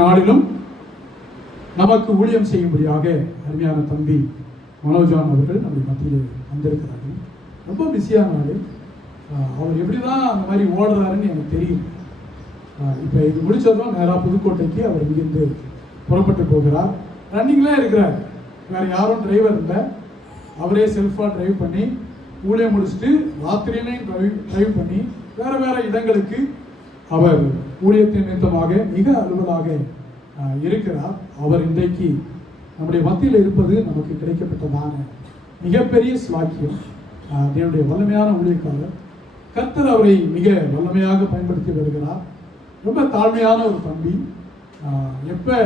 நாளிலும் நமக்கு ஊழியம் செய்யும்படியாக அருமையான தம்பி மனோஜான் அவர்கள் நம்முடைய மத்தியில் வந்திருக்கிறார்கள். ரொம்ப பிஸியான நாள். அவர் எப்படி தான் அந்த மாதிரி ஓடுறாருன்னு எனக்கு தெரியும். இப்போ இது முடிச்சதும் நேராக புதுக்கோட்டைக்கு அவர் இங்கிருந்து புறப்பட்டு போகிறார். ரன்னிங்லாம் இருக்கிறார். வேறு யாரும் டிரைவர் இல்லை. அவரே செல்ஃபாக டிரைவ் பண்ணி ஊழியம் முடிச்சுட்டு ராத்திரியிலையும் டிரைவ் பண்ணி வேறு இடங்களுக்கு அவர் ஊழியத்தின் நிமித்தமாக மிக அலுவலாக இருக்கிறார். அவர் இன்றைக்கு நம்முடைய மத்தியில் இருப்பது நமக்கு கிடைக்கப்பட்டதான மிகப்பெரிய ஸ்லாக்கியம். என்னுடைய வல்லமையான ஊழியக்காரர். கர்த்தர் அவரை மிக வல்லமையாக பயன்படுத்தி வருகிறார். ரொம்ப தாழ்மையான ஒரு தம்பி. எப்போ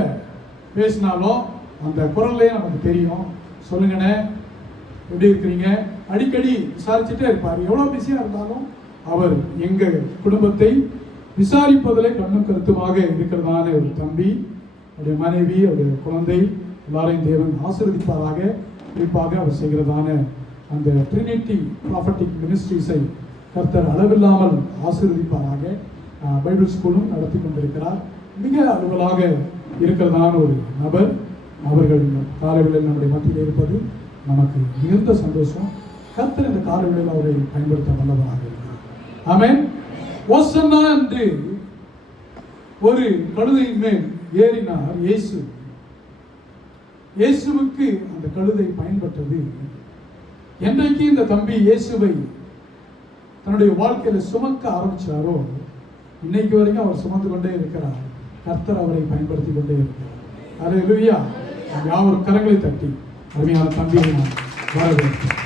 பேசினாலும் அந்த குரல்லே நமக்கு தெரியும். சொல்லுங்கண்ணே, எப்படி இருக்கிறீங்க, அடிக்கடி விசாரிச்சுட்டே இருப்பார். எவ்வளோ பிஸியாக இருந்தாலும் அவர் எங்கள் குடும்பத்தை விசாரிப்பதில் கண்ணும் கருத்துமாக இருக்கிறதான ஒரு தம்பி. அவருடைய மனைவி, அவருடைய குழந்தை எல்லாரையும் தேவன் ஆசீர்வதிப்பாராக. குறிப்பாக அவர் செய்கிறதான அந்த ட்ரினிட்டி ப்ராஃபட்டிக் மினிஸ்ட்ரிஸை கர்த்தர் அளவில்லாமல் ஆசீர்வதிப்பாராக. பைபிள் ஸ்கூலும் நடத்தி கொண்டிருக்கிறார். மிக அலுவலாக இருக்கிறதான ஒரு நபர். அவர்கள் காலைவேளையில் நம்முடைய மத்தியில் இருப்பது நமக்கு மிகுந்த சந்தோஷம். கர்த்தர் இந்த காலைவேளையில் அவரை பயன்படுத்த வல்லவராக இருக்கிறார். ஆமென். ஓசன்னா என்று ஒரு கழுதையின் மேல் ஏறினார் இயேசு. இயேசுவுக்கு அந்த கழுதை பயன்பட்டது. என்றைக்கு இந்த தம்பி இயேசுவை தன்னுடைய வாழ்க்கையில சுமக்க ஆரம்பிச்சாரோ இன்னைக்கு வரைக்கும் அவர் சுமந்து கொண்டே இருக்கிறார். கர்த்தர் அவரை பயன்படுத்தி கொண்டே இருக்கிறார். அல்லேலூயா. யாவரும் கரங்களை தட்டி அருமையான தம்பியை நான் வரவேற்கிறேன்.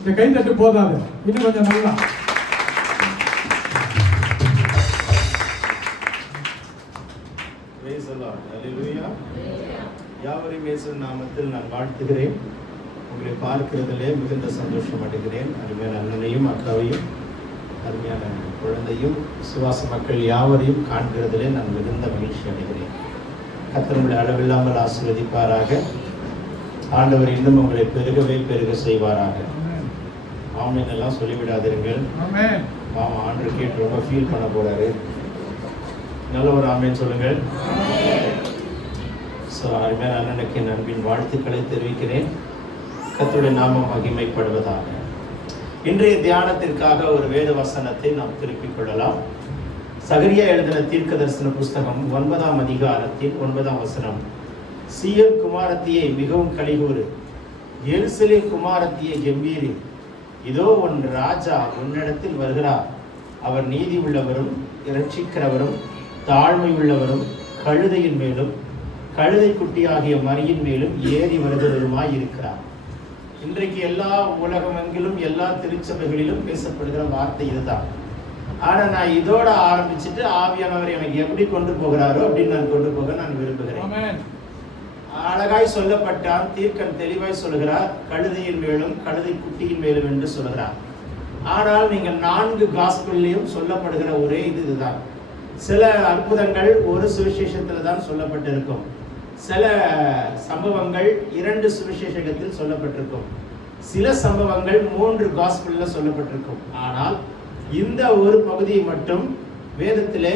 இந்த கை தட்டு போதாது, இன்னும் கொஞ்சம் நல்லா. யாவரையும் இயேசுவின் நாமத்தில் நான் வாழ்த்துகிறேன். உங்களை பார்க்கிறதிலே மிகுந்த சந்தோஷம் அடைகிறேன். அருமையான அண்ணனையும் அக்காவையும் அருமையான குழந்தையும் விசுவாச மக்கள் யாவரையும் காண்கிறதிலே நான் மிகுந்த மகிழ்ச்சி அடைகிறேன். கர்த்தர் உங்களை அளவில்லாமல் ஆசீர்வதிப்பாராக. ஆண்டவர் இன்னும் உங்களை பெருகவே பெருக செய்வாராக. ஆமென் எல்லாம் சொல்லிவிடாதீர்கள். ஆமாம், ஆண்டவர் கேட்டு ரொம்ப ஃபீல் பண்ண போறாரு. நல்ல ஒரு ஆமென் சொல்லுங்கள். ஸோ அருமையான அண்ணனுக்கு என் அன்பின் வாழ்த்துக்களை தெரிவிக்கிறேன். கர்த்தருடைய நாமம் மகிமைப்படுவதாக. இன்றைய தியானத்திற்காக ஒரு வேத வசனத்தை நாம் திருப்பிக் கொள்ளலாம். சகரியா எழுதின தீர்க்க தரிசன புஸ்தகம் 9ஆம் அதிகாரத்தின் 9ஆம் வசனம். சீயோன் குமாரத்தியை மிகவும் கலிகூறு, எருசலேம் குமாரத்தியை கெம்பீரி. இதோ உன் ராஜா உன்னிடத்தில் வருகிறார். அவர் நீதி உள்ளவரும் இரட்சிக்கிறவரும் தாழ்மை உள்ளவரும் கழுதையின் மேலும் கழுதை குட்டியாகிய மரியின் மேலும் ஏறி வருகிறவருமாய் இருக்கிறார். இன்றைக்கு எல்லா உலகமெங்கிலும் எல்லா திருச்சபைகளிலும் பேசப்படுகிற வார்த்தை இதுதான். ஆனால் நான் இதோட ஆரம்பிச்சுட்டு ஆவியானவர் எனக்கு எப்படி கொண்டு போகிறாரோ அப்படின்னு நான் கொண்டு போக நான் விரும்புகிறேன். அழகாய் சொல்லப்பட்டான். தீர்க்கன் தெளிவாய் சொல்கிறார், கழுதையின் மேலும் கழுதை குட்டியின் மேலும் என்று சொல்கிறார். ஆனால் நீங்கள் 4 காஸ்பல்லையும் சொல்லப்படுகிற ஒரே இதுதான். சில அற்புதங்கள் ஒரு சுவிசேஷத்தில் தான் சொல்லப்பட்டிருக்கும். சில சம்பவங்கள் 2 சுவிசேஷத்தில் சொல்லப்பட்டிருக்கும். சில சம்பவங்கள் 3 காஸ்பல்ல சொல்லப்பட்டிருக்கும். ஆனால் இந்த ஒரு பகுதியை மட்டும் வேதத்திலே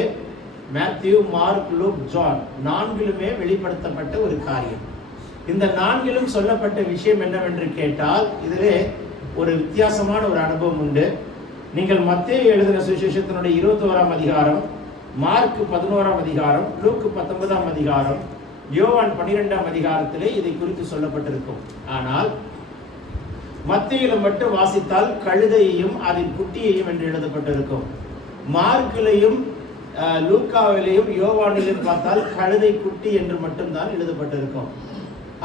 மேத்யூ, மார்க், லூக், ஜான் 4லுமே வெளிப்படுத்தப்பட்ட ஒரு காரியம். இந்த 4லும் சொல்லப்பட்ட விஷயம் என்னவென்று கேட்டால் இதிலே ஒரு வித்தியாசமான ஒரு அனுபவம் உண்டு. நீங்கள் மத்தேயு எழுதின சுவிசேஷத்தினுடைய 21ஆம் அதிகாரம், மார்க் 11ஆம் அதிகாரம், லூக் 19ஆம் அதிகாரம், யோவான் 12ஆம் அதிகாரத்திலே இதை குறித்து சொல்லப்பட்டிருக்கும். ஆனால் மத்தேயுல மட்டும் வாசித்தால் கழுதையையும் அதன் குட்டியையும் என்று எழுதப்பட்டிருக்கும். மார்க்கிலையும் லூக்காவிலையும் யோவானிலும் பார்த்தால் கழுதை குட்டி என்று மட்டும்தான் எழுதப்பட்டிருக்கும்.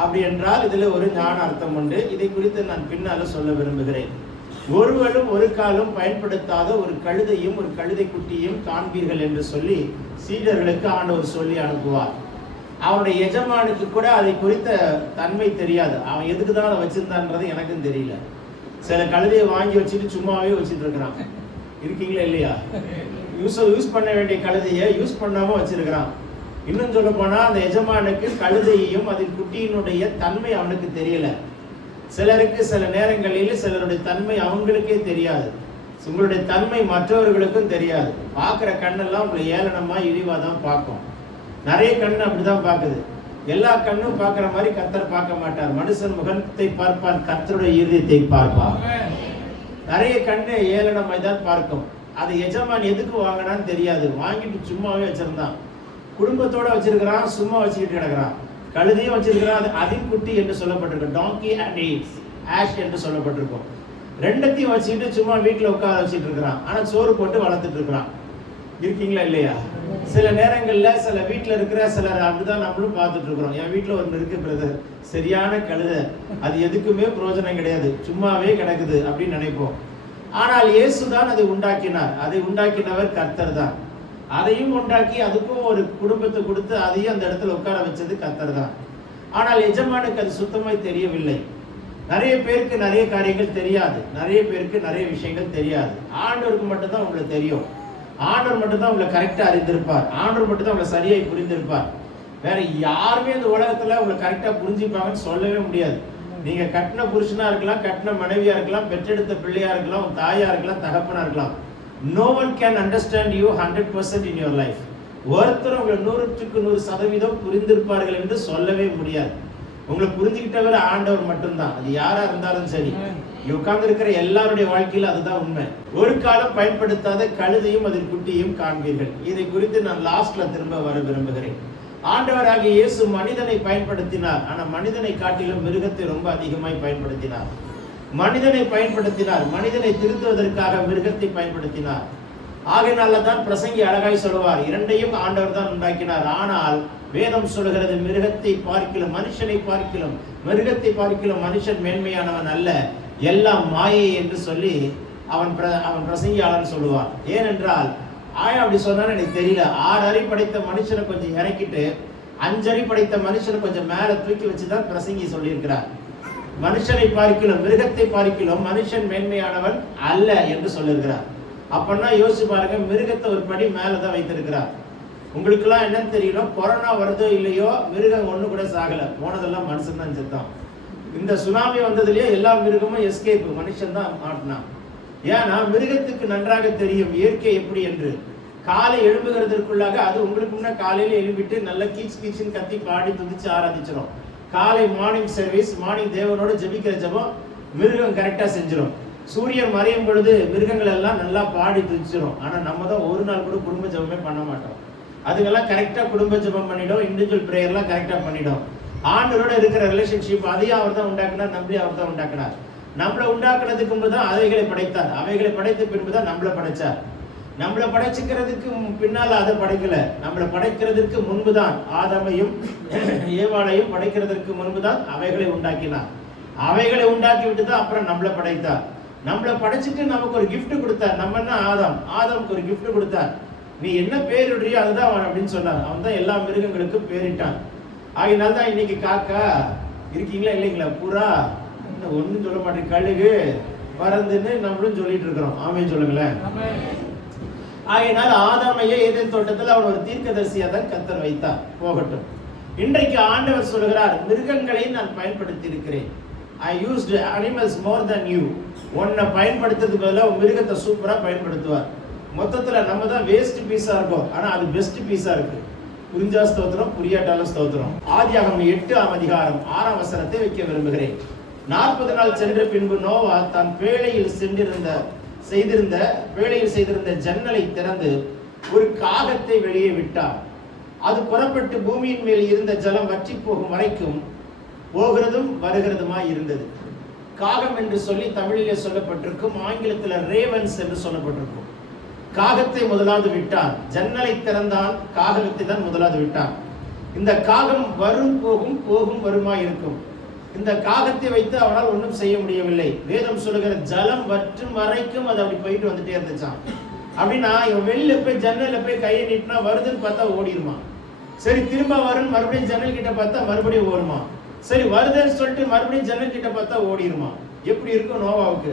அப்படி என்றால் இதில் ஒரு ஞான அர்த்தம் உண்டு. இதை குறித்து நான் பின்னால சொல்ல விரும்புகிறேன். ஒருவரும் ஒரு காலம் பயன்படுத்தாத ஒரு கழுதையும் ஒரு கழுதை குட்டியும் காண்பீர்கள் என்று சொல்லி சீடர்களுக்கு ஆண்டவர் சொல்லி அனுப்புவார். அவனுடைய எஜமானுக்கு கூட அதை குறித்த தன்மை தெரியாது. அவன் எதுக்கு தான் அதை வச்சிருந்தான்றது எனக்கும் தெரியல. சில கழுதையை வாங்கி வச்சுட்டு சும்மாவே வச்சுட்டு இருக்கிறான். இருக்கீங்களா இல்லையா? யூஸ் பண்ண வேண்டிய கழுதையை யூஸ் பண்ணாம வச்சிருக்கிறான். இன்னும் சொல்ல போனா அந்த எஜமானுக்கு கழுதையையும் அதன் குட்டியினுடைய தன்மை அவனுக்கு தெரியல. சிலருக்கு சில நேரங்களில் சிலருடைய தன்மை அவங்களுக்கே தெரியாது. உங்களுடைய தன்மை மற்றவர்களுக்கும் தெரியாது. பார்க்குற கண்ணெல்லாம் உங்களை ஏளனமா இழிவாக தான் பார்க்கும். நிறைய கண்ணு அப்படிதான் பார்க்குது. எல்லா கண்ணும் பார்க்குற மாதிரி கர்த்தர் பார்க்க மாட்டார். மனுஷன் முகத்தை பார்ப்பான், கர்த்தருடைய இருதயத்தை பார்ப்பார். நிறைய கண்ணு ஏளனமாய் தான் பார்க்கும். அது எஜமான் எதுக்கு வாங்கினான்னு தெரியாது. வாங்கிட்டு சும்மாவே வச்சிருந்தான். குடும்பத்தோட வச்சிருக்கிறான், சும்மா வச்சுக்கிட்டு கிடக்கிறான். கழுதையும் வச்சிருக்கிறான், அது அதின் குட்டி என்று சொல்லப்பட்டிருக்கும். டாங்கி அண்ட் ஆஷ் என்று சொல்லப்பட்டிருக்கும். ரெண்டத்தையும் வச்சுக்கிட்டு சும்மா வீட்டில் உட்கார வச்சுட்டு இருக்கிறான். ஆனால் சோறு போட்டு வளர்த்துட்டு இருக்கிறான். இருக்கீங்களா இல்லையா? சில நேரங்களில் சில வீட்டில் இருக்கிற சிலர் அப்படிதான் நம்மளும் பார்த்துட்டு இருக்கிறோம். என் வீட்டில் ஒன்று இருக்கு பிரதர், சரியான கழுதை, அது எதுக்குமே பிரயோஜனம் கிடையாது, சும்மாவே கிடக்குது அப்படின்னு நினைப்போம். ஆனால் இயேசு தான் அதை உண்டாக்கினார். அதை உண்டாக்கினவர் கர்த்தர் தான். அதையும் உண்டாக்கி அதுக்கும் ஒரு குடும்பத்தை கொடுத்து அதையும் அந்த இடத்துல உட்கார வச்சது கர்த்தர் தான். ஆனால் எஜமானுக்கு அது சுத்தமாய் தெரியவில்லை. நிறைய பேருக்கு நிறைய காரியங்கள் தெரியாது. நிறைய பேருக்கு நிறைய விஷயங்கள் தெரியாது. ஆண்டவருக்கு மட்டும்தான் உங்களுக்கு தெரியும். ஆண்டவர் மட்டும்தான் உங்களை கரெக்டாக அறிந்திருப்பார். ஆண்டவர் மட்டும்தான் உங்களை சரியாய் புரிந்திருப்பார். வேற யாருமே இந்த உலகத்துல உங்களை கரெக்டாக புரிஞ்சுப்பாங்கன்னு சொல்லவே முடியாது. நீங்க கட்டின புருஷனா இருக்கலாம், கட்டின மனைவியா இருக்கலாம், பெற்றெடுத்த பிள்ளையா இருக்கலாம், தாயா இருக்கலாம், தகப்பனா இருக்கலாம். No one can understand you 100% in your life. ஒருத்தர் உங்களை 100% புரிந்திருப்பார்கள் என்று சொல்லவே முடியாது. உங்களை புரிஞ்சுக்கிட்டவர் ஆண்டவர் மட்டும்தான். அது யாரா இருந்தாலும் சரி. உட்கார்ந்து இருக்கிற எல்லாருடைய வாழ்க்கையில அதுதான் உண்மை. ஒரு காலம் பயன்படுத்தாத கழுதையும் அதில் குட்டியும் காண்பீர்கள். இதை குறித்து நான் லாஸ்ட்ல திரும்ப வர விரும்புகிறேன். ஆண்டவராகிய இயேசு மனிதனை பயன்படுத்தினார். ஆனா மனிதனை காட்டிலும் மிருகத்தை ரொம்ப அதிகமாய் பயன்படுத்தினார். மனிதனை திருத்துவதற்காக மிருகத்தை பயன்படுத்தினார். ஆகையினால தான் பிரசங்கி அழகாய் சொல்லுவார், இரண்டையும் ஆண்டவர் தான் உண்டாக்கினார். ஆனால் வேதம் சொல்லுகிறது, மிருகத்தை பார்க்கிலும் மனுஷனை பார்க்கிலும் மிருகத்தை பார்க்கிலும் மனுஷன் மேன்மையானவன் அல்ல, எல்லாம் மாயை என்று சொல்லி அவன் பிரசங்கியாளன் சொல்லுவான். ஏனென்றால் அப்படி சொன்னான்னு எனக்கு தெரியல. 6 அறி படைத்த மனுஷனை கொஞ்சம் இறக்கிட்டு 5 அறி படைத்த மனுஷனை கொஞ்சம் மேல தூக்கி வச்சுதான் பிரசங்கி சொல்லியிருக்கிறார். மனுஷனை பார்க்கிலும் மிருகத்தை பார்க்கிலும் மனுஷன் மேன்மையானவன் அல்ல என்று சொல்லியிருக்கிறார். அப்படின்னா யோசிச்சு பாருங்க, மிருகத்தை ஒரு படி மேலதான் வைத்திருக்கிறார். உங்களுக்கெல்லாம் என்னன்னு தெரியல, கொரோனா வருதோ இல்லையோ மிருகம் ஒண்ணு கூட சாகல, போனதெல்லாம் மனுஷன் தான் செத்தான். இந்த சுனாமி வந்ததுலயே எல்லா மிருகமும் எஸ்கேப், மனுஷன் தான் மாட்டினான். ஏன்னா மிருகத்துக்கு நன்றாக தெரியும் இயற்கை எப்படி என்று. காலை எழும்புகிறதுக்குள்ளாக அது உங்களுக்கு முன்ன காலையில எழுப்பிட்டு நல்ல கீச் கீச்சின்னு கத்தி பாடி துதிச்சு ஆராதிச்சிடும். காலை மார்னிங் சர்வீஸ், மார்னிங் தேவனோட ஜெபிக்கிற ஜெபம் மிருகம் கரெக்டா செஞ்சிடும். சூரியன் மறையும் பொழுது மிருகங்கள் எல்லாம் நல்லா பாடி துதிச்சிடும். ஆனா நம்ம தான் ஒரு நாள் கூட குடும்ப ஜெபமே பண்ண மாட்டோம். அதுக்கெல்லாம் கரெக்டா குடும்ப ஜெபம் பண்ணிடும், இண்டிவிஜுவல் பிரேயர்லாம் கரெக்டா பண்ணிடும். ஆண்டவரோட இருக்கிற ரிலேஷன்ஷிப் அதையும் அவர் தான் உண்டாக்கினார், நம்மளையும் அவர் தான் உண்டாக்கினார். நம்மளை உண்டாக்குனதுக்கு முன்பு தான் அவைகளை படைத்தார். அவைகளை படைத்த பின்பு தான் நம்மளை படைச்சார். நம்மளை படைச்சுக்கிறதுக்கு பின்னால அதை படைக்கல. நம்மளை படைக்கிறதுக்கு முன்புதான் ஆதாமையும் ஏவாளையும் படைக்கிறதுக்கு முன்புதான் அவைகளை உண்டாக்கினார். அவைகளை உண்டாக்கி விட்டு தான் அப்புறம் நம்மளை படைத்தார். நம்மளை படைச்சிட்டு நமக்கு ஒரு கிஃப்ட் கொடுத்தார். நம்ம என்ன ஆதாமுக்கு ஒரு கிஃப்ட் கொடுத்தார். நீ என்ன பேரிடுறியோ அதுதான் அவன் அப்படின்னு சொன்னார். அவன் தான் எல்லா மிருகங்களுக்கும் பேரிட்டான். ஆகினால்தான் இன்னைக்கு காக்கா இருக்கீங்களா இல்லைங்களா, புறா ஒன்னும் சொல்ல மாட்டேன், கழுகு பறந்துன்னு நம்மளும் சொல்லிட்டு இருக்கிறோம். ஆமென் சொல்லுங்களேன். ஆகையினால் ஆதாமையே ஏதேன் தோட்டத்தில் அவன் ஒரு தீர்க்கதரிசியா தான் கர்த்தர் வைத்தார். போகட்டும். இன்றைக்கு ஆண்டவர் சொல்கிறார், மிருகங்களை நான் பயன்படுத்தி இருக்கிறேன். I used animals more than you. உன்னை பயன்படுத்துறதுக்கு பதிலாக மிருகத்தை சூப்பரா பயன்படுத்துவார். மொத்தத்துல நம்ம தான் வேஸ்ட் பீஸா இருக்கோம், ஆனா அது பெஸ்ட் பீஸா இருக்கு. புரிஞ்சா ஸ்தோத்திரம், புரியாட்டாலும் ஸ்தோத்திரம். ஆதியாகமம் 8ஆம் அதிகாரம் 6ஆம் வசனத்தை வைக்க விரும்புகிறேன். 40 நாள் சென்ற பின்பு நோவா தான் பேழையில் செய்திருந்த ஜன்னலை திறந்து ஒரு காகத்தை வெளியே விட்டார். அது புறப்பட்டு பூமியின் மேல் இருந்த ஜலம் வற்றி போகும் வரைக்கும் போகிறதும் வருகிறதுமாய் இருந்தது. காகம் என்று சொல்லி தமிழிலே சொல்லப்பட்டிருக்கும், ஆங்கிலத்தில் ரேவன்ஸ் என்று சொல்லப்பட்டிருக்கும். காகத்தை முதலாவது விட்டான். ஜன்னலை திறந்தான், காகத்தை தான் முதலாவது விட்டான். இந்த காகம் வரும் போகும் போகும் வருமாய் இருக்கும். இந்த காகத்தை வைத்து அவனால் ஒன்றும் செய்ய முடியவில்லை. வேதம் சொல்லுகிற ஜலம் வற்றும் வரைக்கும் அது அப்படி போயிட்டு வந்துட்டே இருந்துச்சான். அப்படின்னா இவன் வெளியில போய் ஜன்னல்ல போய் கையை நீட்டினா வருதுன்னு பார்த்தா ஓடிடுமா. சரி திரும்ப வரும், மறுபடியும் ஜன்னல் கிட்ட பார்த்தா மறுபடியும் ஓடுமா. சரி வருதுன்னு சொல்லிட்டு மறுபடியும் ஜன்னல் கிட்ட பார்த்தா ஓடிடுமா. எப்படி இருக்கும் நோவாவுக்கு?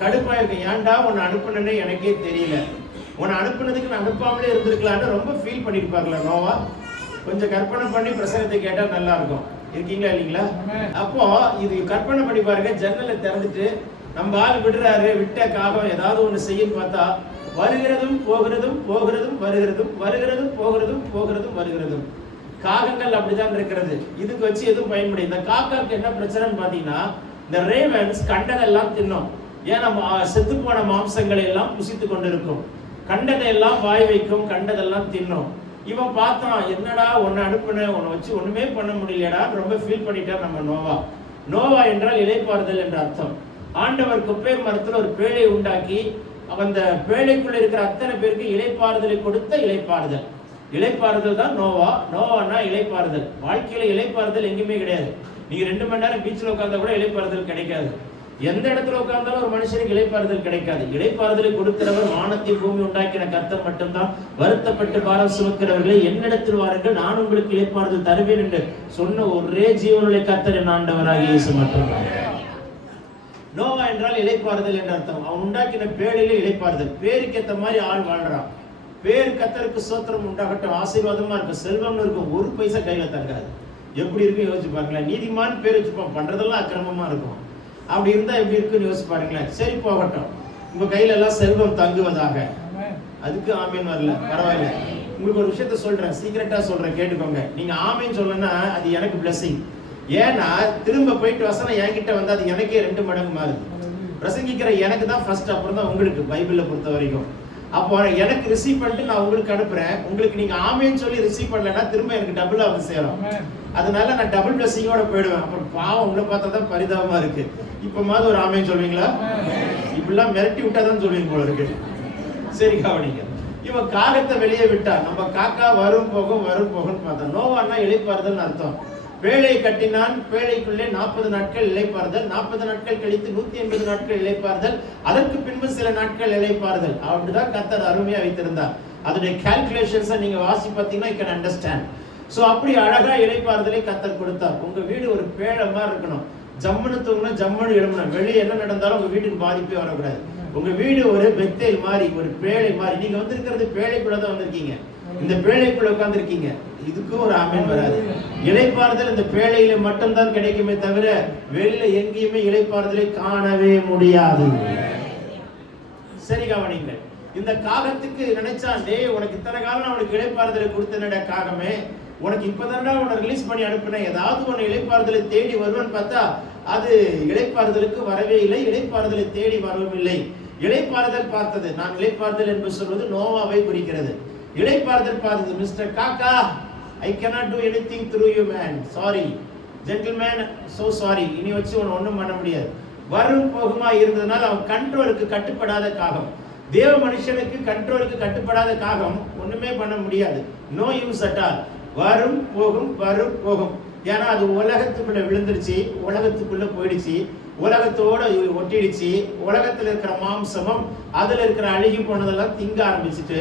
கடுப்பா இருக்கு. ஏன்டா உன்னை அனுப்புனே எனக்கே தெரியல, உன்னை அனுப்புனதுக்கு நான் அனுப்பாமலே இருந்திருக்கலான்னு ரொம்ப ஃபீல் பண்ணிருப்பாங்களா நோவா? கொஞ்சம் கற்பனை பண்ணி பிரசங்கத்தை கேட்டா நல்லா இருக்கும். இருக்கீங்களா இல்லைங்களா? அப்போ இது கற்பனை பண்ணி பாருங்க. ஜன்னலை திறந்துட்டு நம்ம ஆள் விடுறாரு, விட்ட காகம் ஏதாவது ஒண்ணு செய்யும் பார்த்தா வருகிறதும் போகிறதும் போகிறதும் வருகிறதும் வருகிறதும் போகிறதும் போகிறதும் வருகிறதும். காகங்கள் அப்படிதான் இருக்கிறது. இதுக்கு வச்சு எதுவும் பயன்படும். இந்த காக்காக்கு என்ன பிரச்சனைன்னு பாத்தீங்கன்னா, இந்த ரேவன்ஸ் கண்டதெல்லாம் தின்னும். ஏன்னா செத்து போன மாம்சங்களை எல்லாம் புசித்து கொண்டிருக்கும். கண்டதை எல்லாம் வாய் வைக்கும், கண்டதெல்லாம் தின்னும். இவன் பார்த்தான், என்னடா உன்னை அனுப்புன, உன்னை வச்சு ஒண்ணுமே பண்ண முடியலடா, ரொம்ப ஃபீல் பண்ணிட்டார் நம்ம நோவா. நோவா என்றால் இளைப்பாறுதல் என்ற அர்த்தம். ஆண்டவர் கொப்பேர் மரத்தில் ஒரு பேழை உண்டாக்கி அந்த பேழைக்குள்ள இருக்கிற அத்தனை பேருக்கு இளைப்பாறுதலை கொடுத்த இளைப்பாறுதல். இளைப்பாறுதல் தான் நோவா. நோவானா இளைப்பாறுதல். வாழ்க்கையில இளைப்பாறுதல் எங்குமே கிடையாது. நீங்க 2 மணி நேரம் பீச்சில் உட்கார்ந்தா கூட இளைப்பாறுதல் கிடைக்காது. எந்த இடத்துல உட்கார்ந்தாலும் ஒரு மனுஷனுக்கு இளைப்பாறுதல் கிடைக்காது. இளைப்பாறுதலை கொடுக்கிறவர் வானத்தை பூமி உண்டாக்கின கர்த்தர் மட்டும்தான். வருத்தப்பட்டு பாரம் சுமக்கிறவர்களை என்னிடத்தில் வாருங்கள், நான் உங்களுக்கு இளைப்பாறுதல் தருவேன் என்று சொன்ன ஒரே ஜீவனுடைய கர்த்தர் என் ஆண்டவராகிய இயேசு மட்டும்தான். நோவா என்றால் இளைப்பாறுதல் என்ற அர்த்தம். அவன் உண்டாக்கின பேழையில இளைப்பாறுதல். பேருக்கு ஏற்ற மாதிரி ஆள் வாழ்றான். பேர் கர்த்தருக்கு ஸ்தோத்திரம் உண்டாகட்டும். ஆசீர்வாதமா இருக்கும், செல்வம்னு இருக்கும், ஒரு பைசா கையில தங்காது. எப்படி இருக்கும் யோசிச்சு பாருங்களேன். நீதிமான் பேர் வச்சுப்பான், பண்றதெல்லாம் அக்கிரமமா இருக்கும். அப்படி இருந்தா எப்படி இருக்குன்னு யோசிச்சு பாருங்களேன். சரி போகட்டும், உங்க கையில எல்லாம் செல்வம் தங்குவதாக. அதுக்கு ஆமீன் வரல, பரவாயில்ல. உங்களுக்கு ஒரு விஷயத்த சொல்றேன், சீக்கிரட்டா சொல்றேன், கேட்டுக்கோங்க. நீங்க ஆமீன் சொல்லணும்னா அது எனக்கு பிளஸிங். ஏன்னா திரும்ப போயிட்டு வசனம் என்கிட்ட வந்து அது எனக்கே 2 மடங்கு மாறுது. பிரசங்கிக்கிற எனக்கு தான் ஃபர்ஸ்ட், அப்புறம் தான் உங்களுக்கு. பைபிளை பொறுத்த வரைக்கும் அப்போ எனக்கு ரிசீவ் பண்ணிட்டு நான் உங்களுக்கு அனுப்புறேன். உங்களுக்கு நீங்க ஆமேன்னு சொல்லி ரிசீவ் பண்ணலன்னா திரும்ப எனக்கு டபுளா வந்து சேரும். அதனால நான் டபுள் பிளஸிங்கோட போயிடுவேன். அப்புறம் பாவம் உங்களை பார்த்தா தான் பரிதாபமா இருக்கு. இப்ப மாதிரி ஒரு ஆமேன்னு சொல்வீங்களா? இப்படிலாம் மிரட்டி விட்டாதான் சொல்லுவீங்க போல இருக்கு. சரி கவனிங்க. இவன் காகத்தை வெளியே விட்டா. நம்ம காக்கா வரும் போகும் வரும் போகும்னு பார்த்தோம். நோவான்னா இளைப்பாறுதல் அர்த்தம். பேழை கட்டினான், பேழைக்குள்ளே 40 நாட்கள் இளைப்பாறுதல், 40 நாட்கள் கழித்து 180 நாட்கள் இளைப்பாறுதல், அதற்கு பின்பு சில நாட்கள் இளைப்பாறுதல். அப்படிதான் கர்த்தர் அருமையா வைத்திருந்தார். அதோட கால்குலேஷன்ஸை நீங்க வாசி பார்த்தீங்கன்னா you can understand. சோ அப்படி அழகா இளைப்பாறுதலை கர்த்தர் கொடுத்தார். உங்க வீடு ஒரு பேழை மாதிரி இருக்கணும். ஜம்முன்னு தூங்கணும், ஜம்முன்னு எழுமணும். வெளியே என்ன நடந்தாலும் உங்க வீட்டுக்கு பாதிப்பே வரக்கூடாது. உங்க வீடு ஒரு பெத்தேல் மாதிரி, ஒரு பேழை மாதிரி. நீங்க வந்திருக்கிறது பேழைக்குள்ளதான் வந்திருக்கீங்க. இந்த பேழைக்குள்ள உட்கார்ந்துருக்கீங்க. இதுக்கும் ஒரு ஆமீன் வராது. இளைப்பாறுதல் இந்த பேழையில மட்டும்தான் கிடைக்குமே தவிர வெளியில எங்கேயுமே இளைப்பாறுதலை காணவே முடியாது. சரி கவனிங்கள். இந்த காகத்துக்கு நினைச்சான், டேய் உனக்கு இத்தனை காலம் அவனுக்கு இளைப்பாறுதலை கொடுத்தனடா காகமே, உனக்கு இப்பதான்டா உன்னை ரிலீஸ் பண்ணி அனுப்பினேன், ஏதாவது உன்னை இளைப்பாறுதலை தேடி வருவேன்னு பார்த்தா அது இளைப்பாறுதலுக்கு வரவே இல்லை. இளைப்பாறுதலை தேடி வரவும் இல்லை. இளைப்பாறுதல் பார்த்தது, நான் இளைப்பாறுதல் என்று சொல்வது நோவாவை குறிக்கிறது. இளைப்பாறுதல் பார்த்தது, மிஸ்டர் காக்கா, I cannot do anything through you man, sorry gentleman, so sorry, இனி வச்சு உன்னை ஒண்ணும் பண்ண முடியாது. வரும் போகுமா இருந்ததுனால அவன் கண்ட்ரோலுக்கு கட்டுப்படாத காகம். தேவ மனுஷனுக்கு கண்ட்ரோலுக்கு கட்டுப்படாத காகம் ஒண்ணுமே பண்ண முடியாது. No use at all. வரும் போகும் வரும் போகும். ஏன்னா அது உலகத்துக்குள்ள விழுந்துருச்சு, உலகத்துக்குள்ள போயிடுச்சு, உலகத்தோட ஒட்டிடுச்சு. உலகத்துல இருக்கிற மாம்சமும் அதுல இருக்கிற அழுகி போனதெல்லாம் திங்க ஆரம்பிச்சுட்டு,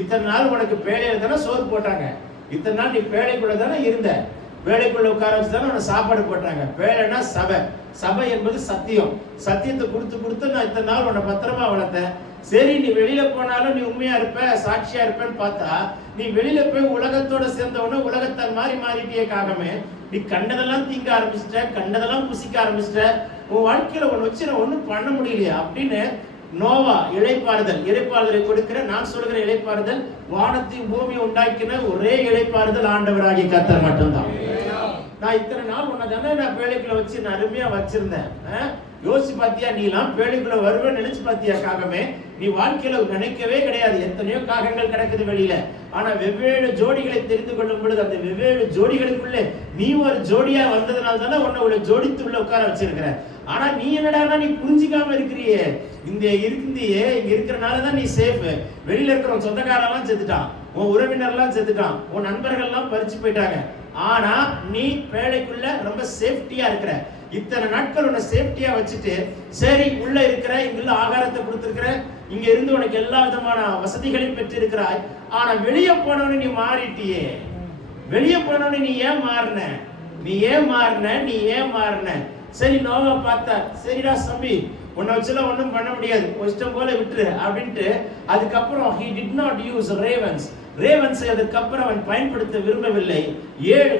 இத்தனை நாள் உனக்கு பேழையில தானே சோறு போட்டாங்க, இத்தனை நாள் நீ பேழைக்குள்ள தானே இருந்த, பேழைக்குள்ள உட்கார வச்சு தானே உனக்கு சாப்பாடு போட்டாங்க. பேழைனா சபை. சபை என்பது சத்தியம். சத்தியத்தை கொடுத்து கொடுத்து நான் இத்தனை நாள் உன்னை பத்திரமா வளர்த்தேன். சரி நீ வெளியில போனாலும் நீ உண்மையா இருப்ப, சாட்சியா இருப்பேன்னு பார்த்தா நீ வெளியில போய் உலகத்தோட சேர்ந்தவன உலகத்தால் மாறிட்டியே காகமே. நீ கண்டதெல்லாம் திங்க ஆரம்பிச்சிட்ட, கண்டதெல்லாம் புசிக்க ஆரம்பிச்சிட்ட, உன் வாழ்க்கையில ஒன்று வச்சு நான் ஒன்றும் பண்ண முடியலையா அப்படின்னு நோவா இளைப்பாறுதலை கொடுக்கிற, நான் சொல்கிற இளைப்பாறுதல் வானத்தையும் பூமியை உண்டாக்கின ஒரே இளைப்பாறுதல் ஆண்டவராகிய கர்த்தர் மட்டும்தான். நான் இத்தனை நாள் உன்னை தானே நான் பேழைக்குள்ள வச்சு நான் அருமையா வச்சிருந்தேன். யோசிச்சு பாத்தியா, நீ எல்லாம் பேழைக்குள்ள வருவேன்னு நினைச்சு பாத்தியா காகமே? நீ வாழ்க்கையில நினைக்கவே கிடையாது. எத்தனையோ காகங்கள் கிடக்குது வெளியில. ஆனா வெவ்வேறு ஜோடிகளை தெரிந்து கொள்ளும் பொழுது அந்த வெவ்வேறு ஜோடிகளுக்குள்ளே நீ ஒரு ஜோடியா வந்ததுனால தானே உன்னை உள்ள ஜோடித்து உள்ள உட்கார வச்சிருக்கிற. ஆனா நீ என்னடா நீ புரிஞ்சிக்காம இருக்கிறியே. இங்க இருக்கிறனாலதான் நீ சேஃப். வெளியில இருக்கிற சொந்தக்காரெல்லாம் செத்துட்டான், உன் உறவினர்லாம் செத்துட்டான், உன் நண்பர்கள்லாம் பறிச்சு போயிட்டாங்க. ஆனா நீ பேழைக்குள்ள ரொம்ப சேஃப்டியா இருக்கிற. இத்தனை நாட்கள் உன்னை சேஃப்டியா வச்சுட்டு, சரி உள்ள இருக்கிற, இங்குள்ள ஆகாரத்தை கொடுத்திருக்கிற, இங்க இருந்து உனக்கு எல்லா விதமான வசதிகளையும் பெற்றிருக்கிறாய். ஆனா வெளியே போனவனு நீ மாறிட்டியே. வெளியே போனவனு நீ ஏன் மாறின? சரி நோவா பார்த்தார். சரிடா சம்பி, உன்னை வச்சுலாம் ஒன்றும் பண்ண முடியாது, இஷ்டம் போல விட்டுரு அப்படின்ட்டு. அதுக்கப்புறம் he did not use ரேவன்ஸை அதுக்கப்புறம் அவன் பயன்படுத்த விரும்பவில்லை.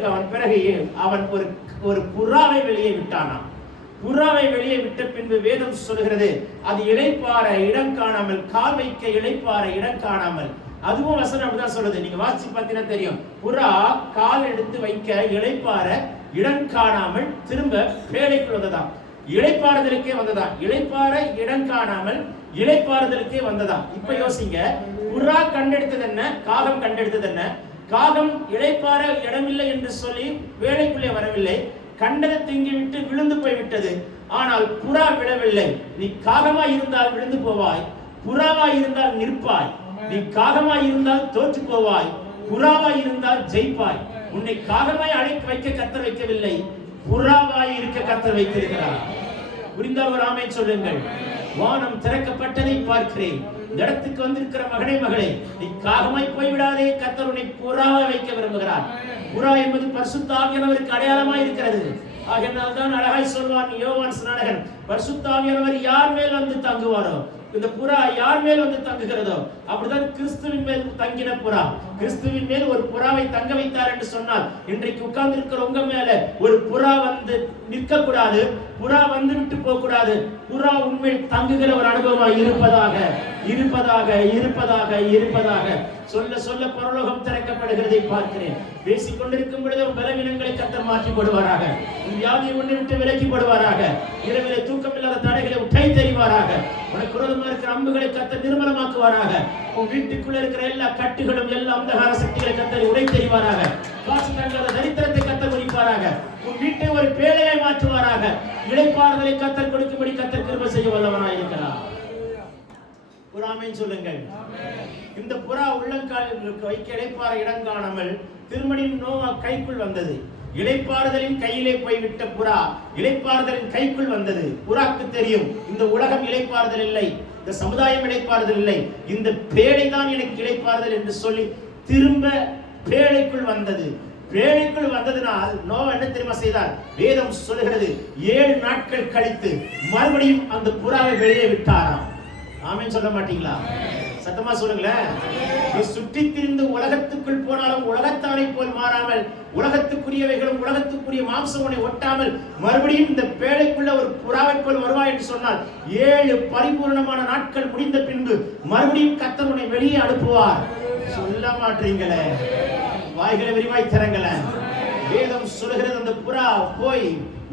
அவன் பிறகு அவன் ஒரு புறாவை வெளியே விட்டானாம். புறாவை வெளியே விட்ட பின்பு வேதம் சொல்கிறது அது இளைப்பாற இடம் காணாமல், கால் வைக்க இளைப்பாற இடம் காணாமல். அதுவும் வசனம் அப்படிதான் சொல்லுது. நீங்க வாசிச்சு பார்த்தீங்கன்னா தெரியும். புறா கால் எடுத்து வைக்க இளைப்பாற இடம் காணாமல் திரும்ப பேழைக்குள் வந்ததாம். இளைப்பாறுதலுக்கே வந்ததாம். இளைப்பாற இடம் காணாமல் இளைப்பாறுதலுக்கே வந்ததாம். இப்ப யோசிங்க, புறா கண்டெடுத்தது என்ன, காகம் கண்டெடுத்தது என்ன? காகம் இளைப்பாற இடமில்லை என்று சொல்லி வேலைக்குள்ளே வரவில்லை, கண்டதை திங்கி விட்டு விழுந்து போய் விட்டது. ஆனால் புறா விழவில்லை. நீ காகமாய் இருந்தால் விழுந்து போவாய், புறாவாய் இருந்தால் நிற்பாய். நீ காகமாய் இருந்தால் தோற்று போவாய், புறாவாய் இருந்தால் ஜெயிப்பாய். உன்னை காகமாய் அழைக்க வைக்க கர்த்தர் வைக்கவில்லை, புறாவாய் இருக்க கர்த்தர் வைத்திருக்கிறார். புரிந்தால் ஒரு ஆமென் சொல்லுங்கள். வானம் திறக்கப்பட்டதை பார்க்கிறேன். இந்த இடத்துக்கு வந்திருக்கிற மகனே மகளே, நீ காகமாய் போய்விடாதே. கர்த்தர் உன்னை புறாவாய் வைக்க விரும்புகிறார். புறா என்பது பரிசுத்த ஆவியானவருக்கு அடையாளமாய் இருக்கிறது. ஆகையால் தான் அழகாய் சொல்வான் யோவான் ஸ்நானகன், பரிசுத்த ஆவியானவர் யார் மேல் வந்து தங்குவாரோ, இந்த புறா யார் மேல் வந்து தங்குகிறதோ, அப்படிதான் கிறிஸ்துவின் மேல் தங்கின புறா. கிறிஸ்துவின் மேல் ஒரு புறாவை தங்க வைத்தார் என்று சொன்னால், இன்றைக்கு உட்கார்ந்து இருக்கிற உங்க மேல ஒரு புறா வந்து நிற்க கூடாது, புறா வந்து விட்டு போக கூடாது. புறா உண்மையில் தங்குகிற ஒரு அனுபவம் இருப்பதாக இருப்பதாக இருப்பதாக இருப்பதாக சொல்ல சொல்ல பரலோகம் திறக்கப்படுகிறதை பார்க்கிறேன். பேசிக் கொண்டிருக்கும் பொழுது பலவீனங்களை கர்த்தர் மாற்றி போடுவாராக. வியாதியை ஒன்று விட்டு விலக்கி போடுவாராக. இரவிலே தூக்கமில்லாத தடைகளை உடை தெரிவாராக. உனக்கு விரோதமா இருக்கிற அம்புகளை கர்த்தர் நிர்மலமாக்குவாராக. உன் வீட்டுக்குள்ள இருக்கிற எல்லா கட்டுகளும் எல்லா அந்தகார சக்திகளை கர்த்தர் உடை தெரிவாராக. காசு தங்காத தரித்திரத்தை கர்த்தர் குறிப்பாராக. உன் வீட்டை ஒரு பேழையை மாற்றுவாராக. இளைப்பாறுதலை கர்த்தர் கொடுக்கும்படி கர்த்தர் கிருபை செய்ய வல்லவனாய் இருக்கிறார். ஒரு ஆமென் சொல்லுங்கள். இந்த புறா உள்ளங்காலில் வைக்க இளைப்பாற இடம் காணாமல் திருமணியின் நோவா கைக்குள் வந்தது. இளைப்பாறுதலின் கையிலே போய்விட்ட புறா இளைப்பாறுதலின் கைக்குள் வந்தது. புறாக்கு தெரியும், இந்த உலகம் இளைப்பாறுதல் இல்லை, இந்த சமுதாயம் இளைப்பாறுதல் இல்லை, இந்த பேழை தான் எனக்கு இளைப்பாறுதல் என்று சொல்லி திரும்ப பேழைக்குள் வந்தது. பேழைக்குள் வந்ததினால் நோவா என்ன தெரியுமா செய்தார்? வேதம் சொல்கிறது 7 நாட்கள் கழித்து மறுபடியும் அந்த புறாவை வெளியே விட்டாராம். ஆமென் சொல்ல மாட்டீங்களா? சத்தமா சொல்லுங்களேன். நீ சுற்றி திரிந்து உலகத்துக்குள் போனாலும் உலகத்தானை போல் மாறாமல், உலகத்துக்குரியவைகளும் உலகத்துக்குரிய மாம்சம் உன்னை ஒட்டாமல் மறுபடியும் இந்த பேழைக்குள்ள ஒரு புறாவை போல் வருவாய் என்று சொன்னால் 7 பரிபூர்ணமான நாட்கள் முடிந்த பின்பு மறுபடியும் கர்த்தர் உன்னை வெளியே அனுப்புவார். சொல்ல மாட்டீங்களே, வாய்களை விரிவாய் திறங்கள. வேதம் சொல்கிறது அந்த புறா போய்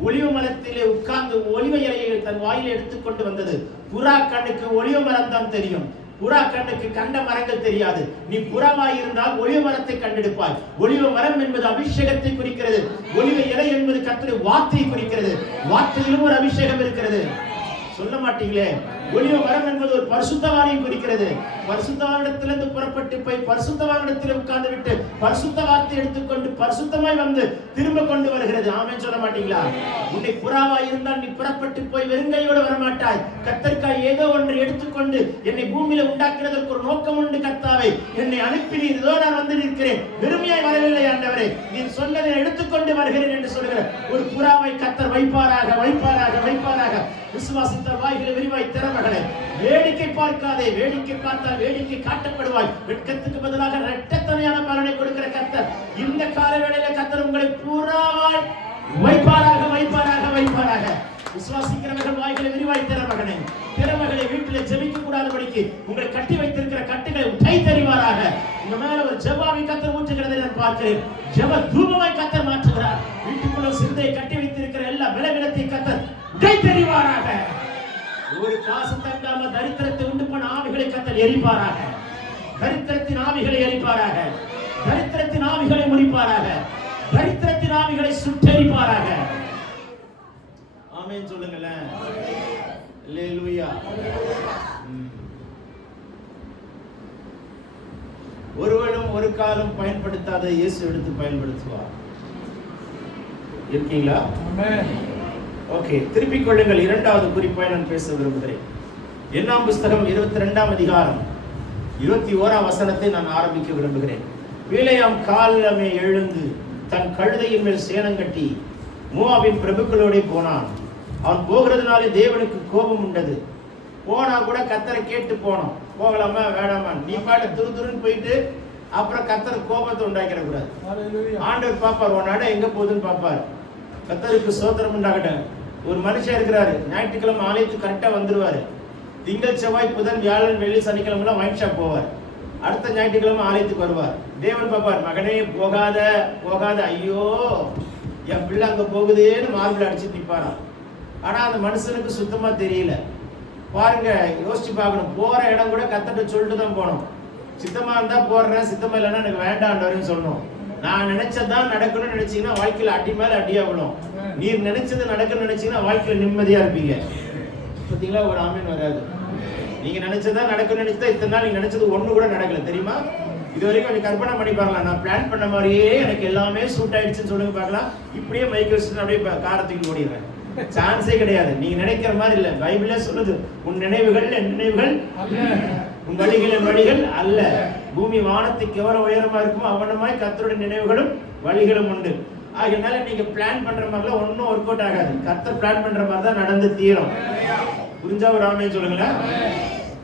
ஒலிவ மரத்திலே உட்கார்ந்து ஒலிவ இலையை தன் வாயில எடுத்துக்கொண்டு வந்தது. புறா கண்ணுக்கு ஒலிவ மரம் தான் தெரியும், புறா கண்ணுக்கு கண்ட மரங்கள் தெரியாது. நீ புறாவாய் இருந்தால் ஒலிவ மரத்தை கண்டெடுப்பாய். ஒலிவ மரம் என்பது அபிஷேகத்தை குறிக்கிறது. ஒலிவ இலை என்பது கர்த்தருடைய வார்த்தையை குறிக்கிறது. வார்த்தையிலும் ஒரு அபிஷேகம் இருக்கிறது. சொல்ல மாட்டீங்களே. ஒலிவ மரம் என்பது ஒரு பரிசுத்தவானை குறிக்கிறது. பரிசுத்தவானிடத்திலிருந்து புறப்பட்டு போய் பரிசுத்தவானிடத்தில் உட்கார்ந்து விட்டு பரிசுத்த வார்த்தை எடுத்துக்கொண்டு பரிசுத்தமாய் வந்து திரும்ப கொண்டு வருகிறது. ஆமென் சொல்ல மாட்டீங்களா? உன்னை புறாவாய் இருந்தால் நீ புறப்பட்டு போய் வெறுங்கையோடு வரமாட்டாய். கர்த்தருக்காய் ஏதோ ஒன்று எடுத்துக்கொண்டு, என்னை பூமியில உண்டாக்குறதற்கு ஒரு நோக்கம் உண்டு கர்த்தாவே, என்னை அனுப்பினீர், இதோ நான் வந்து நிற்கிறேன், வெறுமையாய் வரவில்லை ஆண்டவரே, நீ சொன்னதை எடுத்துக்கொண்டு வருகிறேன் என்று சொல்கிற ஒரு புறாவை கர்த்தர் வைப்பாராக வைப்பாராக வைப்பாராக. விசுவாசித்த வாய்களை விரிவாய் திறமகளே. வேடிக்கை பார்க்காதே, வேடிக்கை பார்த்தால் வேடிக்கை காட்டப்படுவாய். வெட்கத்துக்கு பதிலாக இரட்டத்தனையான பலனை கொடுக்கிற கர்த்தர் இந்த கால வேளையில கர்த்தர் உங்களை புறாவாய் வைப்பாராக வைப்பாராக வைப்பாராக. விசுவாசிக்கிறவர்கள் வாய்களை விரிவாய் திறமகனே. திறமகளை வீட்டில் ஜெபிக்க கூடாதபடிக்கு உங்களை கட்டி வைத்திருக்கிற கட்டுகளை உடை தெரிவாராக. உங்க மேல ஒரு ஜெபாவை கர்த்தர் ஊற்றுகிறதை நான் பார்க்கிறேன். ஜெப தூபமாய் கர்த்தர் மாற்றுகிறார். வீட்டுக்குள்ள சிந்தையை கட்டி வைத்திருக்கிற எல்லா பலவீனத்தை கர்த்தர் உடை தெரிவாராக. ஒரு காசு தங்காம தரித்திரத்தை உண்டு பண்ண ஆவிகளை கர்த்தர் எரிப்பாராக. தரித்திரத்தின் ஆவிகளை எரிப்பாராக. தரித்திரத்தின் ஆவிகளை முறிப்பாராக. தரித்திரத்தின் ஆவிகளை சுட்டெரிப்பாராக. ஆமென் சொல்லுங்களேன். அல்லேலூயா. ஒருவரும் ஒரு காலம் பயன்படுத்தாத இயேசு எடுத்து பயன்படுத்துவார். இருக்கீங்களா? ஆமென். ஓகே, திருப்பிக் கொள்ளுங்கள். 2வது குறிப்பாய் நான் பேச விரும்புகிறேன். என்னாம் புஸ்தகம் 22ஆம் அதிகாரம் 21ஆம் வசனத்தை நான் ஆரம்பிக்க விரும்புகிறேன். பிலேயாம் காலமே எழுந்து தன் கழுதையின் மேல் சேணம் கட்டி மோவாபின் பிரபுக்களோட போனான். அவன் போகிறதுனாலே தேவனுக்கு கோபம் உண்டது. போனா கூட கர்த்தரை கேட்டு போனோம். போகலாமா வேணாமா? நீ பாட்டு துருதுருன்னு போயிட்டு அப்புறம் கர்த்தர் கோபத்தை உண்டாக்கிட கூடாது. ஆண்டவர் பாப்பார், உன் நட எங்க போகுதுன்னு பாப்பார். கர்த்தருக்கு ஸ்தோத்திரம் உண்டாகட்டும். ஒரு மனுஷன் இருக்கிறாரு, ஞாயிற்றுக்கிழமை ஆலயத்துக்கு கரெக்டா வந்துருவாரு. திங்கள் செவ்வாய் புதன் வியாழன் வெள்ளி சனிக்கிழமை வைன் ஷாப் போவார். அடுத்த ஞாயிற்றுக்கிழமை ஆலயத்துக்கு வருவார். தேவன் பார்ப்பார், மகனே போகாத போகாத, ஐயோ என் பிள்ளை அங்க போகுதேன்னு மார்பிள் அடிச்சு நிற்பாராம். ஆனா அந்த மனுஷனுக்கு சுத்தமா தெரியல. பாருங்க, யோசிச்சு பார்க்கணும். போற இடம் கூட கர்த்தர்ட்ட சொல்லிட்டு தான் போனோம். சித்தமா இருந்தா போடுறேன், சித்தமா இல்லைன்னா எனக்கு வேண்டாம்னு சொல்லணும். நான் நினைச்சதான் நடக்கணும்னு நினைச்சீங்கன்னா வாழ்க்கையில அடி மேல அடியா விடும். நீர் நினைச்சது நடக்கணும்னு நினைச்சீங்கன்னா வாழ்க்கையில நிம்மதியா இருப்பீங்க. பார்த்தீங்களா, ஒரு ஆமீன் வராது. நீங்க நினைச்சதான் நடக்கணும்னு நினைச்சா இத்தனை நாள் நீங்க நினைச்சது ஒண்ணு கூட நடக்கல தெரியுமா? இது வரைக்கும் கொஞ்சம் கற்பனை பண்ணி பார்க்கலாம். நான் பிளான் பண்ண மாதிரியே எனக்கு எல்லாமே சூட் ஆயிடுச்சுன்னு சொல்லுங்க பார்க்கலாம். இப்படியே மைக் வச்சுட்டு அப்படியே காரத்துக்கு ஓடிடுறேன். சான்ஸே கிடையாது. நீங்க நினைக்கிற மாதிரி இல்ல. பைபிளே சொல்லுது, உன் நினைவுகள் என் நினைவுகள் உன் வழிகள் என் வழிகள் அல்ல. பூமி வானத்துக்கு எவ்வளவு உயரமா இருக்குமோ அவனமாய் கர்த்தருடைய நினைவுகளும் வழிகளும் உண்டு. ஆகையினால நீங்க பிளான் பண்ற மாதிரிலாம் ஒன்னும் ஒர்க் அவுட் ஆகாது. கர்த்தர் பிளான் பண்ற மாதிரி தான் நடந்து தீரும். புரிஞ்சா ஒரு ஆமைன்னு சொல்லுங்களேன்.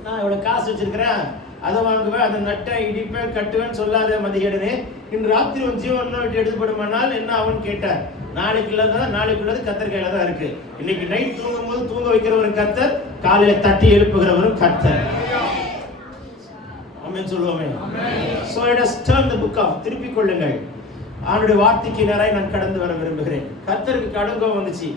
நான் இவ்வளவு காசு வச்சிருக்கிறேன், அதை வாங்குவேன், அதை நட்டேன், இடிப்பேன், கட்டுவேன்னு சொல்லாத மதியடனே. இன்று ராத்திரி உன் ஜீவன் விட்டு எடுத்துப்படுமானால் என்ன அவன் கேட்டார். நாளைக்குள்ளது கர்த்தர் கையில தான் இருக்கு. இன்னைக்கு நைட் தூங்கும் போது தூங்க வைக்கிறவரும் கர்த்தர், காலையில தட்டி எழுப்புகிறவரும் கர்த்தர். ஆமென் சொல்லுவோமே. So let us turn the book of, திருப்பிக் கொள்ளுங்கள். அவனுடைய வார்த்தைக்கு நேராய் நான் கடந்து வர விரும்புகிறேன். கர்த்தருக்கு கடுங்கோம் வந்துச்சு.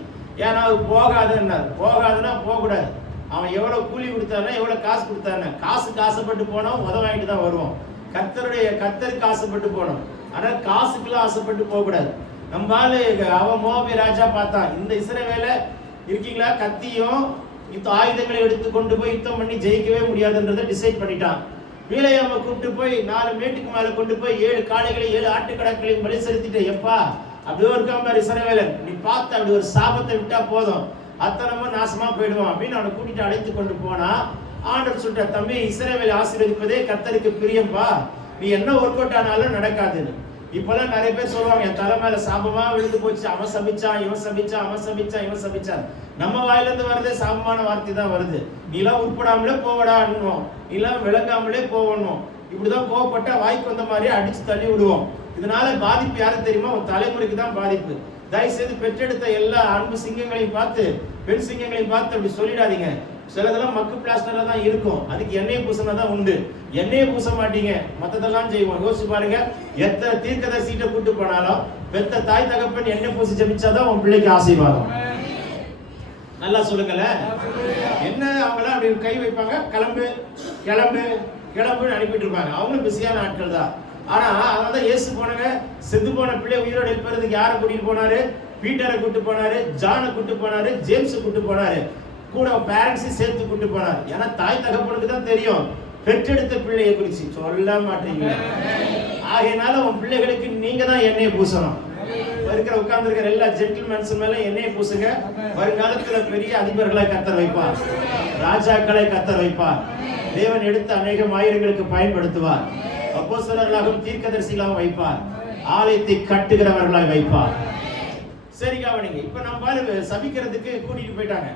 ஏன்னா அவர் போகாதுன்னார். போகாதுன்னா போகக்கூடாது. அவன் எவ்வளவு கூலி கொடுத்தானா, எவ்வளவு காசு கொடுத்தானா, காசுக்கு ஆசைப்பட்டு போனோம், வாங்கிட்டு தான் வருவோம். கர்த்தருக்கு ஆசைப்பட்டு போனோம். ஆனா காசுக்குலாம் ஆசைப்பட்டு போகக்கூடாது. நம்மால அவன் மோவாபிய ராஜா பார்த்தான், இந்த இஸ்ரவேலை இருக்கீங்களா, கத்தியும் ஆயுதங்களை எடுத்து கொண்டு போய் யுத்தம் பண்ணி ஜெயிக்கவே முடியாதுன்றதை டிசைட் பண்ணிட்டான். வீலையாம கூப்பிட்டு போய் 4 மேட்டுக்கு மேல கொண்டு போய் 7 காளைகளை 7 ஆட்டுக்கடாக்களையும் பலி செலுத்திட்டு, எப்பா அப்படியே இருக்காம பாரு இஸ்ரவேலன், நீ பார்த்து அப்படி ஒரு சாபத்தை விட்டா போதும், அத்தனமும் நாசமா போயிடுவான் அப்படின்னு அவனை கூட்டிட்டு அழைத்து கொண்டு போனா, ஆண்டவர் சொல்ற, தம்பி இஸ்ரவேலை ஆசீர்வதிப்பதே கர்த்தருக்கு பிரியம்பா, நீ என்ன ஒர்க் அவுட் ஆனாலும் நடக்காதுன்னு. இப்பெல்லாம் நிறைய பேர் சொல்லுவாங்க, என் தலை மேல சாபமா விழுந்து போச்சு, அவன் சபிச்சான், இவன் சபிச்சான், அவன் சபிச்சான், இவன் சபிச்சான். நம்ம வாயில இருந்து வரதே சாபமான வார்த்தை தான் வருது. நீலாம் உருப்படாமலே போவடான்னுவோம், நீலாம் விளங்காமலே போவணும். இப்படிதான் கோவப்பட்டா வாய்க்கு வந்த மாதிரி அடிச்சு தள்ளி விடுவோம். இதனால பாதிப்பு யாருக்கு தெரியுமா? ஒரு தலைமுறைக்கு தான் பாதிப்பு. தயவுசெய்து பெற்றெடுத்த எல்லா அன்பு சிங்கங்களையும் பார்த்து, பெண் சிங்கங்களையும் பார்த்து அப்படி சொல்லிடாதீங்க. சிலதெல்லாம் மக்கு பிளாஸ்டர்ல தான் இருக்கும், அதுக்கு எண்ணெய் பூசினா தான் உண்டு. எண்ணெயை பூச மாட்டீங்க, மற்றதெல்லாம் செய்வோம். யோசிச்சு பாருங்க, எத்தனை தீர்க்கதரிசிட்ட கூட்டு போனாலும் பெத்த தாய் தகப்பன் எண்ணெய் பூசி ஜெபிச்சாதான் உன் பிள்ளைக்கு ஆசீர்வாதம். நல்லா சொல்லுங்கள. என்ன அவங்களாம் அப்படி கை வைப்பாங்க, கிளம்பு கிளம்பு கிளம்புன்னு அனுப்பிட்டு இருப்பாங்க. அவங்களும் பிஸியான ஆட்கள் தான். ஆனா அதனால இயேசு போனாங்க, செத்து போன பிள்ளை உயிரோடு எழுப்புறதுக்கு யாரை கூட்டிட்டு போனாரு? பீட்டரை கூட்டு போனாரு, ஜானை கூட்டு போனாரு, ஜேம்ஸ் கூட்டு போனாரு, கூட பேரண்ட்ஸையும் சேர்த்து கூட்டு போனார். ஏன்னா தாய் தகப்பனுக்கு தான் தெரியும் பெற்றெடுத்த பிள்ளையை குறிச்சு, சொல்ல மாட்டீங்க. ஆகையினால உன் பிள்ளைகளுக்கு நீங்க தான் எண்ணெயை பூசணும். இருக்கிற உட்கார்ந்து இருக்கிற எல்லா ஜென்டில்மேன்ஸ் மேல எண்ணெயை பூசுங்க. வருங்காலத்துல பெரிய அதிபர்களை கர்த்தர் வைப்பார், ராஜாக்களை கர்த்தர் வைப்பார். தேவன் எடுத்த அநேகம் ஆயிரங்களுக்கு பயன்படுத்துவார். அப்போஸ்தலர்களாகவும் தீர்க்கதரிசிகளாகவும் வைப்பார். ஆலயத்தை கட்டுகிறவர்களாக வைப்பார். சரி கவனிங்க. இப்ப நம்ம சபிக்கிறதுக்கு கூட்டிட்டு போயிட்டாங்க.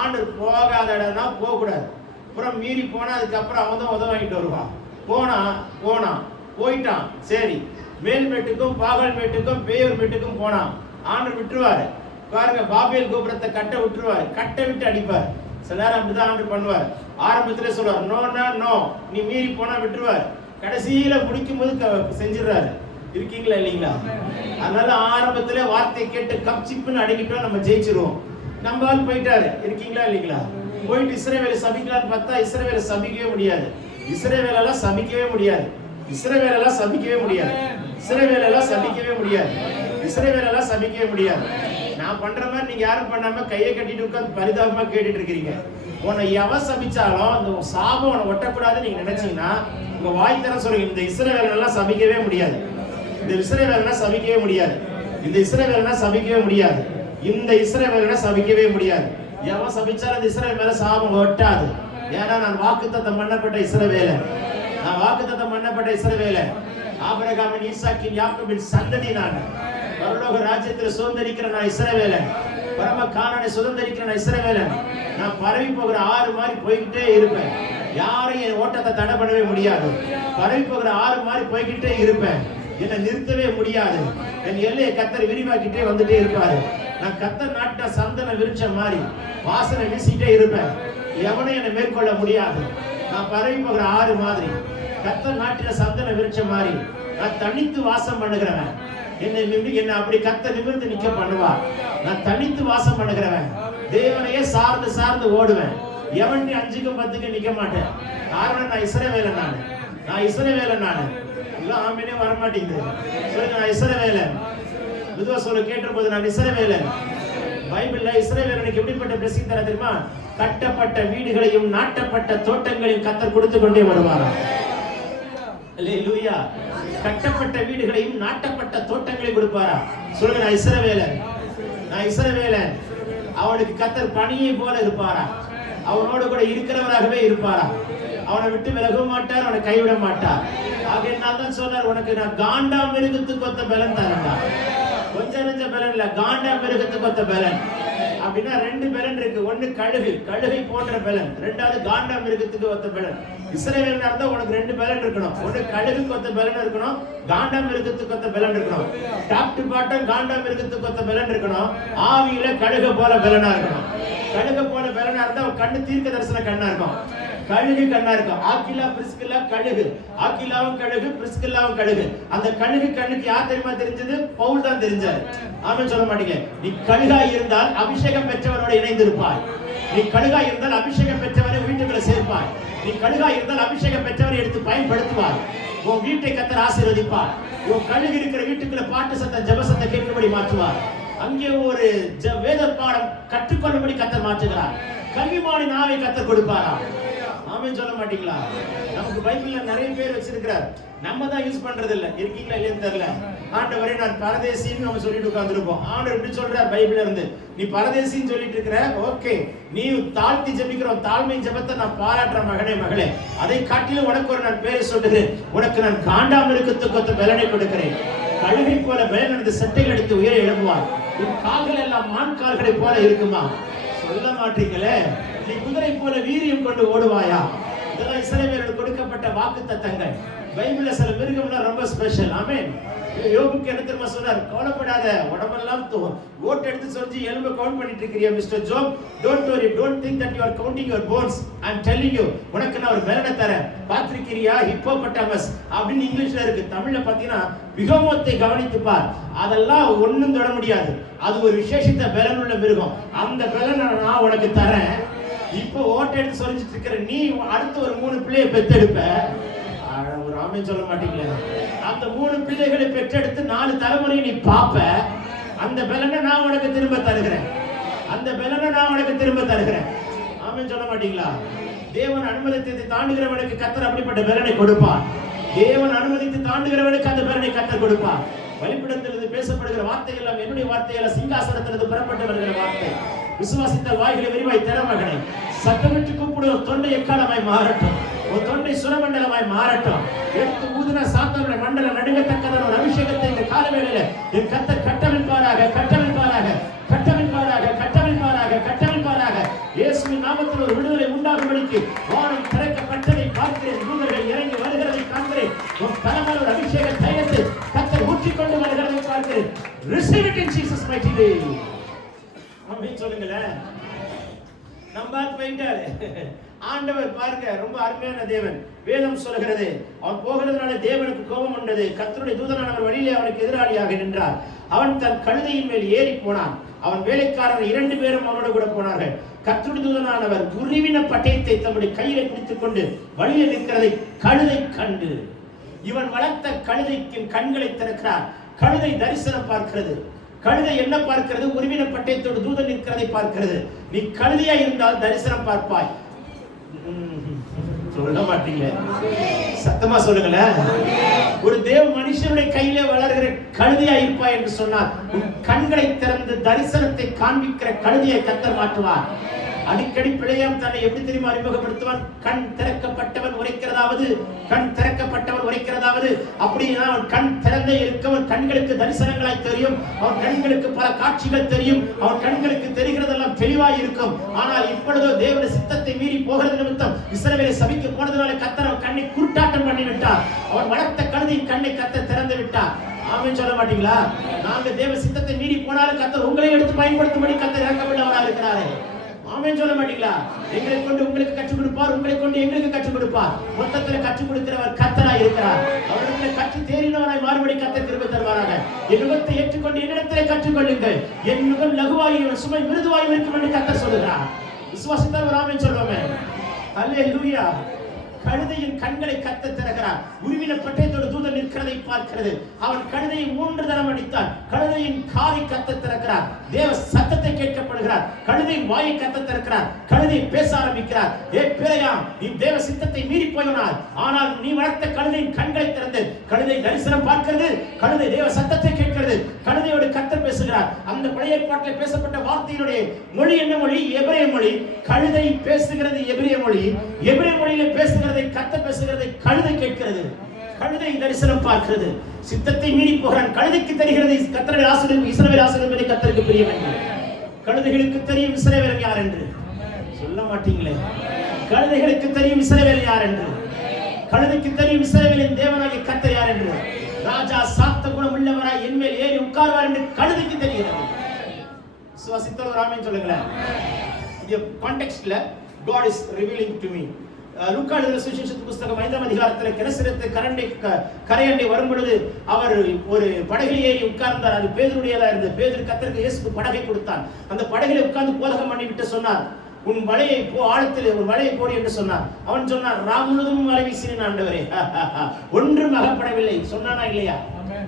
ஆண்டவர் போகாத இடம்னா போக கூடாது. அப்புறம் மீறி போனா அதுக்கப்புறம் அவன் தான் வாங்கிட்டு வருவான். போயிட்டான். சரி, மேல்மேட்டுக்கும் பாகால் மேட்டுக்கும் பேயூர் மேட்டுக்கும் போனான். ஆண்டவர் விட்டுருவாரு. பாருங்க, பாபேல் கோபுரத்தை கட்ட விட்டுருவாரு, கட்ட விட்டு அடிப்பார். சில நேரம் அப்படிதான் ஆண்டவர் பண்ணுவார். ஆரம்பத்திலே சொல்லுவார், நோனா நோ, நீ மீறி போனா விட்டுருவார். கடைசியில முடிக்கும் போது செஞ்சிடறாரு. இருக்கீங்களா இல்லைங்களா? அதனால ஆரம்பத்திலே வார்த்தை கேட்டு கப் சிப்புன்னு அடங்கிட்டோம், நம்ம ஜெயிச்சிருவோம். நம்ம ஆள் போயிட்டாரு. இருக்கீங்களா இல்லைங்களா? போயிட்டு இஸ்ரவேலை சபிக்கலான்னு பார்த்தா இஸ்ரவேலை சபிக்கவே முடியாது. இஸ்ரவேலெல்லாம் சபிக்கவே முடியாது. இஸ்ரவேலெல்லாம் சபிக்கவே முடியாது. இஸ்ரவேலெல்லாம் சபிக்கவே முடியாது. இஸ்ரவேலெல்லாம் சபிக்கவே முடியாது. நான் பண்ற மாதிரி நீங்க யாரும் பண்ணாம கையை கட்டிட்டு உட்கார்ந்து பரிதாபமா கேட்டுட்டு இருக்கீங்க. உன்னை எவன் சபிச்சாலும் அந்த சாபம் உன்னை ஒட்டக்கூடாதுன்னு நீங்க நினைச்சீங்கன்னா உங்க வாய் தர சொல்லுங்க, இந்த இஸ்ரவேலெல்லாம் சபிக்கவே முடியாது. இந்த இஸ்ரவேலெல்லாம் சபிக்கவே முடியாது. இந்த இஸ்ரவேலெல்லாம் சபிக்கவே முடியாது. இந்த இஸ்ரவேலனை சபிக்கவே முடியாது. எவன் சபிச்சாலும் அந்த இஸ்ரவேல் மேல சாபம் ஒட்டாது. ஏன்னா நான் வாக்குத்தத்தம் பண்ணப்பட்ட இஸ்ரவேலன். நான் வாக்குத்தத்தம் பண்ணப்பட்ட இஸ்ரவேலன். ஆபிரகாமின், ஈசாக்கின், யாக்கோபின் சந்ததி நான். பரலோக ராஜ்யத்தில் சுதந்தரிக்கிற நான் இஸ்ரவேலன். பரம கானானை சுதந்தரிக்கிற நான் இஸ்ரவேலன். நான் பரவி போகிற ஆறு மாதிரி போய்கிட்டே இருப்பேன். யாரையும் என் ஓட்டத்தை தடை பண்ணவே முடியாது. பரவி போகிற ஆறு மாதிரி போய்கிட்டே இருப்பேன். என்னை நிறுத்தவே முடியாது. என் எல்லையை கர்த்தர் விரிவாக்கிட்டே வந்துட்டே இருப்பாரு. நான் கர்த்தர் நாட்டின சந்தன விருட்சம் மாதிரி வாசனை வீசிட்டே இருப்பேன். எவனும் என்னை மேற்கொள்ள முடியாது. நான் பரவி போகிற ஆறு மாதிரி, கர்த்தர் நாட்டின சந்தன விருட்சம் மாதிரி நான் தனித்து வாசம் பண்ணுகிறவன். என்னை அப்படி கர்த்தர் நிமிர்ந்து நிக்க பண்ணுவார். நான் தனித்து வாசம் பண்ணுகிறவன். தேவனையே சார்ந்து சார்ந்து ஓடுவேன். எவன் 5க்கும் 10க்கும் நிக்க மாட்டேன். காரணம் நான் இஸ்ரவேலன். நான் இஸ்ரவேலன். எல்லாம் ஆமீனே வர மாட்டேங்குது. சொல்லுங்க, நான் இஸ்ரவேலன். விதுவா சொல்ல கேட்ட போது நான் இஸ்ரவேலன். பைபிள்ல இஸ்ரவேலனுக்கு எப்படிப்பட்ட blessing தர தெரியுமா? கட்டப்பட்ட வீடுகளையும் நாட்டப்பட்ட தோட்டங்களையும் கர்த்தர் கொடுத்து கொண்டே வருவாராம். அல்லேலூயா. கட்டப்பட்ட வீடுகளையும் நாட்டப்பட்ட தோட்டங்களையும் கொடுப்பாரா? சொல்லுங்க, நான் இஸ்ரவேலன். நான் இஸ்ரவேலன். அவனுக்கு கர்த்தர் பனியை போல இருப்பாரா? அவனோடு கூட இருக்கிறவராகவே இருப்பாரா? அவனை விட்டு விலக மாட்டார், அவனை கைவிட மாட்டார். ஆகையினால் தான் சொன்னார், உனக்கு நான் காண்டா மிருகத்துக்கு ஒத்த பலன் தரேன்டா. கொஞ்சம் நெஞ்ச பலன் இல்ல, காண்டா மிருகத்துக்கு ஒத்த பலன். அப்படின்னா 2 பலன் இருக்கு. ஒன்னு கழுகை போன்ற பலன், 2வது காண்டா மிருகத்துக்கு ஒத்த பலன். இஸ்ரவேலனா இருந்தா உனக்கு 2 பலன் இருக்கணும். ஒன்னு கழுகுக்கு ஒத்த பலன் இருக்கணும், காண்டா மிருகத்துக்கு ஒத்த பலன் இருக்கணும். டாப் டு பாட்டம் காண்டா மிருகத்துக்கு ஒத்த பலன் இருக்கணும். ஆவியில கழுகு போல பலனா இருக்கணும். கழுகு போல பலனா இருந்தா கண்ணு தீர்க்க தரிசன கண்ணா இருக்கும். கழுகு கண்ணா இருக்கும். ஆக்கிலா பிரிஸ்கில்லா கழுகு, ஆக்கிலாவும் கழுகு, பிரிஸ்கில்லாவும் கழுகு. அந்த கழுகு கண்ணுக்கு யார் தெரியுமா தெரிஞ்சது? பவுல் தான் தெரிஞ்சாரு. ஆமென் சொல்ல மாட்டீங்க. நீ கழுகாய் இருந்தால் அபிஷேகம் பெற்றவனோட இணைந்து இருப்பாய். நீ கழுகாய் இருந்தால் அபிஷேகம் பெற்றவரை வீட்டுக்குள்ள சேர்ப்பாய். நீ கழுகாய் இருந்தால் அபிஷேகம் பெற்றவரை எடுத்து பயன்படுத்துவார். உன் வீட்டை கர்த்தர் ஆசீர்வதிப்பார். உன் கழுகு இருக்கிற வீட்டுக்குள்ள பாட்டு சத்தம் ஜெப சத்தம் கேட்கும்படி மாற்றுவார். அங்கே ஒரு வேத பாடம் கற்றுக்கொள்ளும்படி கர்த்தர் மாற்றுகிறார். கல்விமானி நாவை கர்த்தர் கொடுப்பாரா? ஆமென் சொல்ல மாட்டீங்களா? நமக்கு பைபிள்ல நிறைய பேர் வச்சிருக்கிறார். நம்ம தான் யூஸ் பண்றது இல்ல. இருக்கீங்களா இல்லைன்னு தெரியல. ஆண்டவரே நான் பரதேசின்னு நம்ம சொல்லிட்டு உட்கார்ந்துருப்போம். ஆண்டவர் எப்படி சொல்றார் பைபிள்ல இருந்து? நீ பரதேசின்னு சொல்லிட்டு இருக்கிற, ஓகே, நீ தாழ்த்தி ஜெபிக்கிற தாழ்மை ஜெபத்தை நான் பாராட்டுற மகனே மகளே. அதை காட்டிலும் உனக்கு ஒரு நான் பேரை சொல்லுகிறேன். உனக்கு நான் காண்டாமிருகத்துக்கு ஒத்த பலனை கொடுக்கிறேன். கழுகை போல பலன் அந்த செட்டைகள் எடுத்து உயர எழுப்புவார். உன் கால்கள் எல்லாம் மான் கால்களை போல இருக்குமா? சொல்ல மாட்டீங்களே. நீ குதிரை போல வீரியம் கொண்டு ஓடுவாயா? இதெல்லாம் இஸ்ரவேலருக்கு கொடுக்கப்பட்ட வாக்குத்தத்தங்கள். பைபிள்ல சில மிருகம்லாம் ரொம்ப ஸ்பெஷல். ஆமென். யோபுக்கு என்ன தெரியுமா சொன்னார்? கவலைப்படாத, உடம்பெல்லாம் ஓட்டு எடுத்து சொல்லி எலும்பை கவுண்ட் பண்ணிட்டு இருக்கிறியா Mister Job? Don't worry, don't think that you are counting your bones. I am telling you, உனக்கு நான் ஒரு பலனை தரேன். பாத்திருக்கிறியா ஹிப்போபட்டாமஸ் அப்படின்னு இங்கிலீஷ்ல இருக்கு. தமிழ்ல பாத்தீங்கன்னா பிகமோத்தை கவனித்து பார். அதெல்லாம் ஒண்ணும் தொட முடியாது. அது ஒரு விசேஷித்த பலன் உள்ள மிருகம். அந்த பலனை நான் உனக்கு தரேன். இப்போ ஓட்டை எடுத்து சொல்லிட்டு இருக்கிற நீ அடுத்த ஒரு 3 பிள்ளையை பெத்தெடுப்ப. ஒரு ஆமென் சொல்ல மாட்டீங்களா? அந்த 3 பிள்ளைகளை பெற்றெடுத்து 4 தலைமுறை நீ பாப்ப. அந்த பலனை நான் உனக்கு திரும்ப தருகிறேன். அந்த பலனை நான் உனக்கு திரும்ப தருகிறேன். ஆமென் சொல்ல மாட்டீங்களா? தேவன் அனுமதித்து தாண்டுகிறவனுக்கு கர்த்தர் அப்படிப்பட்ட பலனை கொடுப்பார். தேவன் அனுமதித்து தாண்டுகிறவனுக்கு அந்த பலனை கர்த்தர் கொடுப்பார். வெளிப்படத்திலிருந்து பேசப்படுகிற வார்த்தை எல்லாம் என்னுடைய வார்த்தைகள் சிங்காசனத்திலிருந்து புறப்பட்டு வருகிற வார்த்தை. விசுவாசித்த வாய்களை விரிவாய் தர மகனே. சத்தமிட்டு கூப்பிடுவோம். தொண்டை எக்காலமாய் மாறட்டும். ஒரு தொண்டை சுரமண்டலமாய் மாறட்டும். எடுத்து ஊதின சாத்தானுடைய மண்டலம் நடுங்கத்தக்கதான ஒரு அபிஷேகத்தை இந்த காலவேளையில என் கர்த்தர் கட்டமைப்பாராக, கட்டமைப்பாராக, கட்டமைப்பாராக, கட்டமைப்பாராக, கட்டமைப்பாராக. இயேசுவின் நாமத்தில் ஒரு விடுதலை உண்டாகும்படிக்கு வானம் திறக்கப்பட்டதை பார்க்கிறேன். தூதர்கள் இறங்கி வருகிறதை காண்கிறேன். உன் தலைமையில் ஒரு அபிஷேக தைலத்தை கர்த்தர் ஊற்றிக்கொண்டு வருகிறதை பார்க்கிறேன். Receive it in Jesus mighty name. ஆமென் சொல்லுங்களேன். நம்பாத் போயிட்டாரு. ஆண்டவர் பாருங்க, ரொம்ப அருமையான தேவன். வேதம் சொல்கிறது, அவன் போகிறதுனால தேவனுக்கு கோபம் வந்தது. கர்த்தருடைய தூதனானவர் வழியிலே அவனுக்கு எதிராளியாக நின்றார். அவன் தன் கழுதையின் மேல் ஏறி போனான். அவன் வேலைக்காரர் 2 பேரும் அவனோடு கூட போனார்கள். கர்த்தருடைய தூதனானவர் உருவின பட்டயத்தை தம்முடைய கையிலே பிடித்துக் கொண்டு வழியில் நிற்கிறதை கழுதை கண்டு, இவன் வளர்த்த கழுதைக்கு கண்களை திறக்கிறார். கழுதை தரிசனம் பார்க்கிறது. கழுதை என்ன பார்க்கிறது? உருவின பட்டயத்தோடு தூதன் நிற்கிறதை பார்க்கிறது. நீ கழுதையா இருந்தால் தரிசனம் பார்ப்பாய். சொல்ல மாட்டீங்க, சத்தமா சொல்லுங்களேன். ஒரு தேவ மனுஷனுடைய கையிலே வளர்கிற கழுதையா இருப்பாய் என்று சொன்னார். உன் கண்களை திறந்து தரிசனத்தை காண்பிக்கிற கழுதையை கர்த்தர் மாற்றுவார். அடிக்கடி பிழையாம் தன்னை எப்படி தெரியுமா அறிமுகப்படுத்துவான்? கண் திறக்கப்பட்டவன் உரைக்கிறதாவது, கண் திறக்கப்பட்டவன் உரைக்கிறதாவது. அப்படின்னா அவன் கண் திறந்தே இருக்கவன் கண்களுக்கு தரிசனங்களாய் தெரியும். அவன் கண்களுக்கு பல காட்சிகள் தெரியும். அவன் கண்களுக்கு தெரிகிறதெல்லாம் தெளிவாய் இருக்கும். ஆனால் இப்பொழுதோ தேவனுடைய சித்தத்தை மீறி போகிறது நிமித்தம் இஸ்ரவேலை சபிக்க போனதுனால கர்த்தர் அவன் கண்ணை குருட்டாட்டம் பண்ணி விட்டார். அவன் வளர்த்த கழுதையின் கண்ணை கர்த்தர் திறந்து விட்டார். ஆமென் சொல்ல மாட்டீங்களா? நாங்க தேவ சித்தத்தை மீறி போனாலும் கர்த்தர் உங்களை எடுத்து பயன்படுத்தும்படி கர்த்தர் இரக்கமுள்ளவராக இருக்கிறாரே. ஆமென் சொல்ல மாட்டீங்களா? எங்களை கொண்டு உங்களுக்கு கற்றுக் கொடுப்பார், உங்களை கொண்டு எங்களுக்கு கற்றுக் கொடுப்பார். மொத்தத்துல கற்றுக் கொடுக்கிறவர் கர்த்தராய் இருக்கிறார். அவரிடத்துல கற்று தேறினவராய் மாறுபடி கர்த்தர் கிருபை தருவாராக. என் நுகத்தை ஏற்றுக்கொண்டு என்னிடத்திலே கற்றுக்கொள்ளுங்கள், என் நுகம் லகுவாயும் சுமை மிருதுவாயும் இருக்கும் என்று கர்த்தர் சொல்லுகிறார். விசுவாசித்தால் ஆமென் சொல்லுவோமே. அல்லேலூயா. கழுதையின் கண்களை கர்த்தர் திறக்கிறார். உருவின பட்டயத்தோடு தூதன் நிற்கிறதை பார்க்கிறது. அவன் கழுதையை 3 தரம் அடித்தான். கழுதையின் காதை கர்த்தர் திறக்கிறார். தேவ சத்தத்தை கேட்கப்படுகிறார். கழுதையின் வாயை கர்த்தர் திறக்கிறார். கழுதை பேச ஆரம்பிக்கிறார். ஏ பிள்ளையாம், நீ தேவ சித்தத்தை மீறி போனாய், ஆனால் நீ வளர்த்த கழுதையின் கண்களை திறந்து கழுதை தரிசனம் பார்க்கிறது. கழுதை தேவ சத்தத்தை கேட்கிறது. கழுதையோடு கர்த்தர் பேசுகிறார். அந்த பழைய ஏற்பாட்டில் பேசப்பட்ட வார்த்தையினுடைய மொழி என்ன மொழி? எபிரேய மொழி. கழுதை பேசுகிறது எபிரேய மொழி. எபிரேய மொழியிலே பேசுகிறதை கர்த்தர் பேசுகிறதை கழுதை கேட்கிறது. கழுதை தரிசனம் பார்க்கிறது. சித்தத்தை மீறி போகிறான். கழுதைக்கு தெரிகிறது கர்த்தருடைய ஆசீர்வாதம் இஸ்ரவேல் ஆசீர்வாதம் கர்த்தருக்கு பிரியமானது. கழுதைகளுக்கு தெரியும் இஸ்ரவேல் யார் என்று. சொல்ல மாட்டீங்களே. கழுதைகளுக்கு தெரியும் இஸ்ரவேல் யார் என்று. கழுதைக்கு தெரியும் இஸ்ரவேலின் தேவனாகிய கர்த்தர் யார் என்று. ராஜா சாத்த குணம் உள்ளவராய் என்மேல் ஏறி உட்கார்வார் என்று கழுதைக்கு தெரிகிறது. விசுவாசித்தவர் ஆமென் சொல்லுங்களேன். இந்த கான்டெக்ஸ்ட்ல God is revealing to me. லூக்கா எழுதின சுவிசேஷ புத்தகம் 5ஆம் அதிகாரத்தில் கிரேசரத்து கரையண்டை வரும் பொழுது அவர் ஒரு படகில் ஏறி உட்கார்ந்தார். அது பேதுருடையதா இருந்தது. பேதுரு கர்த்தருக்கு இயேசுக்கு படகை கொடுத்தான். அந்த படகில் உட்கார்ந்து போதகம் பண்ணி விட்டு சொன்னார், உன் வலையை ஆழத்தில் ஒரு வலையை போடு என்று சொன்னார். அவன் சொன்னான், ராமுழுதும் வலை வீசினேன் ஆண்டவரே, ஒன்றும் அகப்படவில்லை. சொன்னானா இல்லையா?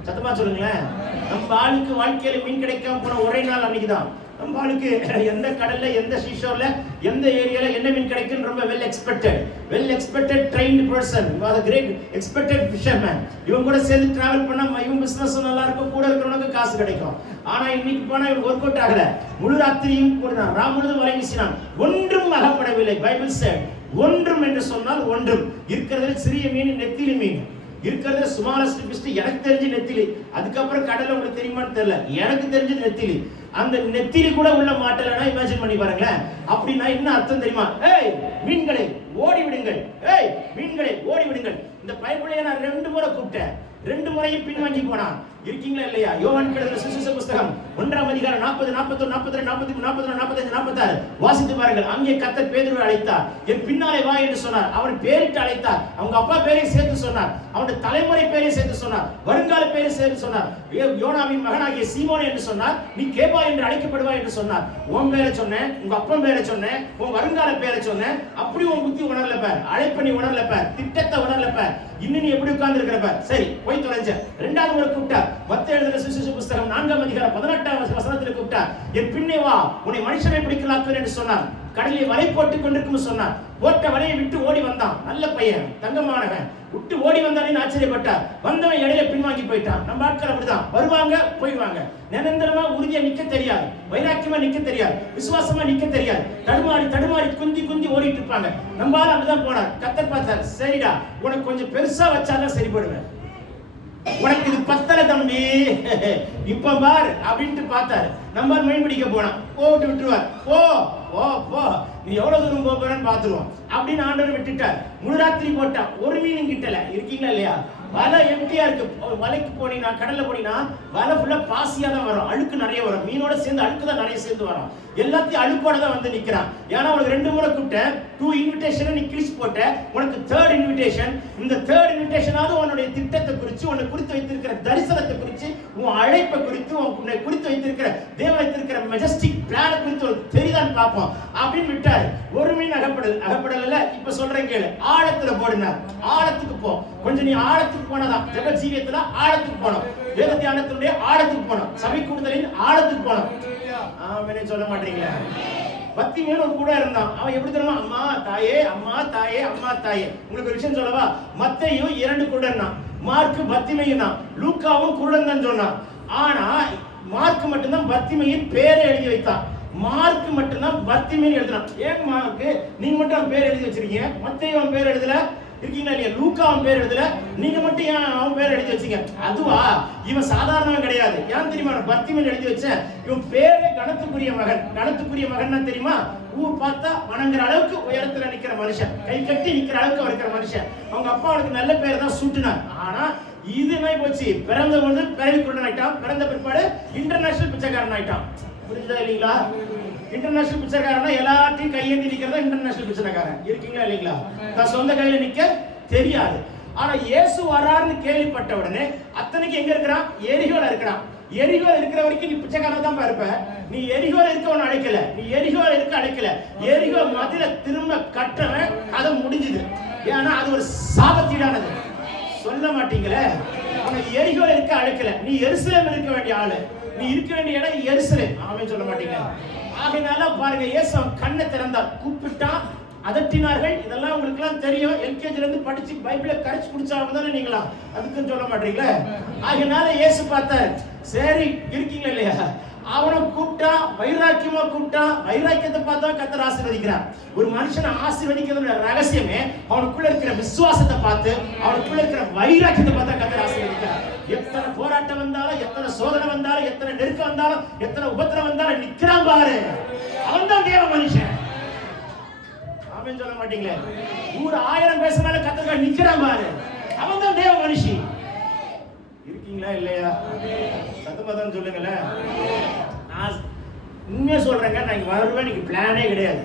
சத்தமா சொல்லுங்களேன். நம்ம ஆளுக்கு வாழ்க்கையில மீன் கிடைக்காம போன ஒரே நாள் அன்னைக்குதான். நம்ம ஆளுக்கு எந்த கடல்ல, எந்த சீஷோர்ல, எந்த ஏரியால என்ன மீன் கிடைக்கும் ரொம்ப well expected trained person, was a great expected fisherman. இவங்க கூட சேர்ந்து டிராவல் பண்ணா இவங்க பிசினஸ் நல்லா இருக்கும், கூட இருக்கிறவனுக்கு காசு கிடைக்கும். ஆனா இன்னைக்கு போனா இவங்க ஒர்க் அவுட் ஆகல. முழு ராத்திரியும் கூடினான், ராமுழுதும் வலை வீசினான், ஒன்றும் அகப்படவில்லை. பைபிள் said ஒன்றும் என்று சொன்னால் ஒன்றும். இருக்கிறதுல சிறிய மீன் நெத்திலி மீன், இருக்கிறதுல ஸ்மாலஸ்ட் ஃபிஷ் எனக்கு தெரிஞ்சு நெத்திலி. அதுக்கப்புறம் கடல்ல உங்களுக்கு தெரியுமான்னு தெரியல, எனக்கு தெரிஞ்சது நெத்திலி. அந்த நெத்திலி கூட உள்ள மாட்டலனா இமேஜின் பண்ணி பாருங்களேன். அப்படின்னா என்ன அர்த்தம் தெரியுமா? ஏய் மீன்களை ஓடி விடுங்கள், ஏய் மீன்களை ஓடி விடுங்கள். இந்த பைபிளை நான் 2 முறை கூப்பிட்டேன், 2 முறையும் பின்வாங்கி போனான். இருக்கீங்களா இல்லையா? யோவான் எழுதின சுவிசேஷ புத்தகம் 1ஆம் அதிகாரம் 40, 41, 42, 43, 44, 45, 46 வாசித்து பாருங்கள். அங்கே கர்த்தர் பேதுருவை அழைத்தார். என் பின்னாலே வா என்று சொன்னார். அவன் பேரிட்டு அழைத்தார். அவங்க அப்பா பேரை சேர்த்து சொன்னார். அவனுடைய தலைமுறை பேரை சேர்த்து சொன்னார். வருங்கால பேரை சேர்த்து சொன்னார். யோனாவின் மகனாகிய சீமோன் என்று சொன்னார். நீ கேபா என்று அழைக்கப்படுவாய் என்று சொன்னார். உன் பேரை சொன்னேன், உங்க அப்பா பேரை சொன்னேன், உன் வருங்கால பேரை சொன்னேன். அப்படி உன் புத்தி உணரல பார், அழைப்ப நீ உணரல பார், திட்டத்தை உணரல பார். இன்னும் நீ எப்படி உட்கார்ந்து இருக்கிற பார். சரி போய் தொலைஞ்ச. 2வது முறை கூப்பிட்டார். மத்தேயு எழுதின சுவிசேஷ புத்தகம் 4ஆம் அதிகாரம் 18ஆம் வசனத்தில் கூப்பிட்டார். என் பின்னே வா, உன்னை மனுஷனை பிடிக்கலாக்குவேன் என்று சொன்னார். கடலில் வலை போட்டுக் கொண்டிருக்கும் சொன்னார். போட்ட வலையை விட்டு ஓடி வந்தான். நல்ல பையன், தங்கமானவன். விட்டு ஓடி வந்தானே ஆச்சரியப்பட்டார். வந்தவன் இடையில பின்வாங்கி போயிட்டான். நம்ம ஆட்கள் அப்படிதான், வருவாங்க போயிடுவாங்க. நிரந்தரமா உறுதியா நிக்க தெரியாது, வைராக்கியமா நிக்க தெரியாது, விசுவாசமா நிக்க தெரியாது. தடுமாறி குந்தி ஓடிட்டு இருப்பாங்க. நம்மளால அப்படிதான் போனார். கர்த்தர் பார்த்தார், சரிடா உனக்கு கொஞ்சம் பெருசா வச்சாதான் சரிப்படுவேன், உனக்கு இது பத்தல தம்பி, இப்ப பார் அப்படின்ட்டு பார்த்தாரு. நம்ம மீன் பிடிக்க போனான். போட்டு விட்டுருவார். போ நீ எவ்வளவு தூரம் போறன்னு பாத்துருவோம் அப்படின்னு ஆண்டவர் விட்டுட்டார். முழு ராத்திரி போட்டான், ஒரு மீனும் கிட்டல. இருக்கீங்களா இல்லையா? வலை எம்டியா இருக்கு. வலைக்கு போனீங்கன்னா, கடல்ல போனீங்கன்னா வலை ஃபுல்லா பாசியா தான் வரும், அழுக்கு நிறைய வரும். மீனோட சேர்ந்து அழுக்கு தான் நிறைய சேர்ந்து வரும். எல்லாத்தையும் அழுக்கோட தான் வந்து நிக்கிறான். ஏன்னா உனக்கு 2 முறை கூப்பிட்டேன், 2 இன்விடேஷன் நீ கிழிச்சு போட்ட. உனக்கு 3rd இன்விடேஷன். இந்த 3rd இன்விடேஷனாவது உன்னுடைய திட்டத்தை குறித்து, உன்னை குறித்து வைத்திருக்கிற தரிசனத்தை குறித்து, உன் அழைப்பை குறித்து, உன்னை குறித்து வைத்திருக்கிற தேவன் வைத்திருக்கிற மெஜஸ்டிக் பிளான குறித்து ஒரு தெரிதான் பார்ப்போம் அப்படின்னு விட்டாரு. ஒரு மீன் அகப்படல. இப்ப சொல்றேன் கேளு. ஆழத்துல போடுனார். ஆழத்துக்கு போ. கொஞ்சம் நீ ஆழத்துக்கு போனதான். ஜெப ஜீவியத்துல ஆழத்துக்கு போனோம், வேத தியானத்தினுடைய ஆழத்துக்கு போனோம், சபை கூடுதலின் ஆழத்துக்கு போனோம். ஆமென் சொல்ல மாட்டீங்களா? பத்திமேல் ஒரு கூட இருந்தான். அவன் எப்படி தெரியுமா? அம்மா தாயே, அம்மா தாயே, அம்மா தாயே. உங்களுக்கு ஒரு விஷயம் சொல்லவா? மத்தேயு 2 குருடன், மார்க் பத்திமையும் தான், லூக்காவும் குருடன் தான் சொன்னான். ஆனா மார்க் மட்டும்தான் பத்திமையின் பேரை எழுதி வைத்தான். மார்க் மட்டும்தான் பத்திமைன்னு எழுதினான். ஏன் மார்க் நீங்க மட்டும் அவன் பேர் எழுதி வச்சிருக்கீங்க, மத்தேயு அவன் பேர் எழுதல? இருக்கீங்களா இல்லையா? லூக்கா அவன் பேர் எழுதல, நீங்க மட்டும் ஏன் அவன் பேர் எழுதி வச்சீங்க? அதுவா? இவன் சாதாரணவன் கிடையாது. ஏன் தெரியுமா பத்திமைன்னு எழுதி வச்ச? இவன் பேரே கணத்துக்குரிய மகன். கணத்துக்குரிய மகன் தெரியுமா? ஊர் பார்த்தா வணங்குற அளவுக்கு உயரத்துல நிக்கிற மனுஷன், கை கட்டி நிக்கிற அளவுக்கு இருக்கிற மனுஷன். அவங்க அப்பா அவனுக்கு நல்ல பேர் தான் சூட்டினார். ஆனா இது என்ன போச்சு, பிறந்த பொழுது பிறவி குருடன் ஆயிட்டான், பிறந்த பிற்பாடு இன்டர்நேஷனல் பிச்சைக்காரன் ஆயிட்டான். புரிஞ்சுதா இல்லீங்களா? இன்டர்நேஷனல் பிச்சைக்காரனா எல்லாத்தையும் கையேந்தி நிக்கிறதா இன்டர்நேஷனல் பிச்சைக்காரன். இருக்கீங்களா இல்லீங்களா? தான் சொந்த கையில நிக்க தெரியாது. ஆனா இயேசு வராருன்னு கேள்விப்பட்ட உடனே அத்தனைக்கு எங்க இருக்கிறான்? எரிகோல இருக்கிறான். எரிகோல இருக்கிற வரைக்கும் நீ பிச்சைக்காரன் தான் இருப்ப. நீ எரிகோல இருக்கவன அழைக்கல, நீ எரிகோல இருக்க அழைக்கல. எரிகோ மதில திரும்ப கட்டவன் கதை முடிஞ்சுது. ஏன்னா அது ஒரு சாபத்தீடானது. சொல்ல மாட்டீங்களே, ஆனா எரிகோல இருக்க அழைக்கல. நீ எருசலேம் இருக்க வேண்டிய ஆளு, நீ இருக்க வேண்டிய இடம் எருசலேம். ஆமென் சொல்ல மாட்டீங்க. ஆகையினால பாருங்க, இயேசு கண்ணை திறந்தார், கூப்பிட்டான், அதட்டினார்கள். இதெல்லாம் உங்களுக்கு எல்லாம் தெரியும். எல்கேஜில இருந்து படிச்சு பைபிளை கரைச்சு குடிச்சவங்க தானே நீங்களா, அதுக்கும் சொல்ல மாட்டீங்களே. ஆகையினால இயேசு பார்த்தார், சரி இருக்கீங்க இல்லையா, அவனை கூப்பிட்டா, வைராக்கியமா கூப்பிட்டா. வைராக்கியத்தை பார்த்தா கர்த்தர் ஆசீர்வதிக்கிறார். ஒரு மனுஷனை ஆசீர்வதிக்கிறதுல ரகசியமே அவனுக்குள்ள இருக்கிற விசுவாசத்தை பார்த்து, அவனுக்குள்ள இருக்கிற வைராக்கியத்தை பார்த்தா கர்த்தர் ஆசீர்வதிக்கிறார். எத்தனை போராட்டம் வந்தாலும், எத்தனை சோதனை வந்தாலும், எத்தனை நெருக்கம் வந்தாலும், எத்தனை உபத்திரம் வந்தாலும் நிக்கிறான் பாரு, அவன் தான் தேவ மனுஷன். ஆமென் சொல்ல மாட்டீங்களே. ஊர் 1000 பேசுனாலும் கர்த்தர் நிக்கிறான் பாரு, அவன் தான் தேவ மனுஷி. இருக்கீங்களா இல்லையா? சத்தமா சொல்லுங்களேன். நான் உண்மையா சொல்றேங்க, நான் இங்க வருவேன் நீங்க பிளானே கிடையாது.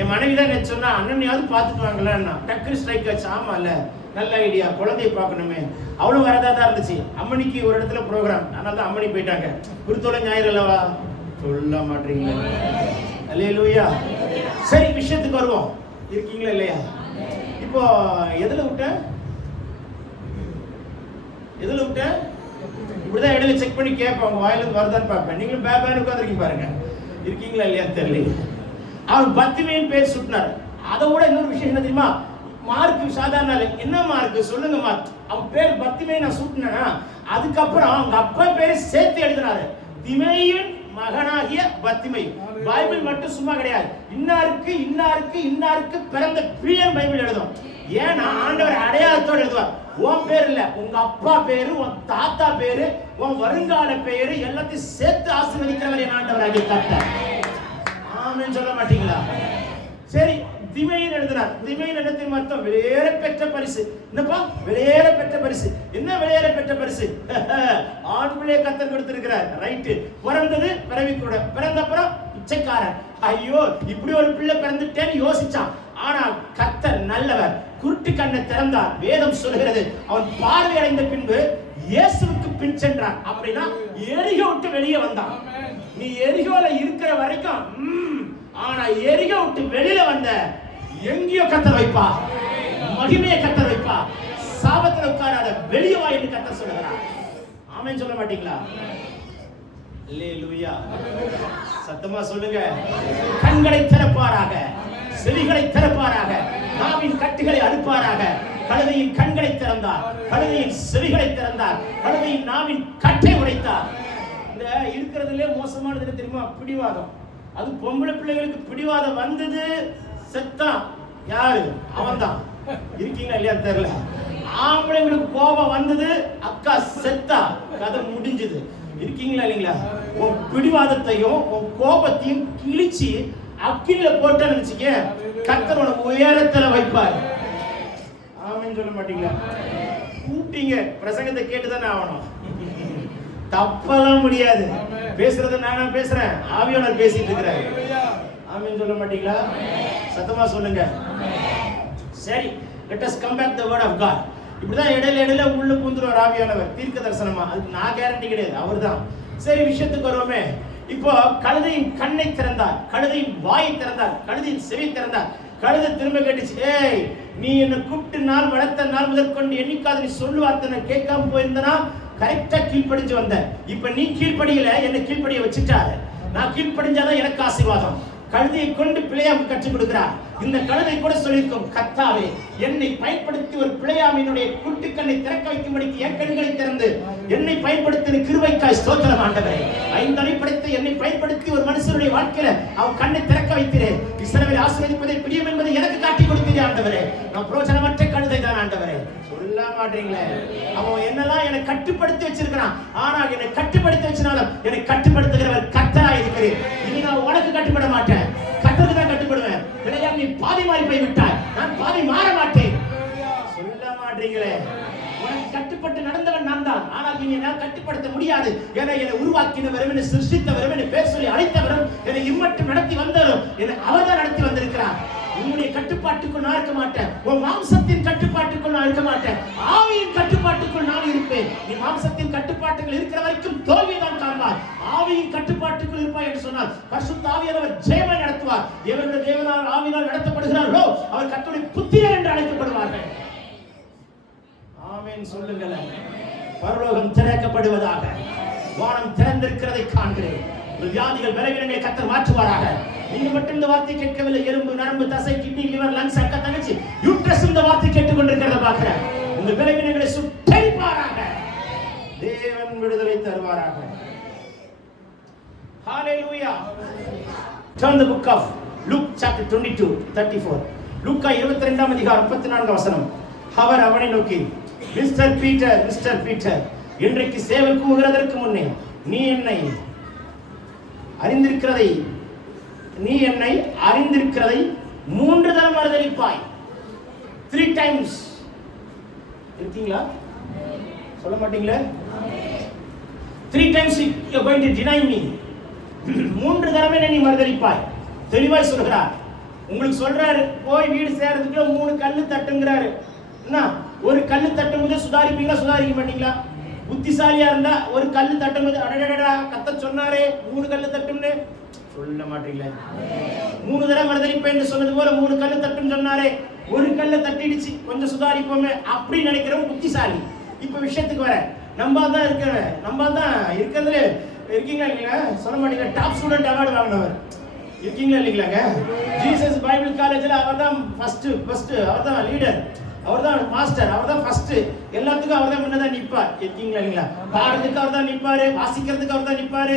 என் மனைவி தான் என்ன சொன்னா, அண்ணனையாவது பார்த்துட்டு வாங்கலன்னா டக்குனு ஸ்ட்ரைக் ஆச்சு. ஆமா இல்ல, நல்ல ஐடியா, குழந்தைய பார்க்கணுமே. அவளும் வரதா தான் இருந்துச்சு. அம்மனிக்கு ஒரு இடத்துல ப்ரோக்ராம், அதனால தான் அம்மனி போயிட்டாங்க. குருத்தோலை ஞாயிறு அல்லவா, சொல்ல மாட்டீங்க. அல்லேலூயா. சரி, விஷயத்துக்கு வருவோம். இருக்கீங்களா இல்லையா? இப்போ எதுல விட்டேன்? இப்படிதான் இடையில செக் பண்ணி கேட்பேன், உங்க வாயில இருந்து வருதான்னு பார்ப்பேன். நீங்களும் பேபான்னு உட்காந்துருக்கீங்க பாருங்க. இருக்கீங்களா இல்லையா தெரியல. அவன் பத்திமையின் பேர் சுட்டினார். அதை விட இன்னொரு விஷயம் என்ன தெரியுமா? மார்க்கு சாதாரண என்ன மார்க்கு சொல்லுங்க மார்க். அவன் பேர் பத்திமையை நான் சுட்டினா, அதுக்கப்புறம் அவங்க அப்பா பேரை சேர்த்து எழுதினாரு, திமையின் மகனாகிய பத்திமை. பைபிள் மட்டும் சும்மா கிடையாது, இன்னாருக்கு இன்னாருக்கு இன்னாருக்கு பிறந்த பிரியன் பைபிள் எழுதும். ஏன்னா ஆண்டவர் அடையாளத்தோடு எழுதுவார். உன் பேர் இல்ல, உங்க அப்பா பேரு, உன் தாத்தா பேரு, உன் வருங்கால பேரு எல்லாத்தையும் சேர்த்து ஆசீர்வதிக்கிறவர் என் ஆண்டவராகிய கர்த்தர். ஆமென் சொல்ல மாட்டீங்களா? சரி, திமையின் எழுதினார். திமையின் இடத்தின் அர்த்தம் வெளியேற பெற்ற பரிசு. என்னப்பா வெளியேற பெற்ற பரிசு? என்ன வெளியேற பெற்ற பரிசு? ஆண் பிள்ளையை கர்த்தர் கொடுத்திருக்கிறார். ரைட்டு. பிறந்தது பிறவி கூட, பிறந்தப்புறம் பிச்சைக்காரன். ஐயோ, இப்படி ஒரு பிள்ளை பிறந்துட்டேன்னு யோசிச்சான். ஆனா கர்த்தர் நல்லவர், குருட்டு கண்ணை திறந்தார். வேதம் சொல்கிறது, அவன் பார்வை அடைந்த பின்பு இயேசுவுக்கு பின் சென்றான். அப்படின்னா எரிகோ விட்டு வெளியே வந்தான். நீ எரிகோல இருக்கிற வரைக்கும் ஆனா எரிகோ விட்டு வெளியில வந்த, எங்கேயோ கர்த்தர் வைப்பா, மகிமையை கர்த்தர் வைப்பா. சாபத்துல உட்காராத, வெளியே வா என்று கர்த்தர் சொல்லுகிறார். ஆமென் சொல்ல மாட்டீங்களா? அல்லேலூயா. சத்தமா சொல்லுங்க. கண்களை திறப்பாராக, செவிகளை திறப்பாராக, நாவின் கட்டுகளை அறுப்பாராக. கழுதையின் கண்களை திறந்தார், கழுதையின் செவிகளை திறந்தார், கழுதையின் நாவின் கட்டை உடைத்தார். இந்த இருக்கிறதுலே மோசமானது என்ன தெரியுமா? பிடிவாதம். அது பொம்பளை பிள்ளைகளுக்கு பிடிவாதம் வந்தது, செத்தான். யாரு? அவன் தான். இருக்கீங்களா இல்லையா தெரியல. ஆம்பளைங்களுக்கு கோபம் வந்தது, அக்கா செத்தா, கதை முடிஞ்சது. இருக்கீங்களா இல்லைங்களா? உன் பிடிவாதத்தையும் உன் கோபத்தையும் கிழிச்சு அக்கில போட்ட நினைச்சுக்க, கர்த்தர் உனக்கு உயரத்துல வைப்பார். ஆமென் சொல்ல மாட்டீங்களா? கூப்பிட்டீங்க, பிரசங்கத்தை கேட்டுதானே ஆகணும். தப்பெல்லாம் முடியாது. பேசுறது நானா பேசுறேன், ஆவியானவர் பேசிட்டு இருக்கிறாரு. ஆமென் சொல்ல மாட்டீங்களா? சத்தமா சொல்லுங்க. சரி, let us come back the word of God. இப்படிதான் இடையில உள்ள பூந்துருவார் ஆவியானவர், தீர்க்க தரிசனமா. அதுக்கு நான் கேரண்டி கிடையாது, அவர்தான். சரி, விஷயத்துக்கு வருவோமே. இப்போ கழுதையின் கண்ணை திறந்தார், கழுதையின் வாயை திறந்தார், கழுதையின் செவி திறந்தார். கழுதை திரும்ப கேட்டுச்சு, ஏய், நீ என்ன கூப்பிட்டு நாள் வளர்த்த நாள் முதற்கொண்டு என்னைக்காவது நீ சொல்லுவார்த்தனை கேட்காம போயிருந்தனா கரெக்டா கீழ்ப்படிஞ்சு வந்த. இப்ப நீ கீழ்ப்படியில, என்ன கீழ்ப்படிய வச்சுட்டாரு. நான் கீழ்ப்படிஞ்சாதான் எனக்கு ஆசீர்வாதம். கழுதையை கொண்டு பிழையாமை கற்றுக் கொடுக்கிறார். இந்த கழுதை கூட சொல்லியிருக்கும், கர்த்தாவே என்னை பயன்படுத்தி ஒரு பிழையாமையினுடைய குட்டிக்கண்ணை திறக்க வைக்கும்படிக்கு என் கண்களை திறந்து என்னை பயன்படுத்தின கிருபைக்காய் ஸ்தோத்திரம் ஆண்டவரே. 5 அடிப்படைத்து என்னை பயன்படுத்தி ஒரு மனுஷனுடைய வாழ்க்கையில அவன் கண்ணை திறக்க வைத்தீரே. இஸ்ரவேலை ஆசீர்வதிப்பதை பிரியம் என்பதை எனக்கு காட்டி கொடுத்தீரே ஆண்டவரே. நான் பிரோஜனமற்ற கழுதை தான் ஆண்டவரே. சொல்ல மாட்டீங்களே. அவன் என்னெல்லாம் என்னை கட்டுப்படுத்தி வச்சிருக்கிறான். ஆனா என்னை கட்டுப்படுத்தி வச்சினாலும் என்னை கட்டுப்படுத்துகிறவர் கர்த்தராய் இருக்கிறேன். இனி நான் உனக்கு கட்டுப்பட மாட்டேன், கர்த்தருக்கு தான் கட்டுப்படுவேன். பிள்ளையா, நீ பாதி மாறி போய் விட்டாய், நான் பாதி மாற மாட்டேன். சொல்ல மாட்டீங்களே. உனக்கு கட்டுப்பட்டு நடந்தவன் நான் தான். ஆனால் இனி நான் கட்டுப்படுத்த முடியாது. என்னை உருவாக்கினவரும், என்னை சிருஷ்டித்தவரும், என்னை பேர் சொல்லி அழைத்தவரும், என்னை இம்மட்டும் நடத்தி வந்தவரும் என்னை அவர்தான் நடத்தி வந்திருக்கிறார். உன்னுடைய கட்டுப்பாட்டுக்குள் நான் இருக்க மாட்டேன். உன் மாம்சத்தின் கட்டுப்பாட்டுக்குள் நான் இருக்க மாட்டேன். ஆவியின் கட்டுப்பாட்டுக்குள் நான் இருப்பேன். நீ மாம்சத்தின் கட்டுப்பாட்டுக்குள் இருக்கிற வரைக்கும் தோல்விதான் காண்பாய். ஆவியின் கட்டுப்பாட்டுக்குள் இருப்பாய் என்று சொன்னால் பரிசுத்த ஆவியானவர் ஜெயமாய் நடத்துவார். எவருடைய தேவனால் ஆவியினால் நடத்தப்படுகிறார்களோ அவர் கர்த்தருடைய புத்திரர் என்று அழைக்கப்படுவார்கள். ஆமென் சொல்லுங்களேன். பரலோகம் திறக்கப்படுவதாக. வானம் திறந்திருக்கிறதை காண்கிறேன். வியாதிகள் பலவீனங்களை கர்த்தர் மாற்றுவாராக. நீங்க மட்டும் இந்த வார்த்தை கேட்கவில்லை. எலும்பு, நரம்பு, தசை, கிட்னி, லிவர், லங்ஸ், அக்கா, தங்கச்சி, யூட்ரஸ் இந்த வார்த்தை கேட்டுக்கொண்டிருக்கிறத பார்க்கிறேன். உங்க பலவீனங்களை சுட்டெரிப்பாராக. தேவன் விடுதலை தருவாராக. ஹalleluya. Turn the book of Luke chapter 22:34. லூக்கா 22ஆம் அதிகாரம் 34 வசனம். அவர் அவனை நோக்கி, மிஸ்டர் பீட்டர், இன்றைக்கு சேவை கூறுகிறதற்கு முன்னே நீ என்னை அறிந்திருக்கிறதை 3 தரம் மறுதலிப்பாய். 3 times. இருக்கீங்களா? சொல்ல மாட்டீங்களே? 3 times you are going to deny me. 3 தடவை நீ மறுதலிப்பாய். தெளிவாய் சொல்கிறார். உங்களுக்கு சொல்றாரு, போய் வீடு சேரதுக்குள்ள 3 கல்லு தட்டுங்கிறாரு. என்ன, ஒரு கல்லு தட்டும்போது சுதாரிப்பீங்களா, சுதாரிக்க மாட்டீங்களா? புத்திசாலியா இருந்தா ஒரு கல்லு தட்டும்போது அடடடா கத்த சொன்னாரே 3 கல்லு தட்டும்னு சொல்ல மாட்டீங்களே. 3 தடவை மறுதலிப்பேன்னு சொன்னது போல 3 கல்லு தட்டுன்னு சொன்னாரே, ஒரு கல்லை தட்டிடுச்சு, கொஞ்சம் சுதாரிப்போமே அப்படி நினைக்கிறவங்க புத்திசாலி. இப்ப விஷயத்துக்கு வர, நம்ம தான் இருக்கிறதுல இருக்கீங்களா இல்லைங்களா? சொல்ல மாட்டீங்களா? டாப் ஸ்டூடெண்ட் அவார்டு வாங்கினவர் இருக்கீங்களா இல்லைங்களாங்க? ஜீசஸ் பைபிள் காலேஜில் அவர் தான் ஃபர்ஸ்ட், அவர் தான் லீடர், அவர் தான் மாஸ்டர், அவர் தான் ஃபர்ஸ்ட். எல்லாத்துக்கும் அவர் தான் முன்னதான் நிற்பார். இருக்கீங்களா இல்லைங்களா? பாடுறதுக்கு அவர் தான் நிற்பாரு, வாசிக்கிறதுக்கு அவர் தான் நிற்பாரு,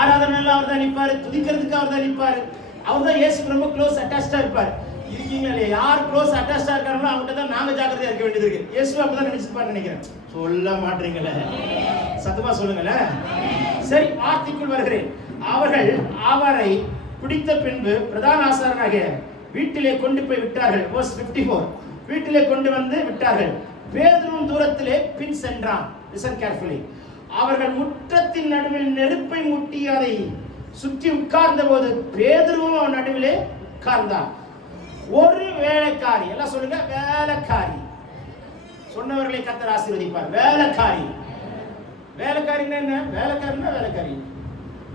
ஆராதனையில் அவர் தான் நிற்பாரு, துதிக்கிறதுக்கு அவர் தான் நிற்பாரு. அவர் தான் இயேசுக்கு ரொம்ப க்ளோஸ் அட்டாச்சாக இருப்பார். இருக்கீங்களா இல்லையா? யார் க்ளோஸ் அட்டாச்சாக இருக்காங்களோ அவங்ககிட்ட தான் நாம ஜாக்கிரதையா இருக்க வேண்டியது இருக்கு. இயேசு அப்பதான் நினைச்சிருப்பாரு நினைக்கிறேன். சொல்ல மாட்டீங்களே, சத்தமா சொல்லுங்களேன். சரி, வார்த்தைக்குள் வருகிறேன். அவர்கள் அவரை பிடித்த பின்பு பிரதான ஆசாரியனாகிய வீட்டிலே கொண்டு போய் விட்டார்கள். verse 54. வீட்டிலே கொண்டு வந்து விட்டார்கள். பேதுருவும் தூரத்திலே பின் சென்றான். listen carefully. அவர்கள் முற்றத்தின் நடுவில் நெருப்பை மூட்டி அதை சுற்றி உட்கார்ந்த போது பேதுருவும் அவன் நடுவிலே உட்கார்ந்தான். ஒரு வேலைக்காரி, எல்லாம் சொல்லுங்க, வேலைக்காரி. சொன்னவர்களை கர்த்தர் ஆசீர்வதிப்பார். வேலைக்காரி. வேலைக்காரின்னா என்ன?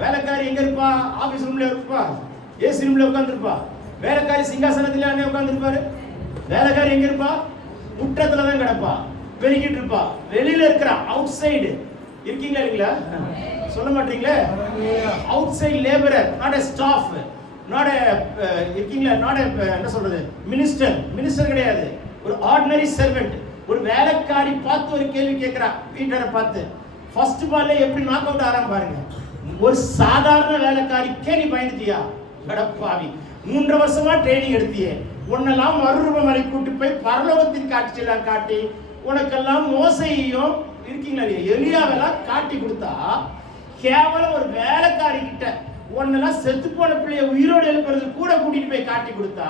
வேலைக்காரி எங்க இருப்பா? ஆபீஸ் ரூம்ல இருப்பா, ஏசி ரூம்ல உட்கார்ந்துருப்பா. வேலைக்காரி சிங்காசனத்துல உட்கார்ந்துருப்பாரு. வேலைக்காரி எங்க இருப்பா? முற்றத்துல தான் கிடப்பா, பெருகிட்டு இருப்பா. வெளியில இருக்கிறா, அவுட் சைடு. இருக்கீங்களா இல்லைங்களா? சொல்ல மாட்டீங்களே. Out side labourer, not a staff, not a இருக்கீங்களா, நாட் எ என்ன சொல்றது, மினிஸ்டர் கிடையாது, ஒரு ஆர்டினரி சர்வெண்ட். ஒரு வேலைக்காரி பார்த்து ஒரு கேள்வி கேட்கிறா பீட்டரை பார்த்து. ஃபர்ஸ்ட் பால்ல எப்படி நாக் அவுட் ஆறாம பாருங்க. ஒரு சாதாரண வேலைக்காரிக்கே நீ பயந்துட்டியா? கடப்பாவி, 3 வருஷமா ட்ரைனிங் எடுத்தியே, உன்னெல்லாம் மறுரூபம் வரை கூட்டு போய் பரலோகத்தின் காட்சியெல்லாம் காட்டி உனக்கெல்லாம் மோசையும் இருக்கீங்களா இல்லையா, எலியாவெல்லாம் காட்டி கொடுத்தா, கேவலம் ஒரு வேலைக்காரி கிட்ட உன்னெல்லாம் செத்து போன பிள்ளைய உயிரோடு எழுப்புறது கூட கூட்டிட்டு போய் காட்டி கொடுத்தா,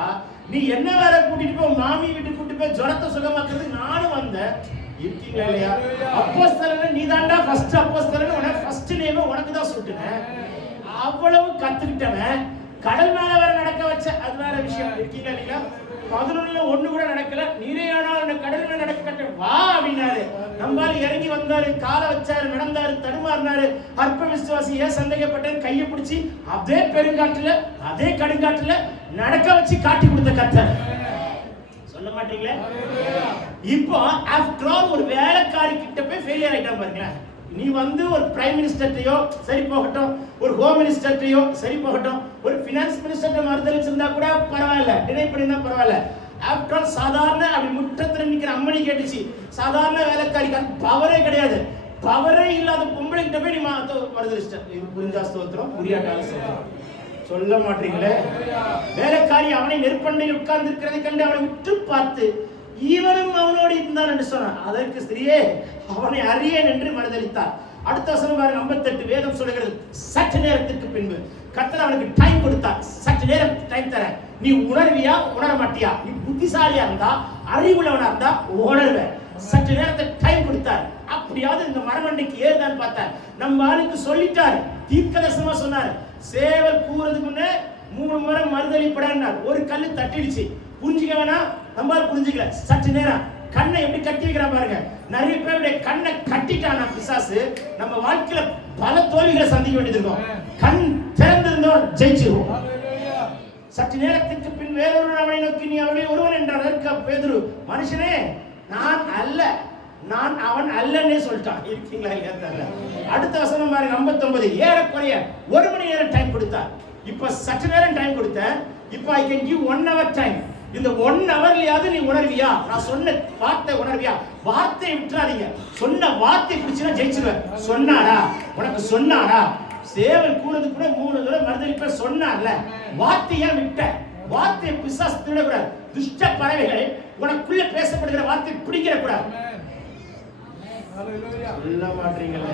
நீ என்ன வேலை கூட்டிட்டு போய் மாமி வீட்டுக்கு கூட்டிட்டு போய் ஜுரத்தை சுகமாக்குறதுக்கு நானும் வந்தேன். இருக்கீங்களா இல்லையா? அப்போஸ்தலன் நீ தாண்டா ஃபர்ஸ்ட் அப்போஸ்தலன், உனக்கு ஃபர்ஸ்ட் நேம் உனக்கு தான் சுட்டுனேன். அவ்வளவு கத்துக்கிட்டவன் கடல் மேல வர நடக்க வச்ச, அது வேற விஷயம். இருக்கீங்களா இல்லையா? 11ல 1 கூட நடக்கல, நீரே ஆனால் கடல் மேல நடக்க கட்ட வா அப்படின்னாரு. நம்மால இறங்கி வந்தாரு, காலை வச்சாரு, நடந்தாரு, தடுமாறினாரு. அற்ப விசுவாசி ஏன் சந்தேகப்பட்டேன், கையை பிடிச்சி அதே பெருங்காட்டுல அதே கடுங்காட்டுல நடக்க வச்சு காட்டி கொடுத்த கர்த்தர். சொல்ல மாட்டீங்களே? இப்போ ஆஃப்டர் ஆல் ஒரு வேலைக்காரி கிட்ட போய் ஃபெயிலியர் ஆயிட்டான் பாருங்களேன். நீ வந்து ஒரு பிரைம் மினிஸ்டர்ட்டையோ சரி போகட்டும், ஒரு ஹோம் மினிஸ்டர்ட்டையோ சரி போகட்டும், ஒரு ஃபினான்ஸ் மினிஸ்டர்ட்ட மறுதலிச்சிருந்தா கூட பரவாயில்ல, டினை பண்ணியிருந்தா பரவாயில்ல. ஆஃப்டர் ஆல் சாதாரண அப்படி முற்றத்தில் நிற்கிற அம்மனி கேட்டுச்சு, சாதாரண வேலைக்காரிக்கு பவரே கிடையாது. பவரே இல்லாத பொம்பளை கிட்ட போய் நீ மறுதலிச்சிட்ட. புரிஞ்சா ஸ்தோத்திரம், புரியாட்டால ஸ்தோத்திரம். சொல்ல மாட்டீங்களே. வேலைக்காரி அவனை நெருப்பண்டையில் உட்கார்ந்து இருக்கிறதை கண்டு அவனை உற்று பார்த்து இவனும் அவனோடு இருந்தான் என்று சொன்னான். அதற்கு ஸ்திரியே அவனை அறியேன் என்று மறுதலித்தார். அடுத்த வசனம் பாருங்க, 58. வேதம் சொல்லுகிறது, சற்று நேரத்துக்கு பின்பு கர்த்தர் அவனுக்கு டைம் கொடுத்தார். சற்று நேரம் டைம் தர, நீ உணர்வியா உணர மாட்டியா? நீ புத்திசாலியா இருந்தா அறிவுள்ளவனா இருந்தா உணர்வ. சற்று நேரத்தை டைம் கொடுத்தார். அப்படியாவது இந்த மரமண்டைக்கு ஏறுதான்னு பார்த்தார். நம்ம ஆளுக்கு சொல்லிட்டார், தீர்க்கதரிசனமா சொன்னார், சேவல் கூறதுக்கு முன்னே 3 முறை மறுதளிப்படார். ஒரு கல்லு தட்டிடுச்சு. புரிஞ்சுக்க வேணாம், நம்மளால புரிஞ்சுக்கல. சற்று நேரம் கண்ணை எப்படி கட்டி வைக்கிறா பாருங்க. நிறைய பேருடைய கண்ணை கட்டிட்டான பிசாசு. நம்ம வாழ்க்கையில பல தோல்விகளை சந்திக்க வேண்டியது இருக்கும். கண் திறந்திருந்தோம் ஜெயிச்சிருவோம். சற்று நேரத்துக்கு பின் வேறொரு அவனை நோக்கி நீ அவளை ஒருவன் என்றார். பேதுரு, மனுஷனே நான் அல்ல, நான் அவன் அல்லன்னே சொல்லிட்டான். இருக்கீங்களா இல்லையா தெரியல. அடுத்த வசனம் பாருங்க 59. ஏறக்குறைய 1 மணி நேரம் டைம் கொடுத்தார். இப்ப சற்று நேரம் டைம் கொடுத்தேன். இப்ப I can give 1 hour time. இந்த 1 ஹவர்லயாவது நீ உணர்வியா? நான் சொன்ன வார்த்தை உணர்வியா? வார்த்தையை விட்டுறாதீங்க. சொன்ன வார்த்தை பிடிச்சுனா ஜெயிச்சிருவேன். சொன்னாரா? உனக்கு சொன்னாரா? சேவல் கூறது கூட 3 தடவை மறுதளிப்ப சொன்னார்ல. வார்த்தையை விட்ட. வார்த்தையை பிசாசு திருடக்கூடாது. துஷ்ட பறவைகள் உனக்குள்ள பேசப்படுகிற வார்த்தை பிடிக்கிற கூடாது. சொல்ல மாட்டீங்களா?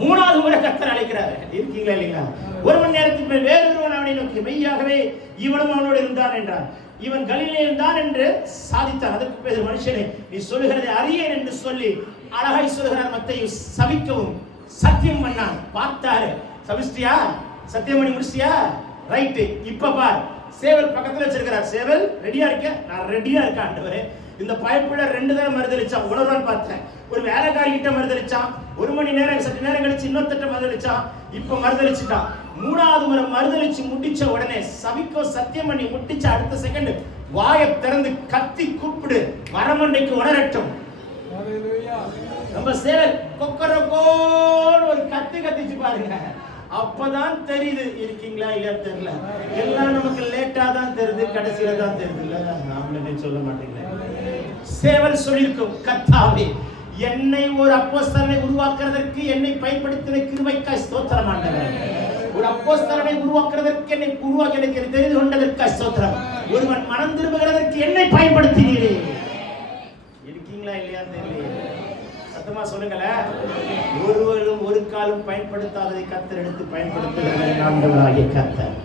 3வது முறை கர்த்தர் அழைக்கிறார். இருக்கீங்களா இல்லையா? 1 மணி நேரத்துக்கு மேல் வேறொருவன் அவனை நோக்கி மெய்யாகவே இவனும் அவனோடு இருந்தான் என்றான். இவன் கலிலேயில் இருந்தான் என்று சாதித்தான். அதற்கு பேதுரு, மனுஷனே நீ சொல்லுகிறதை அறியேன் என்று சொல்லி அழகாய் சொல்லுகிறார். மத்தேயு சபிக்கவும் சத்தியம் பண்ணான். பார்த்தாரு, சபிஸ்டியா? சத்தியம் பண்ணி முடிச்சியா? ரைட். இப்ப பார், சேவல் பக்கத்துல வச்சிருக்கிறார். சேவல் ரெடியா இருக்க? நான் ரெடியா இருக்கேன் ஆண்டவரே. இந்த பயப்புள்ள 2 தடவை மறுதளிச்சான். உணர்வான்னு பார்த்தேன். ஒரு வேலைக்காரி கிட்ட மறுதளிச்சான். 1 மணி நேரம் சற்று நேரம் கழிச்சு இன்னொருத்தட்ட மறுதளிச்சான். இப்ப மறுதளிச்சுட்டான். 3வது முறை மறுதளிச்சு முடிச்ச உடனே சபிக்கோ சத்தியம் பண்ணி முடிச்ச அடுத்த செகண்ட் வாயை திறந்து கத்தி கூப்பிடு, மரமண்டைக்கு உணரட்டும். நம்ம சேவல் கொக்கரக்கோன்னு ஒரு கத்திச்சு பாருங்க. அப்பதான் தெரியுது. இருக்கீங்களா இல்லையா தெரியல. எல்லாம் நமக்கு லேட்டா தான் தெரியுது, கடைசியில தான் தெரியுது. இல்ல நாமளே சொல்ல மாட்டீங்களா? சேவல் சொல்லிருக்கும், கர்த்தாவே என்னை ஒரு அப்போஸ்தலனை உருவாக்குறதற்கு என்னை பயன்படுத்தின கிருபைக்காய் ஸ்தோத்திரம் ஆண்டவரே. ஒரு அப்போஸ்தலனை உருவாக்குறதற்கு என்னை உருவாக்கி எனக்கு தெரிந்து கொண்டதற்காய் ஸ்தோத்திரம். ஒருவன் மனம் திரும்புகிறதற்கு என்னை பயன்படுத்தினீரே. இருக்கீங்களா இல்லையா தெரியல. சத்தமா சொல்லுங்களேன். ஒருவரும் ஒரு காலம் பயன்படுத்தாததை கர்த்தர் எடுத்து பயன்படுத்துகிறார். ஆண்டவராகிய கர்த்தர்.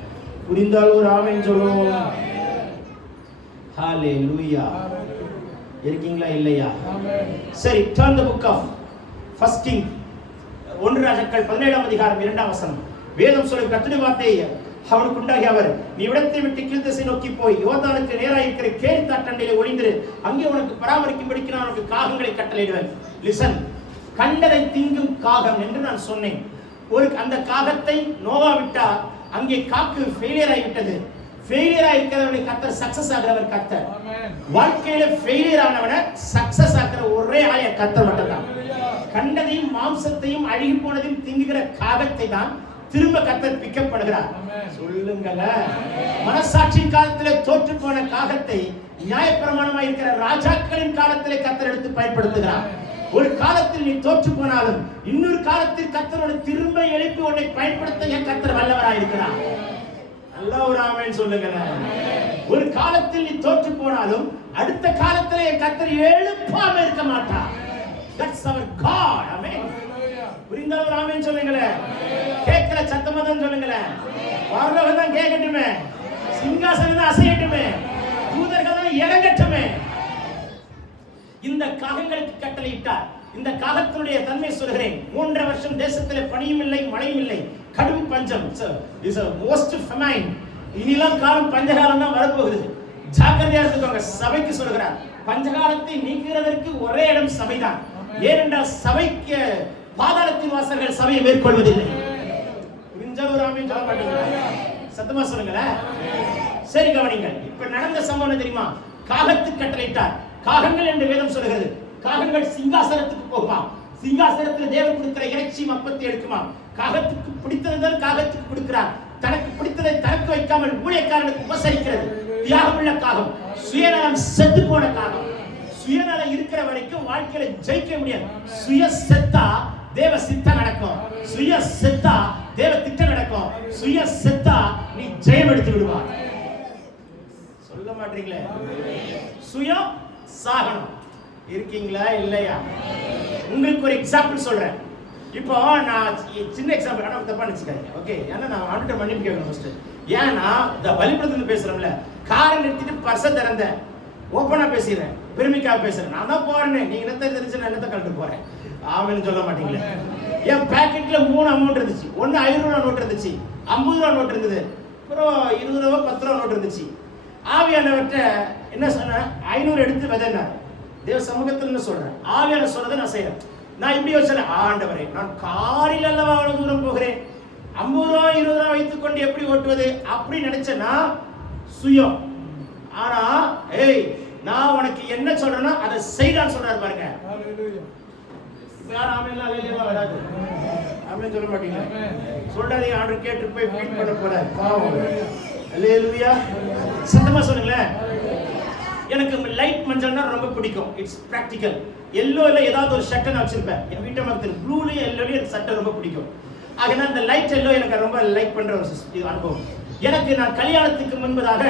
புரிந்தால் ஒரு ஆமென் சொல்லுவோம். ஹalleluya. இருக்கீங்களா இல்லையா? சரி, turn the book of first king 1 ராஜாக்கள் 17ஆம் அதிகாரம் 2ஆம் வசனம். வேதம் சொல்லும் கர்த்தருடைய வார்த்தை அவனுக்கு உண்டாகி அவர், நீ இடத்தை விட்டு கீழ் திசை நோக்கி போய் யோர்தானுக்கு நேராக இருக்கிற கேரித்தாற்றண்டையிலே ஒளிந்திரு. அங்கே உனக்கு பராமரிக்கும்படிக்கு நான் உனக்கு காகங்களை கட்டளையிடுவேன். லிசன், கண்டதை திங்கும் காகம் என்று நான் சொன்னேன். அந்த காகத்தை நோவா விட்டார். அங்கே காக்கு ஃபெயிலியர் ஆகிவிட்டது. ஃபெயிலியர் ஆகிருக்கிறவனை கர்த்தர் சக்சஸ் ஆகிறவர் கர்த்தர். வாழ்க்கையில ஃபெயிலியர் ஆனவனை சக்சஸ் ஆக்குற ஒரே ஆளே கர்த்தர் மட்டும்தான். கண்டதையும் மாம்சத்தையும் அழுகி போனதையும் திங்குகிற காகத்தை தான் திரும்ப கர்த்தர் பிக்கப் பண்ணுகிறார். சொல்லுங்கள. மனசாட்சி காலத்திலே தோற்று போன காகத்தை நியாயப்பிரமாணமாக இருக்கிற ராஜாக்களின் காலத்திலே கர்த்தர் எடுத்து பயன்படுத்துகிறார். ஒரு காலத்தில் நீ தோற்று போனாலும் இன்னொரு காலத்தில் கர்த்தரோட திரும்ப எழுப்பி உன்னை பயன்படுத்த என் கர்த்தர் வல்லவராக இருக்கிறார். நல்ல ஒரு ஆமென் சொல்லுங்க. ஒரு காலத்தில் நீ தோற்று போனாலும் அடுத்த காலத்தில் என் கர்த்தர் எழுப்பாம இருக்க மாட்டார். That's our God. ஆமென். புரிந்தா ஒரு ஆமென் சொல்லுங்களேன். கேட்கிற சத்தமா தான் சொல்லுங்களேன். பரலோகம் தான் கேட்கட்டுமே, சிங்காசனம் தான் அசையட்டுமே, தூதர்கள் தான் இறங்கட்டுமே. இந்த காகங்களுக்கு கட்டளையிட்டார். இந்த காகத்தினுடைய தன்மை சொல்கிறேன். 3 வருஷம் தேசத்திலே பனியும் இல்லை மழையும் இல்லை, கடும் பஞ்சம். Is a most famine. இனிலாம் காலம் பஞ்சகாலம் தான் வரப்போகுது. ஜாக்கிரதையா இருந்துக்கோங்க. சபைக்கு சொல்கிறார், பஞ்சகாலத்தை நீக்குவதற்கு ஒரே இடம் சபைதான். ஏனென்றால் சபைக்கு பாதாளத்தின் வாசல்கள் சபையை மேற்கொள்வதில்லை. சத்தமா சொல்லுங்களேன். சரி கவனிங்கள். இப்ப நடந்த சம்பவம் தெரியுமா? காகத்துக்கு கட்டளையிட்டார். காகங்கள் என்று வேதம் சொல்கிறது. காகங்கள் சிங்காசனத்துக்கு போகுமா? சிங்காசனத்தில் தேவன் கொடுக்கிற இறைச்சி அப்பத்தை எடுக்குமா? காகத்துக்கு பிடித்ததுதான் காகத்துக்கு கொடுக்கிறார். தனக்கு பிடித்ததை தனக்கு வைக்காமல் ஊழியக்காரனுக்கு உபசரிக்கிறது. தியாகமுள்ள காகம், சுயநலம் செத்து போன காகம். சுயநலம் இருக்கிற வரைக்கும் வாழ்க்கையில ஜெயிக்க முடியாது. சுய செத்தா தேவ சித்தம் நடக்கும். சுய செத்தா தேவ திட்டம் நடக்கும். சுய செத்தா நீ ஜெயம் எடுத்து விடுவாய். சொல்ல மாட்டீங்களே. சுயம் சாகணும். இருக்கீங்களா இல்லையா? உங்களுக்கு ஒரு எக்ஸாம்பிள் சொல்றேன். இப்போ நான் சின்ன எக்ஸாம்பிள், ஆனா தப்பா நினைச்சுக்காதீங்க. ஓகே, ஏன்னா நான் ஆண்டுட்ட மன்னிப்பு கேட்கணும் ஃபர்ஸ்ட். ஏன்னா இந்த பலிபடத்துல பேசுறோம்ல, காரை நிறுத்திட்டு பர்ஸை திறந்தேன், ஓப்பனா பேசிடுறேன். பெருமைக்காக பேசுறேன். நான் தான் போறேன்னு, நீங்க என்னத்தை தெரிஞ்சு நான் என்னத்தை கலந்து போறேன் ஆமென்னு சொல்ல மாட்டீங்களே. என் பாக்கெட்ல 3 அமௌண்ட் இருந்துச்சு. ஒன்னு 500 ரூபா நோட்டு இருந்துச்சு, 50 ரூபா நோட்டு இருந்தது, அப்புறம் 20 ரூபா 10 ரூபா நோட்டு இருந்துச்சு. ஆவியானவர்கிட்ட என்ன சொன்ன, 500 எடுத்து விதைனார். தேவ சமூகத்துல சொல்றேன், ஆவியான சொல்றதை நான் செய்யறேன். நான் இப்படி யோசிச்சேன், ஆண்டவரே நான் காரில் அல்லவா அவ்வளவு தூரம் போகிறேன், 50 ரூபா 20 ரூபா வைத்துக் கொண்டு எப்படி ஓட்டுவது அப்படி நினைச்சேன்னா சுயம். ஆனா நான் உனக்கு என்ன சொல்றேன்னா அதை செய்தான்னு சொல்றாரு பாருங்க. யார் ஆமென் அல்லேலூயா வராது, ஆமென் சொல்ல மாட்டீங்க, சொல்றாதீங்க. ஆண்டவர் கேட்டு போய் ஃபீட் பண்ண போறார் பாவம். அல்லேலூயா சத்தமா சொல்லுங்களேன். எனக்கு லைட் மஞ்சள்னா ரொம்ப பிடிக்கும். It's practical. எல்லோல ஏதாவது ஒரு ஷர்ட்டை நான் வச்சிருப்பேன். என் வீட்டு மக்கள் ப்ளூலயும் எல்லோலயும் எனக்கு சட்டை ரொம்ப பிடிக்கும். ஆகையா இந்த லைட் எல்லோ எனக்கு ரொம்ப லைக் பண்ற ஒரு அனுபவம். எனக்கு நான் கல்யாணத்துக்கு முன்பதாக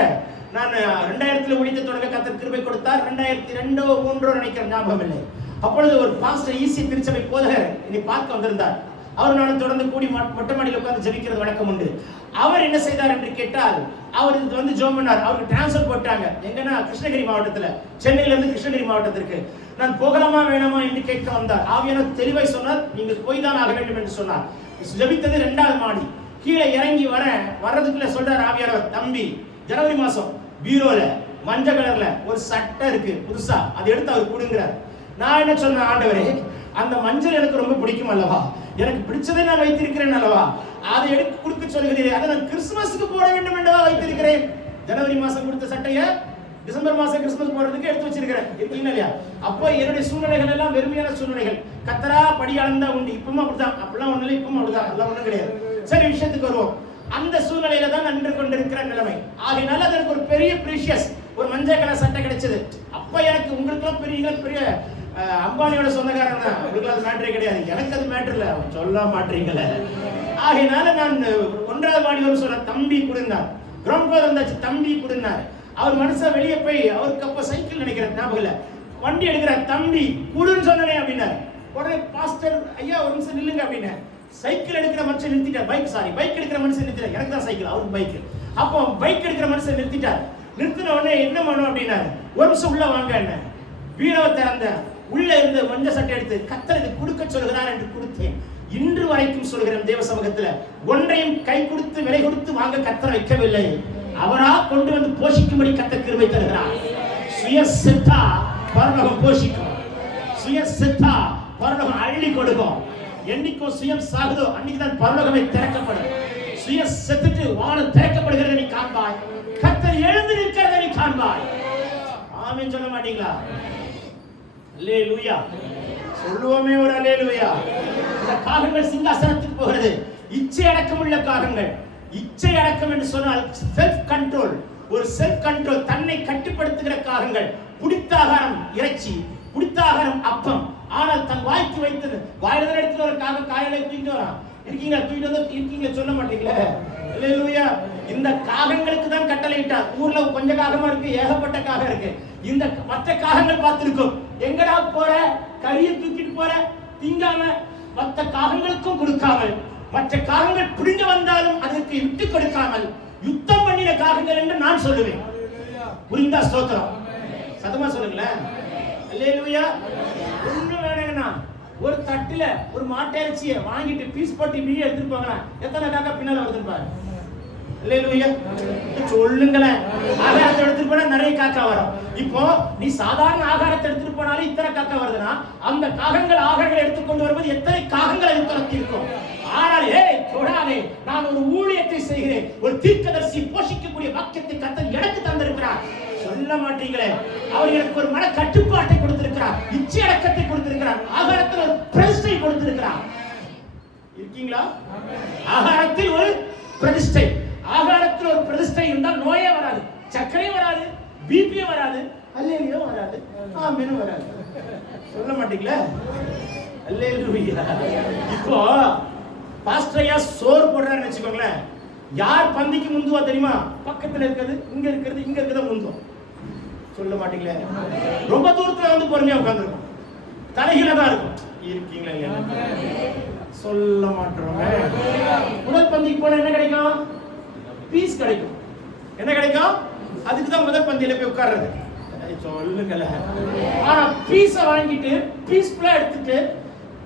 நான் 2000 ஊழியத்தை தொடங்க கர்த்தர் கிருபை கொடுத்தார். 2002 3 நினைக்கிறேன், ஞாபகம் இல்லை. அப்பொழுது ஒரு பாஸ்டர் ஈசி திருச்சபை போதகர் என்னை பார்க்க வந்திருந்தார். அவர் நானும் தொடர்ந்து கூடி மொட்டை மாடியில் உட்கார்ந்து ஜெபிக்கிறது வழக்கம் உண்டு. அவர் என்ன செய்தார் என்று கேட்டால், அவர் வந்து ஜெபம் பண்ணார். அவருக்கு டிரான்ஸ்ஃபர் போட்டாங்க. எங்கன்னா கிருஷ்ணகிரி மாவட்டத்தில், சென்னையில இருந்து கிருஷ்ணகிரி மாவட்டத்திற்கு. நான் போகலாமா வேணாமா என்று கேட்க வந்தார். ஆவியானவர் தெளிவாய் சொன்னார், நீங்கள் போய் தான் ஆக வேண்டும் என்று சொன்னார். ஜெபித்தது 2வது மாடி. கீழே இறங்கி வர்றதுக்குள்ள சொல்றார் ஆவியானவர், தம்பி ஜனவரி மாசம் பீரோல மஞ்சள் கலர்ல ஒரு சட்டை இருக்கு புதுசா, அதை எடுத்து அவர் கொடுங்கிறார். நான் என்ன சொன்னேன், ஆண்டவரே அந்த மஞ்சள் எனக்கு ரொம்ப பிடிக்கும் அல்லவா, எனக்கு பிடிச்சதை நான் வைத்திருக்கிறேன் அல்லவா, அதை எடுத்து கொடுக்க சொல்கிறேன். அதை நான் கிறிஸ்துமஸுக்கு போட வேண்டும் என்றவா வைத்திருக்கிறேன். ஜனவரி மாசம் கொடுத்த சட்டையை டிசம்பர் மாசம் கிறிஸ்துமஸ் போடுறதுக்கு எடுத்து வச்சிருக்கிறேன். இருக்கீங்களா இல்லையா? அப்போ என்னுடைய சூழ்நிலைகள் எல்லாம் வெறுமையான சூழ்நிலைகள். கத்தரா படி அளந்தா உண்டு. இப்பவும் அப்படிதான். அப்படிலாம் ஒண்ணு இல்லை, இப்பவும் அப்படிதான். அதெல்லாம் ஒண்ணும் கிடையாது. சரி, விஷயத்துக்கு வருவோம். அந்த சூழ்நிலையில தான் நின்று கொண்டிருக்கிற நிலைமை. ஆகையினால எனக்கு ஒரு பெரிய ப்ரீஷியஸ் ஒரு மஞ்சள் கலர் சட்டை கிடைச்சது. அப்ப எனக்கு உங்களுக்குலாம் பெரிய அம்பானியோட சொந்தக்காரன் தான். உங்களுக்கு அது மேட்டரே கிடையாது. எனக்கு அது மேட்டர் இல்ல, சொல்ல மாட்டீங்களே. ஆகையினால நான் 1வது மாடி ஒரு சொன்ன தம்பி கொடுந்தார். கிரவுண்ட் ஃப்ளோர் வந்தாச்சு, தம்பி கொடுந்தார். அவர் மனுஷன் வெளியே போய், அவருக்கு அப்ப சைக்கிள் நினைக்கிறேன், ஞாபகம் இல்ல, வண்டி எடுக்கிறார். தம்பி குடுன்னு சொன்னேன் அப்படின்னாரு. உடனே பாஸ்டர் ஐயா ஒரு நிமிஷம் நில்லுங்க அப்படின்னு சைக்கிள் எடுக்கிற மனுஷன் நிறுத்திட்டார். பைக் எடுக்கிற மனுஷன் நிறுத்திட்டார். எனக்கு தான் சைக்கிள், அவருக்கு பைக். அப்போ பைக் எடுக்கிற மனுஷன் நிறுத்திட்டார். நிறுத்தின உடனே என்ன பண்ணும் அப்படின்னாரு, ஒரு நிமிஷம் உள்ள வாங்க என்ன. வீரவை திறந்த உள்ள இருந்த மஞ்ச சட்டை எடுத்து கர்த்தர் இது கொடுக்க சொல்கிறார் என்று கொடுத்தேன். இன்று வரைக்கும் சொல்கிறேன் தேவ சமூகத்துல, ஒன்றையும் கை கொடுத்து விலை கொடுத்து வாங்க கர்த்தர் வைக்கவில்லை. அவரா கொண்டு வந்து போஷிக்கும்படி கர்த்தர் கிருபை தருகிறார். சுய சித்தா பரலோகம் போஷிக்கும், சுய சித்தா பரலோகம் அள்ளி கொடுக்கும். என்னைக்கோ சுயம் சாகுதோ அன்னைக்கு தான் பரலோகமே திறக்கப்படும். சுய செத்துட்டு வானம் திறக்கப்படுகிறதை நீ காண்பாய், கர்த்தர் எழுந்து நிற்கிறதை நீ காண்பாய். ஆமென் சொல்ல மாட்டீங்களா? அல்லேலூயா சொல்லுவோமே ஒரு அல்லேலூயா. இந்த காகங்கள் சிங்காசனத்துக்கு போகிறது. இச்சை அடக்கம் உள்ள காகங்கள். இச்சை அடக்கம் என்று சொன்னால் செல்ஃப் கண்ட்ரோல், ஒரு செல்ஃப் கண்ட்ரோல், தன்னை கட்டுப்படுத்துகிற காகங்கள். பிடித்த ஆகாரம் இறைச்சி, பிடித்த ஆகாரம் அப்பம். ஆனால் தன் வாய்க்கு வைத்தது வாயில தான் எடுத்துட்டு வர காகம் காயில தூக்கிட்டு வரான். இருக்கீங்களா? தூக்கிட்டு வந்து இருக்கீங்க சொல்ல மாட்டீங்களே. அல்லேலூயா. இந்த காகங்களுக்கு தான் கட்டளையிட்டார். ஊர்ல கொஞ்சம் காகமா இருக்கு, ஏகப்பட்ட காகம் இருக்கு. இந்த மற்ற காகங்கள் பார்த்திருக்கும், எங்கடா போற, கறியை தூக்கிட்டு போற, திங்காம மற்ற காகங்களுக்கும் கொடுக்காமல், மற்ற காகங்கள் பிடிங்க வந்தாலும் அதற்கு விட்டு கொடுக்காமல் யுத்தம் பண்ணின காகங்கள் என்று நான் சொல்லுவேன். புரிந்தா? ஸ்தோத்திரம். சத்தமா சொல்லுங்களேன். அல்லேலூயா. ஒண்ணு வேணும்னா ஒரு தட்டுல ஒரு மாட்டிறைச்சியை வாங்கிட்டு பீஸ் போட்டு இப்படியே எடுத்துட்டு போங்கண்ணா, எத்தனை காக்கா பின்னால வருதுன்னு பாரு. அல்லேலூயா சொல்லுங்களேன். ஆகாரத்தை எடுத்துட்டு போனா நிறைய காக்கா வரும். இப்போ நீ சாதாரண ஆகாரத்தை எடுத்துட்டு போனாலும் இத்தனை காக்கா வருதுன்னா, அந்த காகங்கள் ஆகாரங்களை எடுத்துக்கொண்டு வரும்போது எத்தனை காகங்களை துரத்தி இருக்கும். ஆனால் தொடாதே, நான் ஒரு ஊழியத்தை செய்கிறேன், ஒரு தீர்க்கதரிசி போஷிக்கக்கூடிய வாக்கியத்தை கர்த்தர் எனக்கு தந்திருக்கிறார். சொல்ல மாட்டீங்களே. அவர் எனக்கு ஒரு மன கட்டுப்பாட்டை கொடுத்திருக்கிறார், இச்சை அடக்கத்தை கொடுத்திருக்கிறார், ஆகாரத்தில் ஒரு பிரதிஷ்டை கொடுத்திருக்கிறார். இருக்கீங்களா? ஆகாரத்தில் ஒரு பிரதிஷ்டை. ஆகாரத்தில் ஒரு பிரதிஷ்டை இருந்தால் நோயே வராது, சர்க்கரையும் வராது, பிபியும் வராது, அல்லேலூயா வராது, ஆமென் வராது. சொல்ல மாட்டீங்களா? அல்லேலூயா. இப்போ பாஸ்டரையா சோறு போடுறாருன்னு வச்சுக்கோங்களேன், யார் பந்திக்கு முந்துவா தெரியுமா? பக்கத்துல இருக்கிறது, இங்க இருக்கிறது, இங்க இருக்கிறத முந்தும். சொல்ல மாட்டீங்களே. ரொம்ப தூரத்துல வந்து பொறுமையா உட்கார்ந்துருக்கும், தலைகீழ தான் இருக்கும். இருக்கீங்களா இல்லையா? சொல்ல மாட்டோம். முதல் பந்திக்கு போனா என்ன கிடைக்கும்? பீஸ் கிடைக்கும். என்ன கிடைக்கும்? அதுக்கு தான் முதல் பந்தியில போய் உட்கார்றது. சொல்லுங்கள. ஆனா பீஸ வாங்கிட்டு பீஸ்ஃபுல்லா எடுத்துட்டு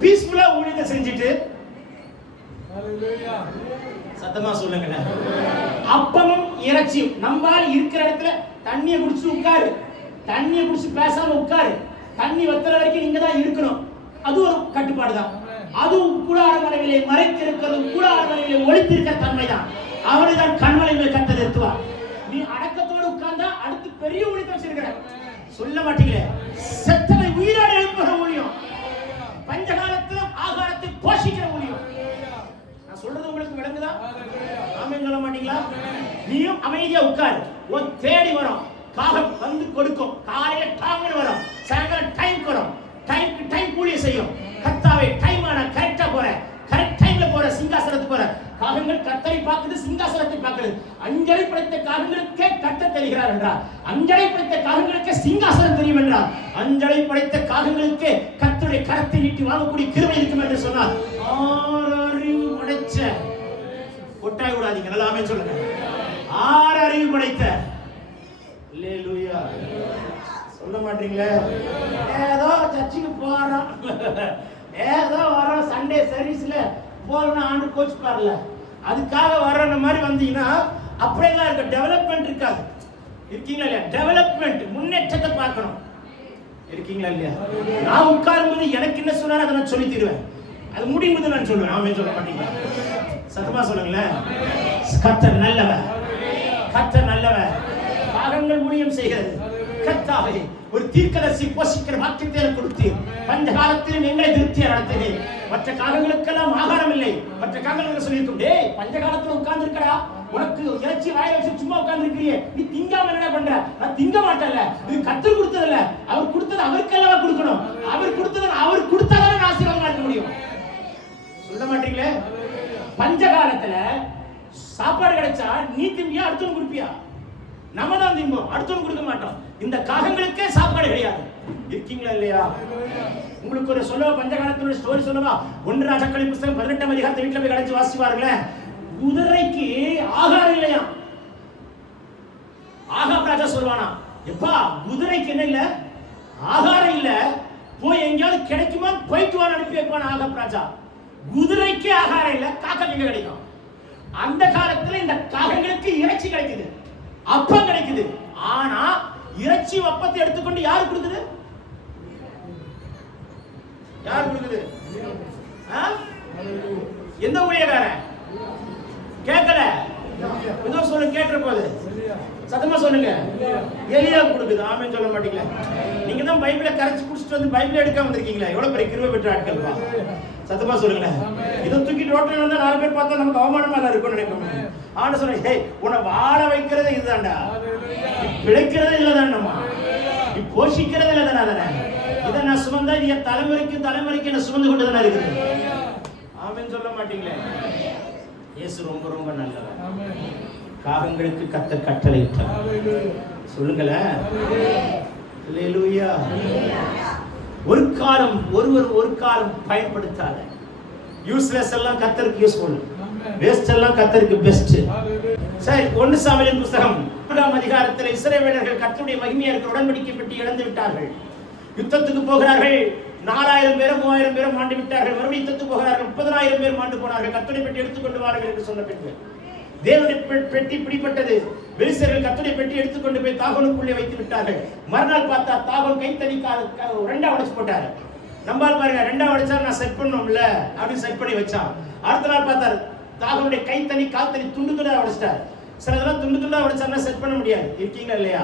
பீஸ்ஃபுல்லா ஊழியத்தை செஞ்சுட்டு சத்தமா சொல்லுங்கள. அப்பமும் இறைச்சியும் நம்மால் இருக்கிற இடத்துல தண்ணியை குடிச்சு உட்காரு, தண்ணியை குடிச்சு பேசாம உட்காரு, தண்ணி வத்துற வரைக்கும் நீங்க தான் இருக்கணும். அது ஒரு கட்டுப்பாடு தான். அதுவும் கூடார மலைகளை மறைத்திருக்கிறதும் கூடார மலைகளை ஒளித்திருக்கிற தன்மை தான். அவனை தான் கண்மலை மேல் கர்த்தர் நிறுத்துவார். நீ அடக்கத்தோடு உட்கார்ந்தா அடுத்து பெரிய ஊழியத்தை வச்சிருக்கிற. சொல்ல மாட்டீங்களே, செத்தனை உயிரோடு எழுப்புகிற ஊழியம், பஞ்சகாலத்துல ஆகாரத்தை போஷிக்கிற ஊழியம். நான் சொல்றது உங்களுக்கு விளங்குதா? ஆமென் சொல்ல மாட்டீங்களா? நீயும் அமைதியா உட்காரு. உன் தேடி வரும், காகம் வந்து கொடுக்கும். காலையில டாங்கு வரும், சாயங்காலம் டைம் வரும். டைம்க்கு டைம் ஊழியம் செய்யும். கர்த்தாவே டைம் ஆனா கரெக்டா போற, கரெக்ட் டைம்ல போற, சிங்காசனத்துக்கு போற. காகங்கள் கர்த்தரை பார்க்குது, சிங்காசனத்தை பார்க்குது. அஞ்சலை படைத்த காகங்களுக்கே கர்த்தர் தெரிகிறார் என்றார். அஞ்சலை படைத்த காகங்களுக்கே சிங்காசனம் தெரியும் என்றார். அஞ்சலை படைத்த காகங்களுக்கே கர்த்தருடைய கரத்தை நீட்டி வாங்கக்கூடிய கிருபை இருக்கும் என்று சொன்னார். ஆறறிவு படைச்ச, கொட்டாய் விடாதீங்க, நல்லா ஆமென் சொல்லுங்க. ஆறறிவு படைத்த, அல்லேலூயா. சொல்ல மாட்டீங்களே, ஏதோ சர்ச்சுக்கு போறோம், ஏதோ வரோம், சண்டே சர்வீஸ்ல போறோம்னா ஆண்டு கோச் பாருல, அதுக்காக வர்ற மாதிரி வந்தீங்கன்னா அப்படியே தான் இருக்கு. டெவலப்மெண்ட் இருக்காது. இருக்கீங்களா இல்லையா? டெவலப்மெண்ட், முன்னேற்றத்தை பார்க்கணும். இருக்கீங்களா இல்லையா? நான் உட்காரும்போது எனக்கு என்ன சொன்னாலும் அதை நான் சொல்லி தருவேன். அது முடியும் போது நான் சொல்லுவேன். ஆமென் சொல்ல மாட்டீங்களா? சத்தமா சொல்லுங்களேன். கர்த்தர் நல்லவர், கர்த்தர் நல்லவர். காகங்கள் ஊழியம் செய்கிறது. கர்த்தாவே, ஒரு தீர்க்கதரிசி போஷிக்கிற வாக்கியத்தை எனக்கு கொடுத்தீர். பஞ்ச காலத்திலும் எங்களை திருப்தியா நடத்தினீர். மற்ற காகங்களுக்கெல்லாம் ஆகாரம் இல்லை. மற்ற காகங்களுக்கு சொல்லியிருக்கும், டேய் பஞ்ச காலத்துல உட்கார்ந்து இருக்கடா, உனக்கு இறைச்சி வாயில வச்சு சும்மா உட்கார்ந்து இருக்கிறியே, நீ திங்காம என்ன பண்ற? நான் திங்க மாட்டேன்ல. இது கர்த்தர் கொடுத்ததில்ல, அவர் கொடுத்தது அவருக்கெல்லாம் கொடுக்கணும். அவர் கொடுத்தது அவர் கொடுத்தாதான் ஆசீர்வாதமா இருக்க முடியும். சொல்ல மாட்டீங்களே? பஞ்ச காலத்துல சாப்பாடு கிடைச்சா நீ திம்பியா, அடுத்தவங்க கொடுப்பியா? நம்ம தான் திம்போம், அடுத்தவங்க கொடுக்க மாட்டோம். இந்த காகங்களுக்கே சாப்பாடு கிடையாது. இருக்கீங்களா இல்லையா? உங்களுக்கு ஒரு சொல்லவா, பஞ்ச காலத்துல ஸ்டோரி சொல்லவா? 1 ராஜாக்களின் புத்தகம் 18ஆம் அதிகாரத்தை வீட்டுல போய் கடைச்சு வாசி பாருங்களேன். குதிரைக்கு ஆகாரம் இல்லையா? ஆகாப் ராஜா சொல்வானா, எப்பா குதிரைக்கு என்ன இல்ல, ஆகாரம் இல்ல, போய் எங்கேயாவது கிடைக்குமா போயிட்டு வா அனுப்பி வைப்பான ஆகாப் ராஜா. குதிரைக்கு ஆகாரம் இல்ல, காக்கா எங்க கிடைக்கும்? அந்த காலத்துல இந்த காகங்களுக்கு இறைச்சி கிடைக்குது, அப்பம் கிடைக்குது. ஆனா இறைச்சி அப்பத்தை எடுத்துக்கொண்டு யாரு கொடுக்குது? யாரு கொடுக்குது? எந்த ஊழியக்காரன்? கேட்கல, ஏதோ சொல்லு, கேட்கிற போது சத்தமா சொல்லுங்க. எலியா கொடுக்குது. ஆமென் சொல்ல மாட்டீங்களா? நீங்க தான் பைபிளை கரைச்சு குடிச்சிட்டு வந்து பைபிள் எடுக்காம வந்திருக்கீங்களா? எவ்வளவு பெரிய கிருபை பெற்ற ஆட்கள் வா. சத்தமா சொல்லுங்க. இதை தூக்கிட்டு ரோட்ல வந்தா 4 பேர் பார்த்தா நமக்கு அவமானமா தான் இருக்கும்னு நினைப்போம். ஆனா சொல்றேன், ஹே உன்னை வாழ வைக்கிறது இதுதான்டா, பிழைக்கிறது இல்லதான்டா, நீ போஷிக்கிறது இல்லதானே. இதை நான் சுமந்தா இது என் தலைமுறைக்கு தலைமுறைக்கு என்ன சுமந்து கொண்டு தானே இருக்குது. ஆமென் சொல்ல மாட்டீங்களே? இயேசு ரொம்ப ரொம்ப நல்லவர். காகங்களுக்கு கர்த்தர் கட்டளையிட்டார். சொல்லுங்களேன். அல்லேலூயா. ஒரு காலம் ஒரு காலம் பயன்படுத்தாத, யூஸ்லெஸ் எல்லாம் கர்த்தருக்கு யூஸ்ஃபுல், வேஸ்ட் எல்லாம் கர்த்தருக்கு பெஸ்ட். சரி, 1 சாமுவேலின் புத்தகம் 4ஆம் அதிகாரத்தில் இஸ்ரவேலர்கள் கர்த்தருடைய மகிமையா இருக்கிற உடன்படிக்கை பெட்டி இழந்து விட்டார்கள். யுத்தத்துக்கு போகிறார்கள். 4000 பேரும் 3000 பேரும் மாண்டு விட்டார்கள். மறுபடியும் யுத்தத்துக்கு போகிறார்கள். 30,000 பேர் மாண்டு போனார்கள். கர்த்தருடைய பெட்டி எடுத்துக்கொண்டு வாருங்கள் என்று சொன்ன பின்பு தேவனுடைய பெட்டி பிடிப்பட்டது. பெலிஸ்தர்கள் கர்த்தருடைய பெட்டி எடுத்துக்கொண்டு போய் தாகோனுக்குள்ளே வைத்து விட்டார்கள். மறுநாள் பார்த்தா தாகோன் கைத்தடி 2 உடைச்சு போட்டாரு. நம்பால் பாருங்க, 2 உடைச்சா நான் செட் பண்ணோம்ல அப்படின்னு செட் பண்ணி வச்சான். அடுத்த நாள் பார்த்தாரு, தாகோனுடைய கைத்தடி கால்தடி துண்டு துண்டா உடைச்சிட்டார். சிலதெல்லாம் துண்டு துண்டா உடைச்சாருன்னா செட் பண்ண முடியாது. இருக்கீங்களா இல்லையா?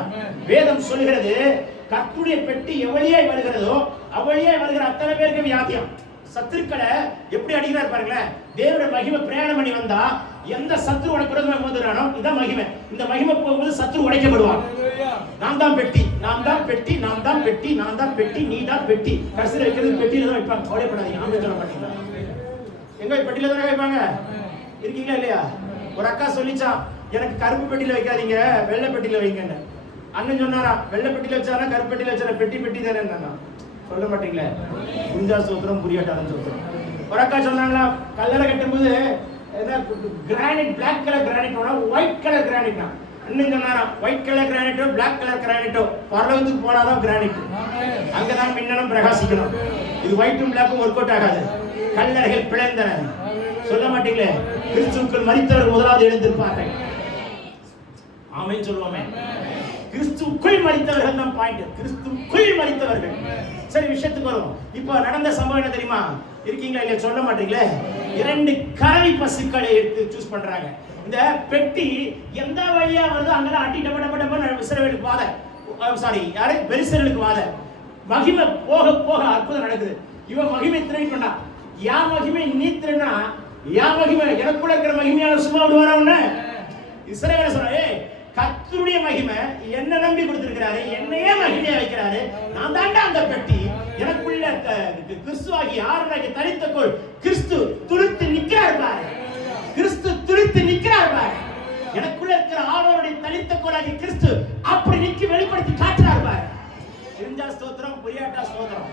வேதம் சொல்கிறது, கர்த்தருடைய பெட்டி எவ்வளியாய் வருகிறதோ அவ்வளியாய் வருகிற அத்தனை பேருக்கு வியாதியம். சத்துருக்களை எப்படி அடிக்கிறார் பாருங்களேன். தேவனுடைய மகிமை பிரயாணம் பண்ணி வந்தா எந்த சத்துரு உனக்கு விரோதமா மோதுறானோ இதான் மகிமை. இந்த மகிமை போகும்போது சத்துரு உடைக்கப்படுவான். நான் தான் பெட்டி, நான் தான் பெட்டி, நான் தான் பெட்டி, நான் தான் பெட்டி, நீ தான் பெட்டி. கடைசியில் வைக்கிறது பெட்டியில தான் வைப்பாங்க. கவலைப்படாதீங்க. ஆமென் சொல்ல மாட்டீங்களா? எங்க பெட்டியில தானே வைப்பாங்க. இருக்கீங்களா இல்லையா? ஒரு அக்கா சொல்லிச்சான், எனக்கு கருப்பு பெட்டியில வைக்காதீங்க, வெள்ளை பெட்டியில வைங்கன்னு. அண்ணன் சொன்னாரா, வெள்ளை பெட்டியில வச்சாரா கருப்பு பெட்டியில வச்சாரா? பெட்டி தானே. சொல்ல மாட்டீங்களே. புரிஞ்சா சோத்திரம், புரியாட்டாலும் சோத்திரம். ஒரு அக்கா சொன்னாங்களா, கல்லறை கட்டும் போது கிரானைட், பிளாக் கலர் கிரானைட் வேணா, ஒயிட் கலர் கிரானைட். இன்னும் சொன்னாராம், white colour granito black colour granito பரலோகத்துக்கு போனாதான் கிரானைட், அங்கதான் மின்னணும் பிரகாசிக்கணும். இது ஒயிட்டும் பிளாக்கும் ஒர்க் அவுட் ஆகாது. கல்லறைகள் பிளந்தன. சொல்ல மாட்டீங்களே, கிறிஸ்துவுக்குள் மரித்தவர் முதலாவது எழுந்திருப்பார்கள். ஆமென் சொல்லுவோமே. கிறிஸ்துவுக்குள் மரித்தவர்கள் தான் பாயிண்ட். கிறிஸ்துவுக்குள் மரித்தவர்கள். சரி, விஷயத்துக்கு வருவோம். இப்போ நடந்த சம்பவம் என்ன தெரியுமா? இருக்கீங்களா இல்லையா? சொல்ல மாட்டீங்களே. 2 கரடி பசுக்களை எடுத்து சூஸ் பண்றாங்க. இந்த பெட்டி எந்த வழியா வருதோ அங்கதான் அடி டப டப டப இஸ்ரவேலுக்கு வாத, சாரி யாரு, பெலிஸ்தர்களுக்கு வாத. மகிமை போக போக அற்புதம் நடக்குது. இவன் மகிமை திருடினா, யா மகிமை நீ திருடினா, யா மகிமை எனக்குள்ள இருக்கிற மகிமையான சும்மா விடுவாரா உன்ன? இஸ்ரவேல சொன்னா, கர்த்தருடைய மகிமை என்ன நம்பி கொடுத்திருக்கிறாரு, என்னையே மகிமையா வைக்கிறாரு. நான் தாண்டா அந்த பெட்டி. எனக்குள்ள கிறிஸ்துவாகி ஆறுனாகி தனித்த கோள் கிறிஸ்து துளிர்த்து நிற்கிறார் பாரு. கிறிஸ்து துளிர்த்து நிற்கிறார் பாரு. எனக்குள்ள இருக்கிற ஆரோருடைய தனித்த கோளாகி கிறிஸ்து அப்படி நிற்கி வெளிப்படுத்தி காட்டுறார் பாரு. இருந்தா ஸ்தோத்திரம், புரியாட்டா ஸ்தோத்திரம்.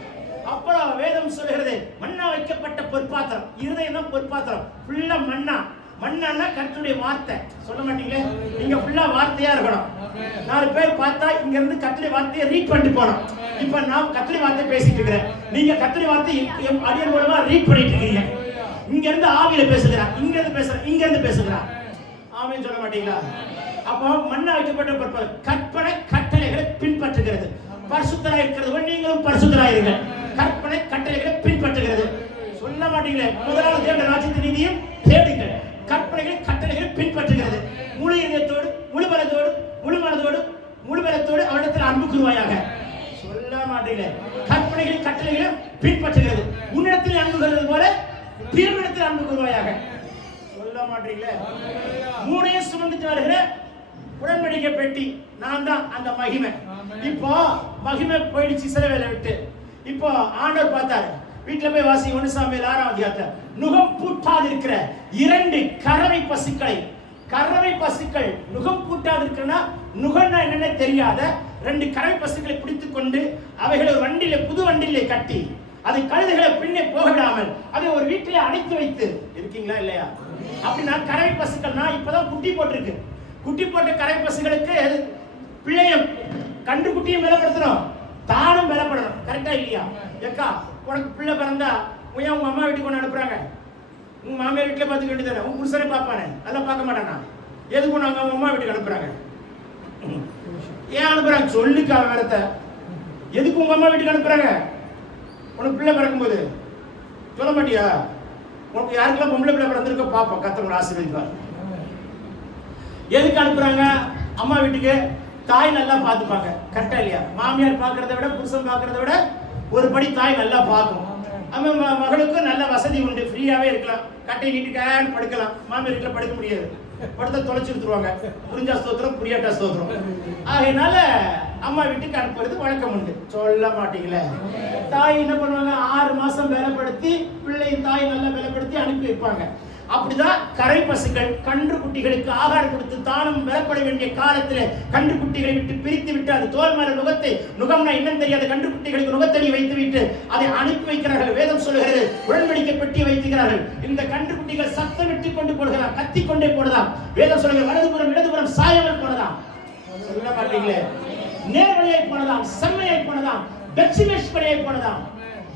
அப்புறம் வேதம் சொல்கிறது, மண்ணா வைக்கப்பட்ட பொற்பாத்திரம். இருதயம் தான் பொற்பாத்திரம், ஃபுல்லா மண்ணா. மண்ணான்னா கர்த்தருடைய வார்த்தை. சொல்ல மாட்டீங்களே, நீங்க ஃபுல்லா வார்த்தையா இருக்கணும். 4 பேர் பார்த்தா இங்க இருந்து கர்த்தருடைய வார்த்தையை ரீட் பண்ணிட்டு போகணும். இப்ப நான் கர்த்தருடைய வார்த்தை பேசிட்டு இருக்கிறேன், நீங்க கர்த்தருடைய வார்த்தை அடியன் மூலமா ரீட் பண்ணிட்டு இருக்கீங்க. இங்க இருந்து ஆவியில பேசுகிறேன், இங்க இருந்து பேசுறேன், இங்க இருந்து பேசுகிறேன். ஆமென் சொல்ல மாட்டீங்களா? அப்போ மண்ணா வைக்கப்பட்ட பொற்பாத்திரம் கற்பனை கட்டளைகளை பின்பற்றுகிறது. பரிசுத்தராய் இருக்கிறது நீங்களும் பரிசுத்தராயிருங்க. கற்பனை கட்டளைகளை பின்பற்றுகிறது. சொல்ல மாட்டீங்களே, முதலாவது தேவனுடைய ராஜ்யத்தின் நீதியும் தேடுங்கள். கற்பனைகள் கட்டளைகளை பின்பற்றுகிறது. முழு இதயத்தோடு, முழு பலத்தோடு, முழு மனதோடு, முழு பலத்தோடு அவரிடத்தில் அன்பு கூறுவாயாக. சொல்ல மாட்டீங்களே, கற்பனைகள் கட்டளைகளை பின்பற்றுகிறது. உன்னிடத்தில் அன்பு கூறுவது போல பிறனிடத்தில் அன்பு கூறுவாயாக. சொல்ல மாட்டீங்களே. 3 சுமந்துட்டு வருகிற உடன்படிக்கை பெட்டி நான் தான் அந்த மகிமை. இப்போ மகிமை போயிடுச்சு இஸ்ரவேலை விட்டு. இப்போ ஆண்டவர் பார்த்தாரு, வீட்டுல போய் வாசி 1 சாமுவேல் 6ஆம் அதிகாரத்துல, நுகம் பூட்டாது இருக்கிற 2 கறவை பசுக்களை, கறவை பசுக்கள் நுகம் பூட்டாது இருக்கிறனா, நுகம்னா என்னன்னு தெரியாத 2 கறவை பசுக்களை பிடித்துக் கொண்டு அவைகளை ஒரு வண்டியில, புது வண்டியில கட்டி, அது கழுதைகளை பின்னே போக விடாமல் அதை ஒரு வீட்டிலே அடைத்து வைத்து இருக்கீங்களா இல்லையா? அப்படின்னா கறவை பசுக்கள்னா இப்பதான் குட்டி போட்டிருக்கு. குட்டி போட்ட கறவை பசுகளுக்கு பிள்ளைய கன்று குட்டியும் பலப்படுத்தணும், தானும் பலப்படணும். கரெக்டா இல்லையா? ஏக்கா, உனக்கு பிள்ளை பிறந்தா உங்க அம்மா வீட்டுக்கு கொண்டு அனுப்புறாங்க, உங்க மாமியார் வீட்டுல பார்த்துக்க வேண்டியதானே? உங்க புருஷனை பார்ப்பானே, அதெல்லாம் பார்க்க மாட்டானா? எதுக்கு உங்க அம்மா வீட்டுக்கு அனுப்புறாங்க? ஏன் அனுப்புறாங்க? சொல்லுக்கா விவரத்தை. எதுக்கு உங்க அம்மா வீட்டுக்கு அனுப்புறாங்க? உனக்கு பிள்ளை பிறக்கும்போது சொல்ல மாட்டியா? உனக்கு யாருக்கெல்லாம் பொம்பளை பிள்ளை பிறந்திருக்கோ பார்ப்போம், கர்த்தர் ஆசீர்வதிப்பார். எதுக்கு அனுப்புறாங்க? அம்மா வீட்டுக்கு தாய் நல்லா பார்த்துப்பாங்க. கரெக்டா இல்லையா? மாமியார் பார்க்கறத விட, புருஷன் பார்க்கறத விட ஒரு படி தாய் நல்லா பார்க்கும். மகளுக்கு நல்ல வசதி உண்டு, ஃப்ரீயாவே இருக்கலாம், கட்டை நீட்டுக்கான்னு படுக்கலாம். மாமியார் வீட்டில் படுக்க முடியாது, படுத்த தொலைச்சு எடுத்துருவாங்க. புரிஞ்சா ஸ்தோத்திரம், புரியாட்டா ஸ்தோத்திரம். ஆகையினால அம்மா வீட்டுக்கு அனுப்புறது வழக்கம் உண்டு. சொல்ல மாட்டீங்களே. தாய் என்ன பண்ணுவாங்க? 6 மாசம் வேலைப்படுத்தி பிள்ளையை தாய் நல்லா வேலைப்படுத்தி அனுப்பி வைப்பாங்க. அப்படிதான் கரை பசுக்கள் கன்று குட்டிகளுக்கு ஆகாரம் கொடுத்து தானும் விலப்பட வேண்டிய காலத்தில் கன்று குட்டிகளை விட்டு பிரித்து விட்டு, அது தோல் மேல நுகத்தை, நுகம்னா என்னன்னு தெரியாத கன்று குட்டிகளுக்கு நுகத்தடி வைத்து விட்டு அதை அனுப்பி வைக்கிறார்கள். வேதம் சொல்லுகிறது, உடன்படிக்கை பெட்டி வைத்துகிறார்கள். இந்த கன்று குட்டிகள் சத்தம் விட்டு கொண்டு போடுகிறார், கத்தி கொண்டே போடுதான். வேதம் சொல்லுகிறது, வலதுபுறம் இடதுபுறம் சாயாமல் போனதாம். சொல்ல மாட்டீங்களே. நேர் வழியாய் போனதாம், செம்மையாய் போனதாம், பெத்சிமேஷ் வழியாய் போனதாம்.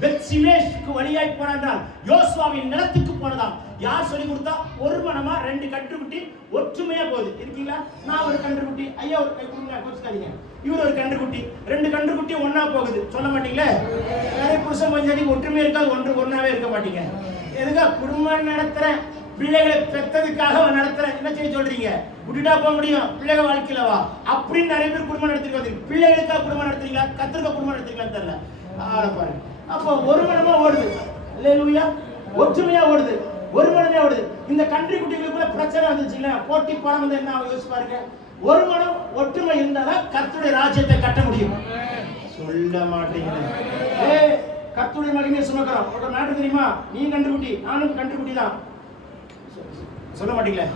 பெத்சிமேஷ்க்கு வழியாய் போனான், யோசுவாவின் நிலத்துக்கு போனதாம். யார் சொல்லி கொடுத்தா? ஒரு மனமா 2 கன்றுக்குட்டி ஒற்றுமையா போகுது. இருக்கீங்களா? நான் ஒரு கன்றுக்குட்டி, ஐயா ஒரு கை கொடுங்க, கோச்சுக்காதீங்க. இவர் ஒரு கன்றுக்குட்டி, 2 கன்றுக்குட்டி ஒன்னா போகுது. சொல்ல மாட்டீங்களே. நிறைய புருஷன் கொஞ்சம் ஒற்றுமையா இருக்காது, ஒன்னாவே இருக்க மாட்டீங்க. எதுக்கா? குடும்பம் நடத்துற, பிள்ளைகளை பெற்றதுக்காக நடத்துற, என்ன செய்ய சொல்றீங்க? விட்டுட்டா போக முடியும், பிள்ளைகள் வாழ்க்கையிலவா அப்படின்னு நிறைய பேர் குடும்பம் நடத்திருக்காங்க. பிள்ளைகளுக்காக குடும்பம் நடத்துறீங்களா, கத்திரிக்கா குடும்பம் நடத்துறீங்களான்னு தெரியல. பாருங்க, அப்போ ஒரு மனமா ஓடுது, அல்லேலூயா, ஒற்றுமையா ஓடுது, ஒரு மனமே ஓடுது. இந்த கன்றி குட்டிகளுக்குள்ள பிரச்சனை வந்துச்சுங்களா, போட்டி போறாம வந்து என்ன யோசிச்சு பாருங்க. ஒரு மனம் ஒற்றுமை இருந்தாதான் கர்த்தருடைய ராஜ்யத்தை கட்ட முடியும். சொல்ல மாட்டீங்களே. கர்த்தருடைய மகிமையை சுமக்கிறோம். ஒரு நாட்டு தெரியுமா? நீ கன்றுக்குட்டி, நானும் கன்றுக்குட்டி தான். சொல்ல மாட்டீங்களே.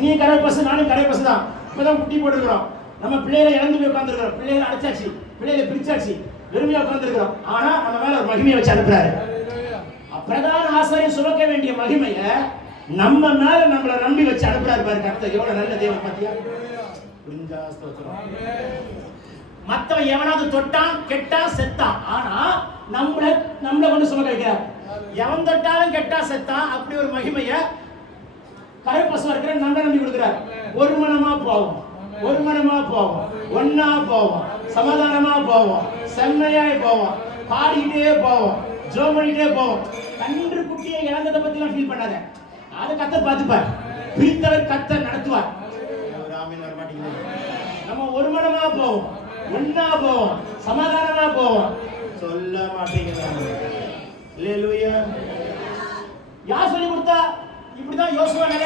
நீ கரை பசு, நானும் கரை பசு தான். இப்பதான் குட்டி போட்டுக்கிறோம். நம்ம பிள்ளைகளை இழந்து போய் உட்காந்துருக்கிறோம். பிள்ளைகளை அடைச்சாச்சு, பிள்ளைகளை பிரிச்சாச்சு, வெறுமையா உட்காந்துருக்கிறோம். ஆனா நம்ம மேல ஒரு மகிமையை வச்சு அனுப்புறாரு. பிரதான ஆசாரியர் சுமக்க வேண்டிய மகிமையை நம்ம மேல நம்மளை நம்பி வச்சு அனுப்புறாரு பாரு. கர்த்தர் எவ்வளவு நல்ல தேவன் பாத்தியா? புரிஞ்சா ஸ்தோத்திரம். மத்தவன் எவனாவது தொட்டான் கெட்டா செத்தான், ஆனா நம்மள கொண்டு சுமக்க வைக்கிறார். எவன் தொட்டாலும் கெட்டா செத்தான், அப்படி ஒரு மகிமைய கருப்பசுவா இருக்கிற நம்மள நம்பி கொடுக்கிறார். ஒரு மனமா போவோம், ஒரு மனமா போவோம், ஒன்னா போவோம், சமாதானமா போவோம், செம்மையாய் போவோம், பாடிக்கிட்டே போவோம், ஜோம் பண்ணிட்டே போவோம். கன்று குட்டியை இழந்ததை பத்தி எல்லாம் ஃபீல் பண்ணாத, அதை கத்தர் பார்த்துப்பார். பிரித்தவர் கத்தர் நடத்துவார். நம்ம ஒரு மனமா போவோம், ஒன்னா போவோம், சமாதானமா போவோம். சொல்ல மாட்டேங்கிறாங்க. அல்லேலூயா. யார் சொல்லி கொடுத்தா? இப்படிதான் யோசுவாவுடைய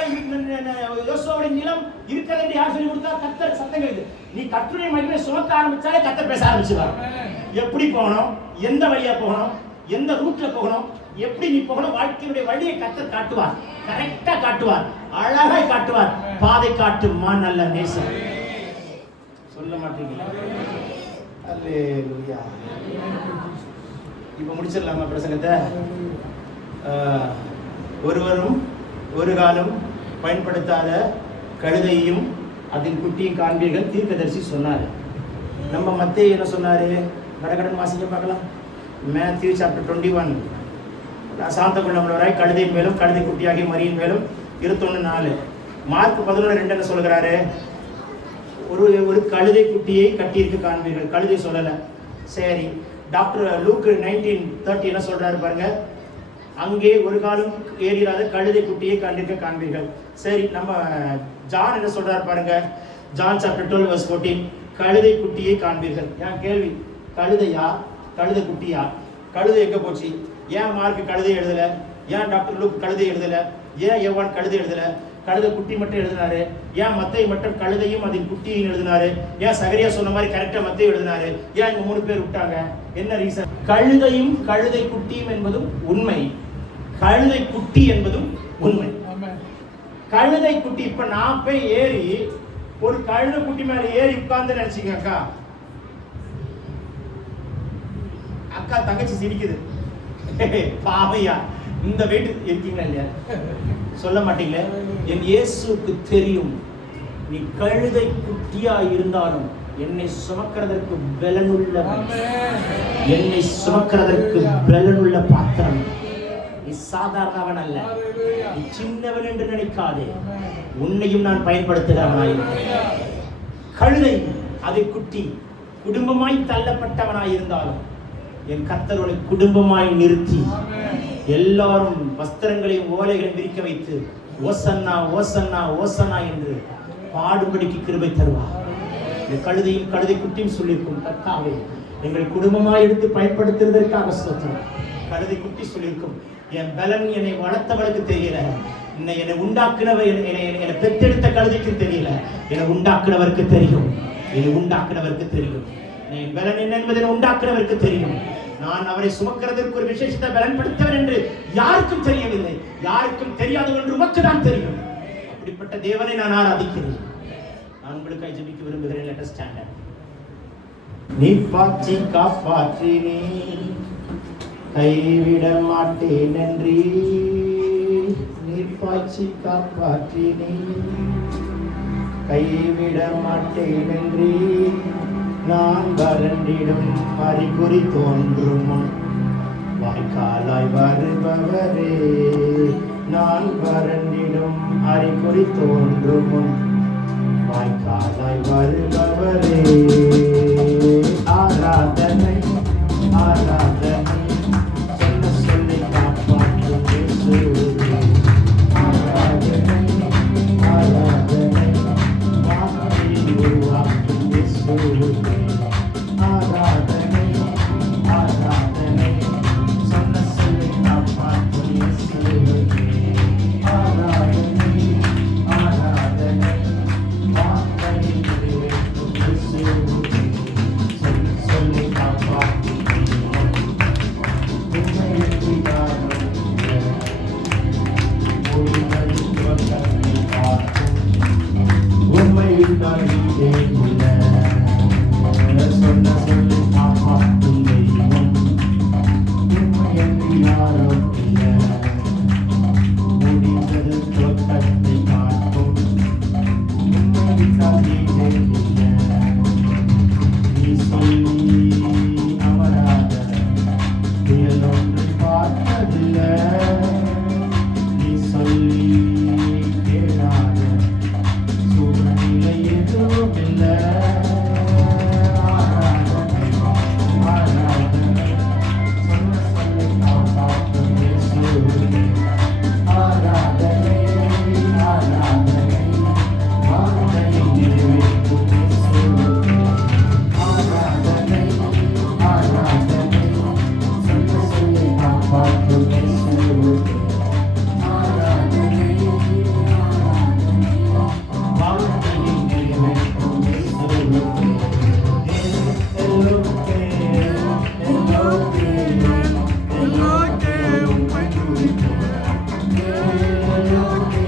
நிலம் இருக்கிறது யார் சொல்லி கொடுத்தா? கர்த்தர் சத்தம் கேக்குது. நீ கர்த்தருடைய மகிமை சுமக்க ஆரம்பிச்சாலே கர்த்தர் பேச ஆரம்பிச்சுவார். எப்படி போகணும், எந்த வழியா போகணும், எந்த ரூட்ல போகணும், எப்படி நீ போகணும், வாழ்க்கையுடைய வழியை கர்த்தர் காட்டுவார். கரெக்டா காட்டுவார், அழகாய் காட்டுவார். பாதை காட்டுமா நல்ல நேசம். சொல்ல மாட்டீங்களா? அல்லேலூயா. இப்ப முடிச்சிடலாமா பிரசங்கத்தை? ஒருவரும் ஒரு காலம் பயன்படுத்தாத கழுதையும் அதன் குட்டியும் காண்பீர்கள், தீர்க்கதரிசி சொன்னார். நம்ம மத்தேயு என்ன சொன்னாரு? கடகடன் வாசிக்க பார்க்கலாம். Matthew chapter 21. சாந்த குள்ளவராய் கழுதையின் மேலும் கழுதை குட்டியாகிய மரியின் மேலும் 21:4. மார்க் 11:2 என்ன சொல்கிறாரு? ஒரு கழுதை குட்டியை கட்டியிருக்க காண்பீர்கள். கழுதை சொல்லலை, சரி. டாக்டர் லூக் 19:30 என்ன சொல்றாரு பாருங்க. அங்கே ஒரு காலம் ஏறிராத கழுதை குட்டியை கண்டிருக்க காண்பீர்கள். சரி, நம்ம ஜான் என்ன சொல்றாரு பாருங்க. ஜான் சாப்டர் 12:14 கழுதை குட்டியை காண்பீர்கள். ஏன் கேள்வி? கழுதையா கழுதை குட்டியா? கழுதை எங்க போச்சு? ஏன் மார்க் கழுதை எழுதல? ஏன் டாக்டர் லூக் கழுதை எழுதல? ஏன் யோவான் கழுதை எழுதல? கழுதை குட்டி மட்டும் எழுதினாரு. ஏன் மத்தேயு மட்டும் கழுதையும் அதன் குட்டியும் எழுதினாரு? ஏன் சகரியா சொன்ன மாதிரி கரெக்டா மத்தேயு எழுதினாரு? ஏன் இங்க 3 பேர் விட்டாங்க? என்ன ரீசன்? கழுதையும் கழுதை குட்டியும் என்பதும் உண்மை, கழுதை குட்டி என்பதும் உண்மை. கழுதை குட்டி, இப்ப நான் போய் ஏறி ஒரு கழுதை குட்டி மேல ஏறி உட்கார்ந்து நினைச்சீங்க அக்கா, அக்கா தங்கச்சி சிரிக்குது, பாவையா இந்த வெயிட் இருக்கீங்களா இல்லையா? சொல்ல மாட்டீங்களே. என் இயேசுக்கு தெரியும், நீ கழுதை குட்டியா இருந்தாலும் என்னை சுமக்கிறதற்கு பலனுள்ள, என்னை சுமக்கிறதற்கு பலனுள்ள பாத்திரம். நீ சாதாரணவன் அல்ல, நீ சின்னவன் என்று நினைக்காதே, உன்னையும் நான் பயன்படுத்துகிறவனாயிருக்கிறேன். கழுதை அதை குட்டி குடும்பமாய் தள்ளப்பட்டவனாயிருந்தாலும் என் கர்த்தரோட குடும்பமாய் நிறுத்தி எல்லாரும் வஸ்திரங்களையும் ஓலைகளையும் விரிக்க வைத்து ஓசன்னா ஓசன்னா ஓசன்னா என்று பாடும்படிக்கு கிருபை தருவார். இந்த கழுதையும் கழுதை குட்டியும் சொல்லியிருக்கும், கர்த்தாவே எங்கள் குடும்பமாய் எடுத்து பயன்படுத்துவதற்காக ஸ்தோத்திரம். கழுதை குட்டி சொல்லியிருக்கும், என் பலன் என்னை வளர்த்தவளுக்கு தெரியல, என்னை உண்டாக்குனவர், என்னை பெற்றெடுத்த கழுதைக்கு தெரியல, என்னை உண்டாக்குனவருக்கு தெரியும், என்னை உண்டாக்குனவருக்கு தெரியும். என் பலன் என்ன என்பதை உண்டாக்குனவருக்கு தெரியும். நான் அவரை சுமக்கிறதற்கு ஒரு விசேஷத்தை பலன்படுத்தவர் என்று யாருக்கும் தெரியவில்லை, யாருக்கும் தெரியாது என்று உமக்கு தான் தெரியும். அப்படிப்பட்ட தேவனை நான் ஆராதிக்கிறேன். நான் உங்களுக்கு ஜெபிக்க விரும்புகிறேன். Let us stand up. நீ பாச்சி காப்பாற்றினே, கைவிட மாட்டேன் நன்றி. நீர் பாய்ச்சி காப்பாற்றினே, கைவிட மாட்டேன் நன்றி. நான் வறண்டிடும் அறிகுறி தோன்றும் வாய்க்காலாய் வருபவரே, நான் வறண்டிடும் அறிகுறி தோன்றும் வாய்க்காலாய் வருபவரே. ஆராதனை ஆராதனை சொல்ல சொல்லி காப்பாற்றும் இயேசுவே. ஆராதனை ஆராதனை வார்த்தை உருவாக்கும் இயேசுவே. ஆராதனை ஆராதனை சொல்ல சொல்லி காப்பாற்றும் இயேசுவே. ஆராதனை ஆராதனை வார்த்தை உருவாக்கும் இயேசுவே. புயல் ஒன்று பார்த்ததில்லை, நீ சொல்லி கேளாத சூழ்நிலை எதுவும் இல்லை. ஆராதனை ஆராதனை சொல்ல சொல்ல காப்பாற்றும் இயேசுவே. ஆராதனை ஆராதனை வார்த்தையை நிறைவேற்றும் இயேசுவே. ஆராதனை ஆராதனை சொல்ல சொல்ல காப்பாற்றும் இயேசுவே. ஆராதனை வார்த்தையை நிறைவேற்றும் இயேசுவே. எல்லோருக்கே எல்லோருக்கே எல்லோருக்கே உம்மை துதிக்கிறேன். எல்லோருக்கே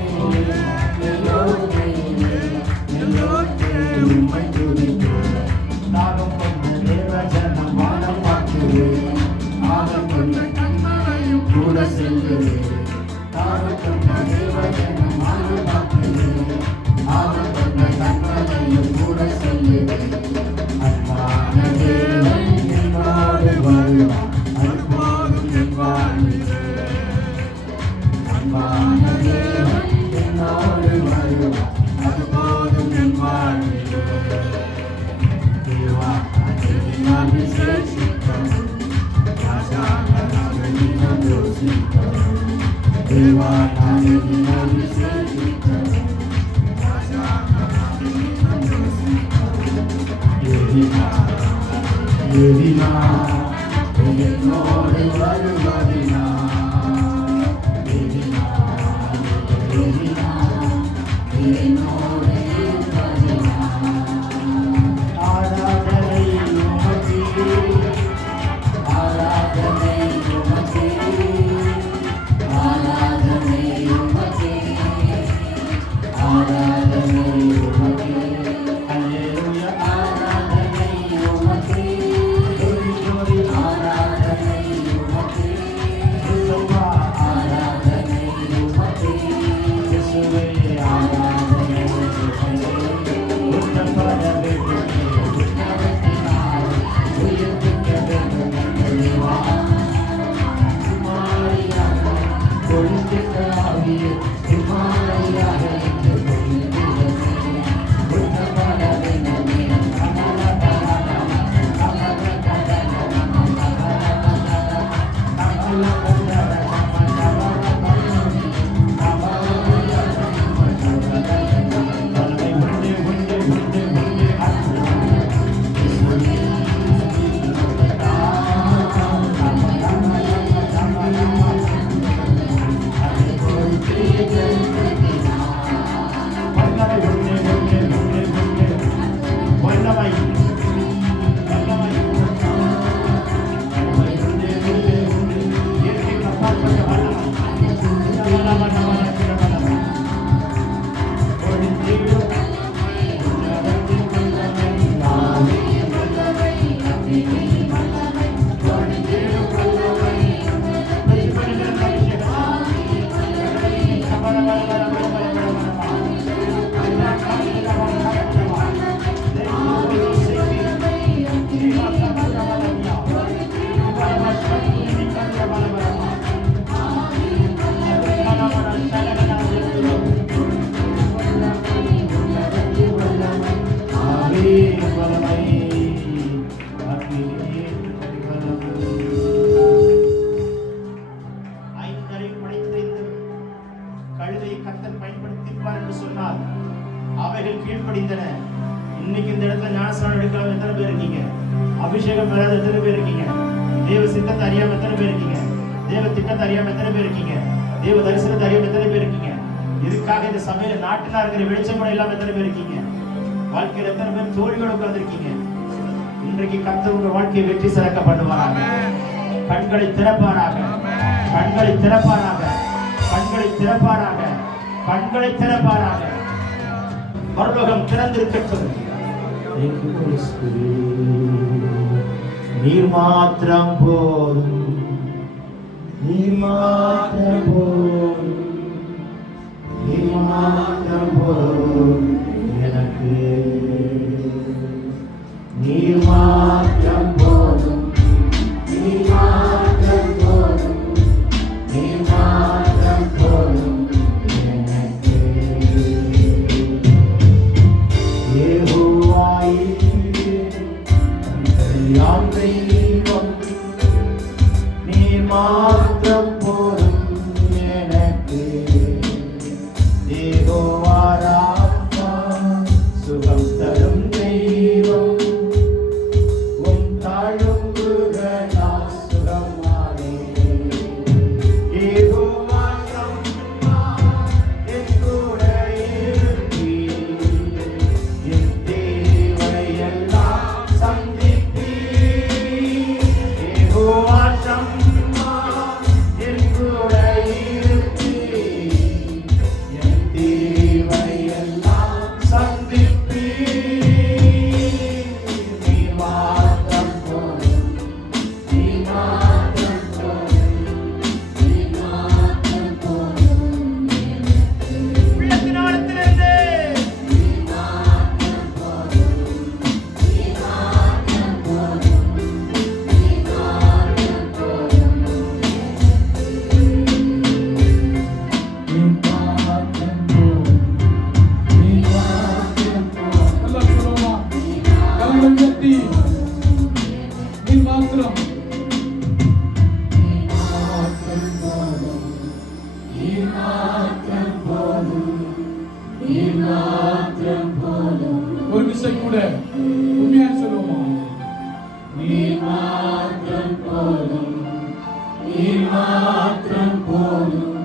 எல்லோருக்கே உம்மை துதிக்கிறேன். தாகம் கொண்ட தேவஜனம் வானம் பார்க்கிறேன். ஆகம் கொண்ட கண்மலையும் கூட செல்கிறேன். தாகம் கொண்ட தேவஜனம் வானம் பார்க்கிறேன். ஆகம் கொண்ட கண்மலையும் கூட செல்கிறேன். அன்பான தேவன் என்னோடு வருவார், அற்புதம் என் வாழ்விலே. அன்பான தேவன் என்னோடு வருவார், அற்புதம் என் வாழ்விலே. தேவா நான் விசேஷித்தவன், ராஜாவாக தினம் யோசித்தவன். தேவா நான் விசேஷித்தவன், ராஜாவாக தினம் யோசித்தவன். எதினா என்னோடு வருவதினா, எதினா என்னோடு இருப்பதினா. ஆராதனை உமக்கே, ஆராதனை உமக்கே, ஆராதனை உமக்கே, ஆராதனை உமக்கே. அல்லேலூயா ஆராதனை உமக்கே, துதி துதி ஆராதனை உமக்கே. இயேசுவா ஆராதனை உமக்கே, இயேசுவே ஆராதனை உமக்கே. உத்தமப்பட வேண்டும் உத்தமத்தினால் உயர்த்திக்க வேண்டும் தேவா. குமாரியாக கொழுந்திட்ட ஆவியே, குமாரியாக என்று கொள்கிறேன். உத்தமப்பட வேண்டும் கழுதையை கர்த்தர் பயன்படுத்திப்பார் என்று சொன்னால் அவைகள் கீழ்ப்படிந்தன. இன்னைக்கு இந்த இடத்துல ஞானஸ்நானம் எடுக்காம எத்தனை பேர் இருக்கீங்க? அபிஷேகம் பெறாத எத்தனை பேர் இருக்கீங்க? தேவ சித்தத்தை அறியாம எத்தனை பேர் இருக்கீங்க? தேவ திட்டத்தை அறியாம எத்தனை பேர் இருக்கீங்க? தேவ தரிசனத்தை அறியாம எத்தனை பேர் இருக்கீங்க? இதுக்காக இந்த சபையில நாட்டினா இருக்கிற வெளிச்சம் கூட இல்லாம எத்தனை பேர் இருக்கீங்க? வாழ்க்கையில் எத்தனை பேர் தோல்வியோட உட்கார்ந்திருக்கீங்க? இன்றைக்கு கர்த்தர் உங்க வாழ்க்கையை வெற்றி சிறக்க பண்ணுவாராக. கண்களை திறப்பாராக, கண்களை திறப்பாராக, கண்களை திறப்பாராக, கண்களை திறப்பாராக. பரலோகம் திறந்திருக்கட்டும். நீர் மாத்திரம் போதும், நீர் மாத்திரம் போதும், நீர் மாத்திரம் போதும் எனக்கு. நீர் மாத்திரம் போதும், நீர் மாத்திரம் மாத்திரம் போதும் எனக்கு. யெகோவா ராஃபா, சுகம் தரும் தெய்வம், உன் தழும்புகளால் சுகமானேன். யெகோவா ஷம்மா, என் கூட இருப்பீர். என் தேவையெல்லாம் சந்திப்பீர். யெகோவா ஷம்மா, என் கூட இருப்பீர். என் தேவையெல்லாம் சந்திப்பீர். நீ மாத்திரம் போதும், நீ மாத்திரம் போதும், நீ மாத்திரம் போதும் எனக்கு. உள்ளத்தின் ஆழத்திலிருந்து நீ மாத்திரம் போதும், நீ மாத்திரம் போதும், நீ மாத்திரம் போதும் எனக்கு. நீ மாத்திரம் போதும், நீ மாத்திரம் போதும். நல்லா சொல்லுவோமா? கரங்களை உயர்த்தி, நீ மாத்திரம். ஒரு விசை கூட உண்மையா சொல்லுவோமா? நீ மாத்திரம் போதும், நீ மாத்திரம் போதும்,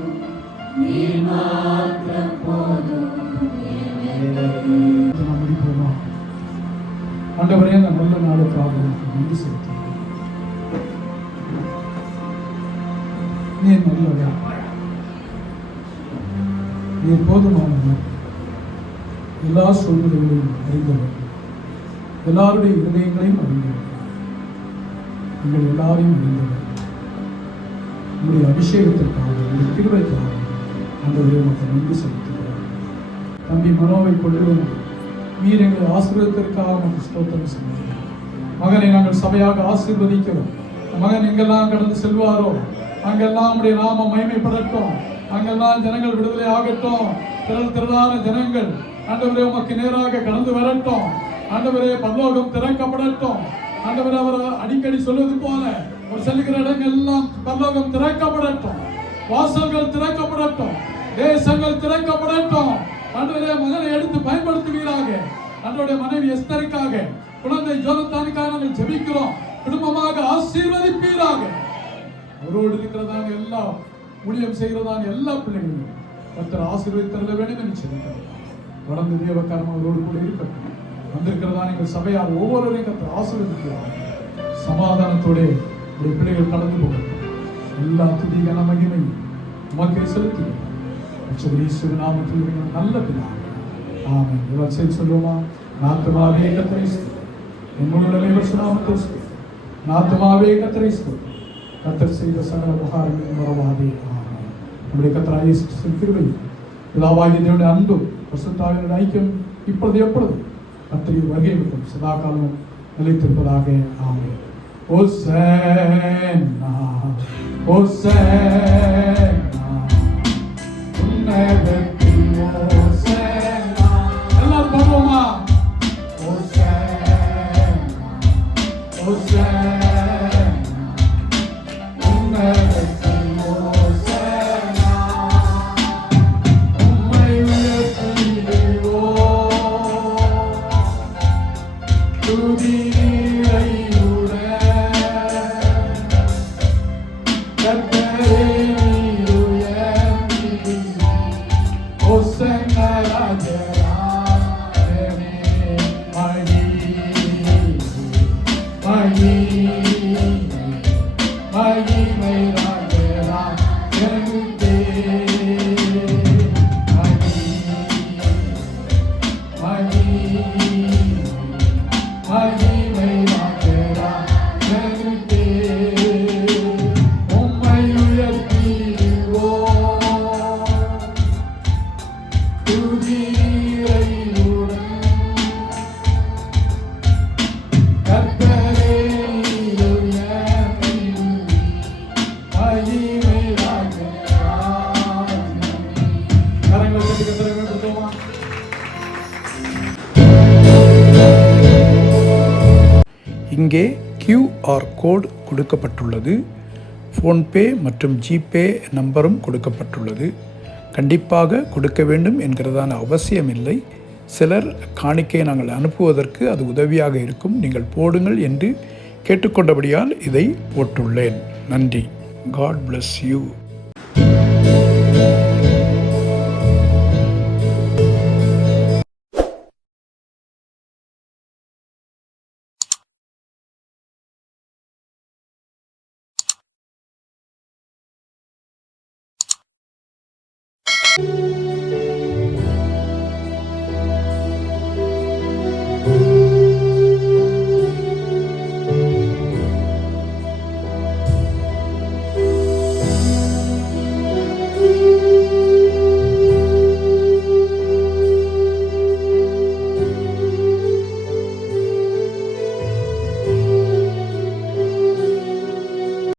நீ மாத்திரம் போதும். நாம் முடிப்போமா? ஆண்டவரே, அந்த நல்ல நாளுக்காக நன்றி செலுத்துகிறேன். நீ நல்லவர், நீ போதுமானவர், எல்லா சூழ்நிலைகளையும் அறிந்தவர், எல்லாருடைய இருதயங்களையும் அறிந்தவர், நீங்கள் எல்லாரையும் அறிந்தவர். உங்களுடைய அபிஷேகத்திற்காக, உங்களுடைய கிருபைக்காக ஆண்டவரே உமக்கு நன்றி செலுத்துகிறேன். தம்பி மனோவை கொண்டு வந்து நீர் எங்களை ஆசீர்வதித்திற்காக நமக்கு ஸ்தோத்திரம் செய்கிறோம். மகனை நாங்கள் சபையாக ஆசீர்வதிக்கிறோம். மகன் எங்கெல்லாம் கடந்து செல்வாரோ அங்கெல்லாம் உடைய நாமம் மகிமைப்படட்டும். அங்கெல்லாம் ஜனங்கள் விடுதலை ஆகட்டும். திரளான ஜனங்கள் ஆண்டவரே உமக்கு நேராக கடந்து வரட்டும். ஆண்டவரே, பரலோகம் திறக்கப்படட்டும். ஆண்டவரே, அவர் அடிக்கடி சொல்வது போல ஒரு செல்லுகிற இடங்கள் எல்லாம் பரலோகம் திறக்கப்படட்டும். வாசல்கள் திறக்கப்படட்டும். தேசங்கள் திறக்கப்படட்டும். ஆண்டவரே, மகனை எடுத்து பயன்படுத்துவீராக. ஆண்டவருடைய மனைவி எஸ்தருக்காக, குழந்தை ஜோனத்தானுக்காக நாங்கள் ஜெபிக்கிறோம். குடும்பமாக ஆசீர்வதிப்பீராக. அவரோடு இருக்கிறதான எல்லா ஊழியம் செய்கிறதான எல்லா பிள்ளைகளும் கர்த்தர் ஆசீர்வதித்தருள வேண்டும் என்று சொல்லியிருக்கிறார். தொடர்ந்து தேவக்காரம் அவரோடு கூட இருக்கட்டும். வந்திருக்கிறதான எங்கள் சபையார் ஒவ்வொருவரையும் கர்த்தர் ஆசீர்வதிக்கிறார். சமாதானத்தோடு உடைய பிள்ளைகள் கடந்து போகட்டும். எல்லா துதி கன மகிமையும் உமக்கே செலுத்துகிறோம். ஈஸ்வரன் நாமத்தில் இருக்கிற நல்ல பிதாவே, ஆமென். இவர் செய்து சொல்லுவோமா? நாத்துமாவே கர்த்தரை ஸ்தோத்திரி, என் முழுவதுமே நாமத்தை ஸ்தோத்திரி. நாத்துமாவே கர்த்தரை ஸ்தோத்திரி, கர்த்தர் செய்த சகல உபகாரங்களையும் மறவாதே. ஆமென். நம்முடைய கர்த்தராகிய இயேசு கிறிஸ்துவின் கிருபையும் பிதாவாகிய தேவனுடைய அன்பும் பரிசுத்தாவின் ஐக்கியம் இப்பொழுது எப்பொழுதும் கர்த்தரின் வருகை இருக்கும் சதா காலம் நிலைத்திருப்பதாக. ஆமென். ஹோசன்னா, ஹோசன்னா, உன்னதத்தில் ஹோசன்னா. எல்லாரும் பாடுவோமா? ஹோசன்னா, ஹோசன்னா, உன்னதத்தில் ஹோசன்னா. உம்மை உயர்த்துகிறோம், துதியுடன் கர்த்தரே நீர் உயர்த்தி. ஹோசன்னா ராஜராஜனே, மகிமை ராஜராஜனுக்கே. மகிமை ராஜராஜனுக்கே. உம்மை உயர்த்திடுவோம், துதியுடன் கர்த்தரே நீர் உயர்த்தி. மகிமை ராஜராஜனே. கரங்களை தட்டி கர்த்தரை வேண்டுவோமா? இங்கே QR கோட் கொடுக்கப்பட்டுள்ளது. ஃபோன்பே மற்றும் ஜிபே நம்பரும் கொடுக்கப்பட்டுள்ளது. கண்டிப்பாக கொடுக்க வேண்டும் என்கிறதான அவசியமில்லை. சிலர் காணிக்கையை நாங்கள் அனுப்புவதற்கு அது உதவியாக இருக்கும், நீங்கள் போடுங்கள் என்று கேட்டுக்கொண்டபடியால் இதை போட்டுள்ளேன். நன்றி. God bless you.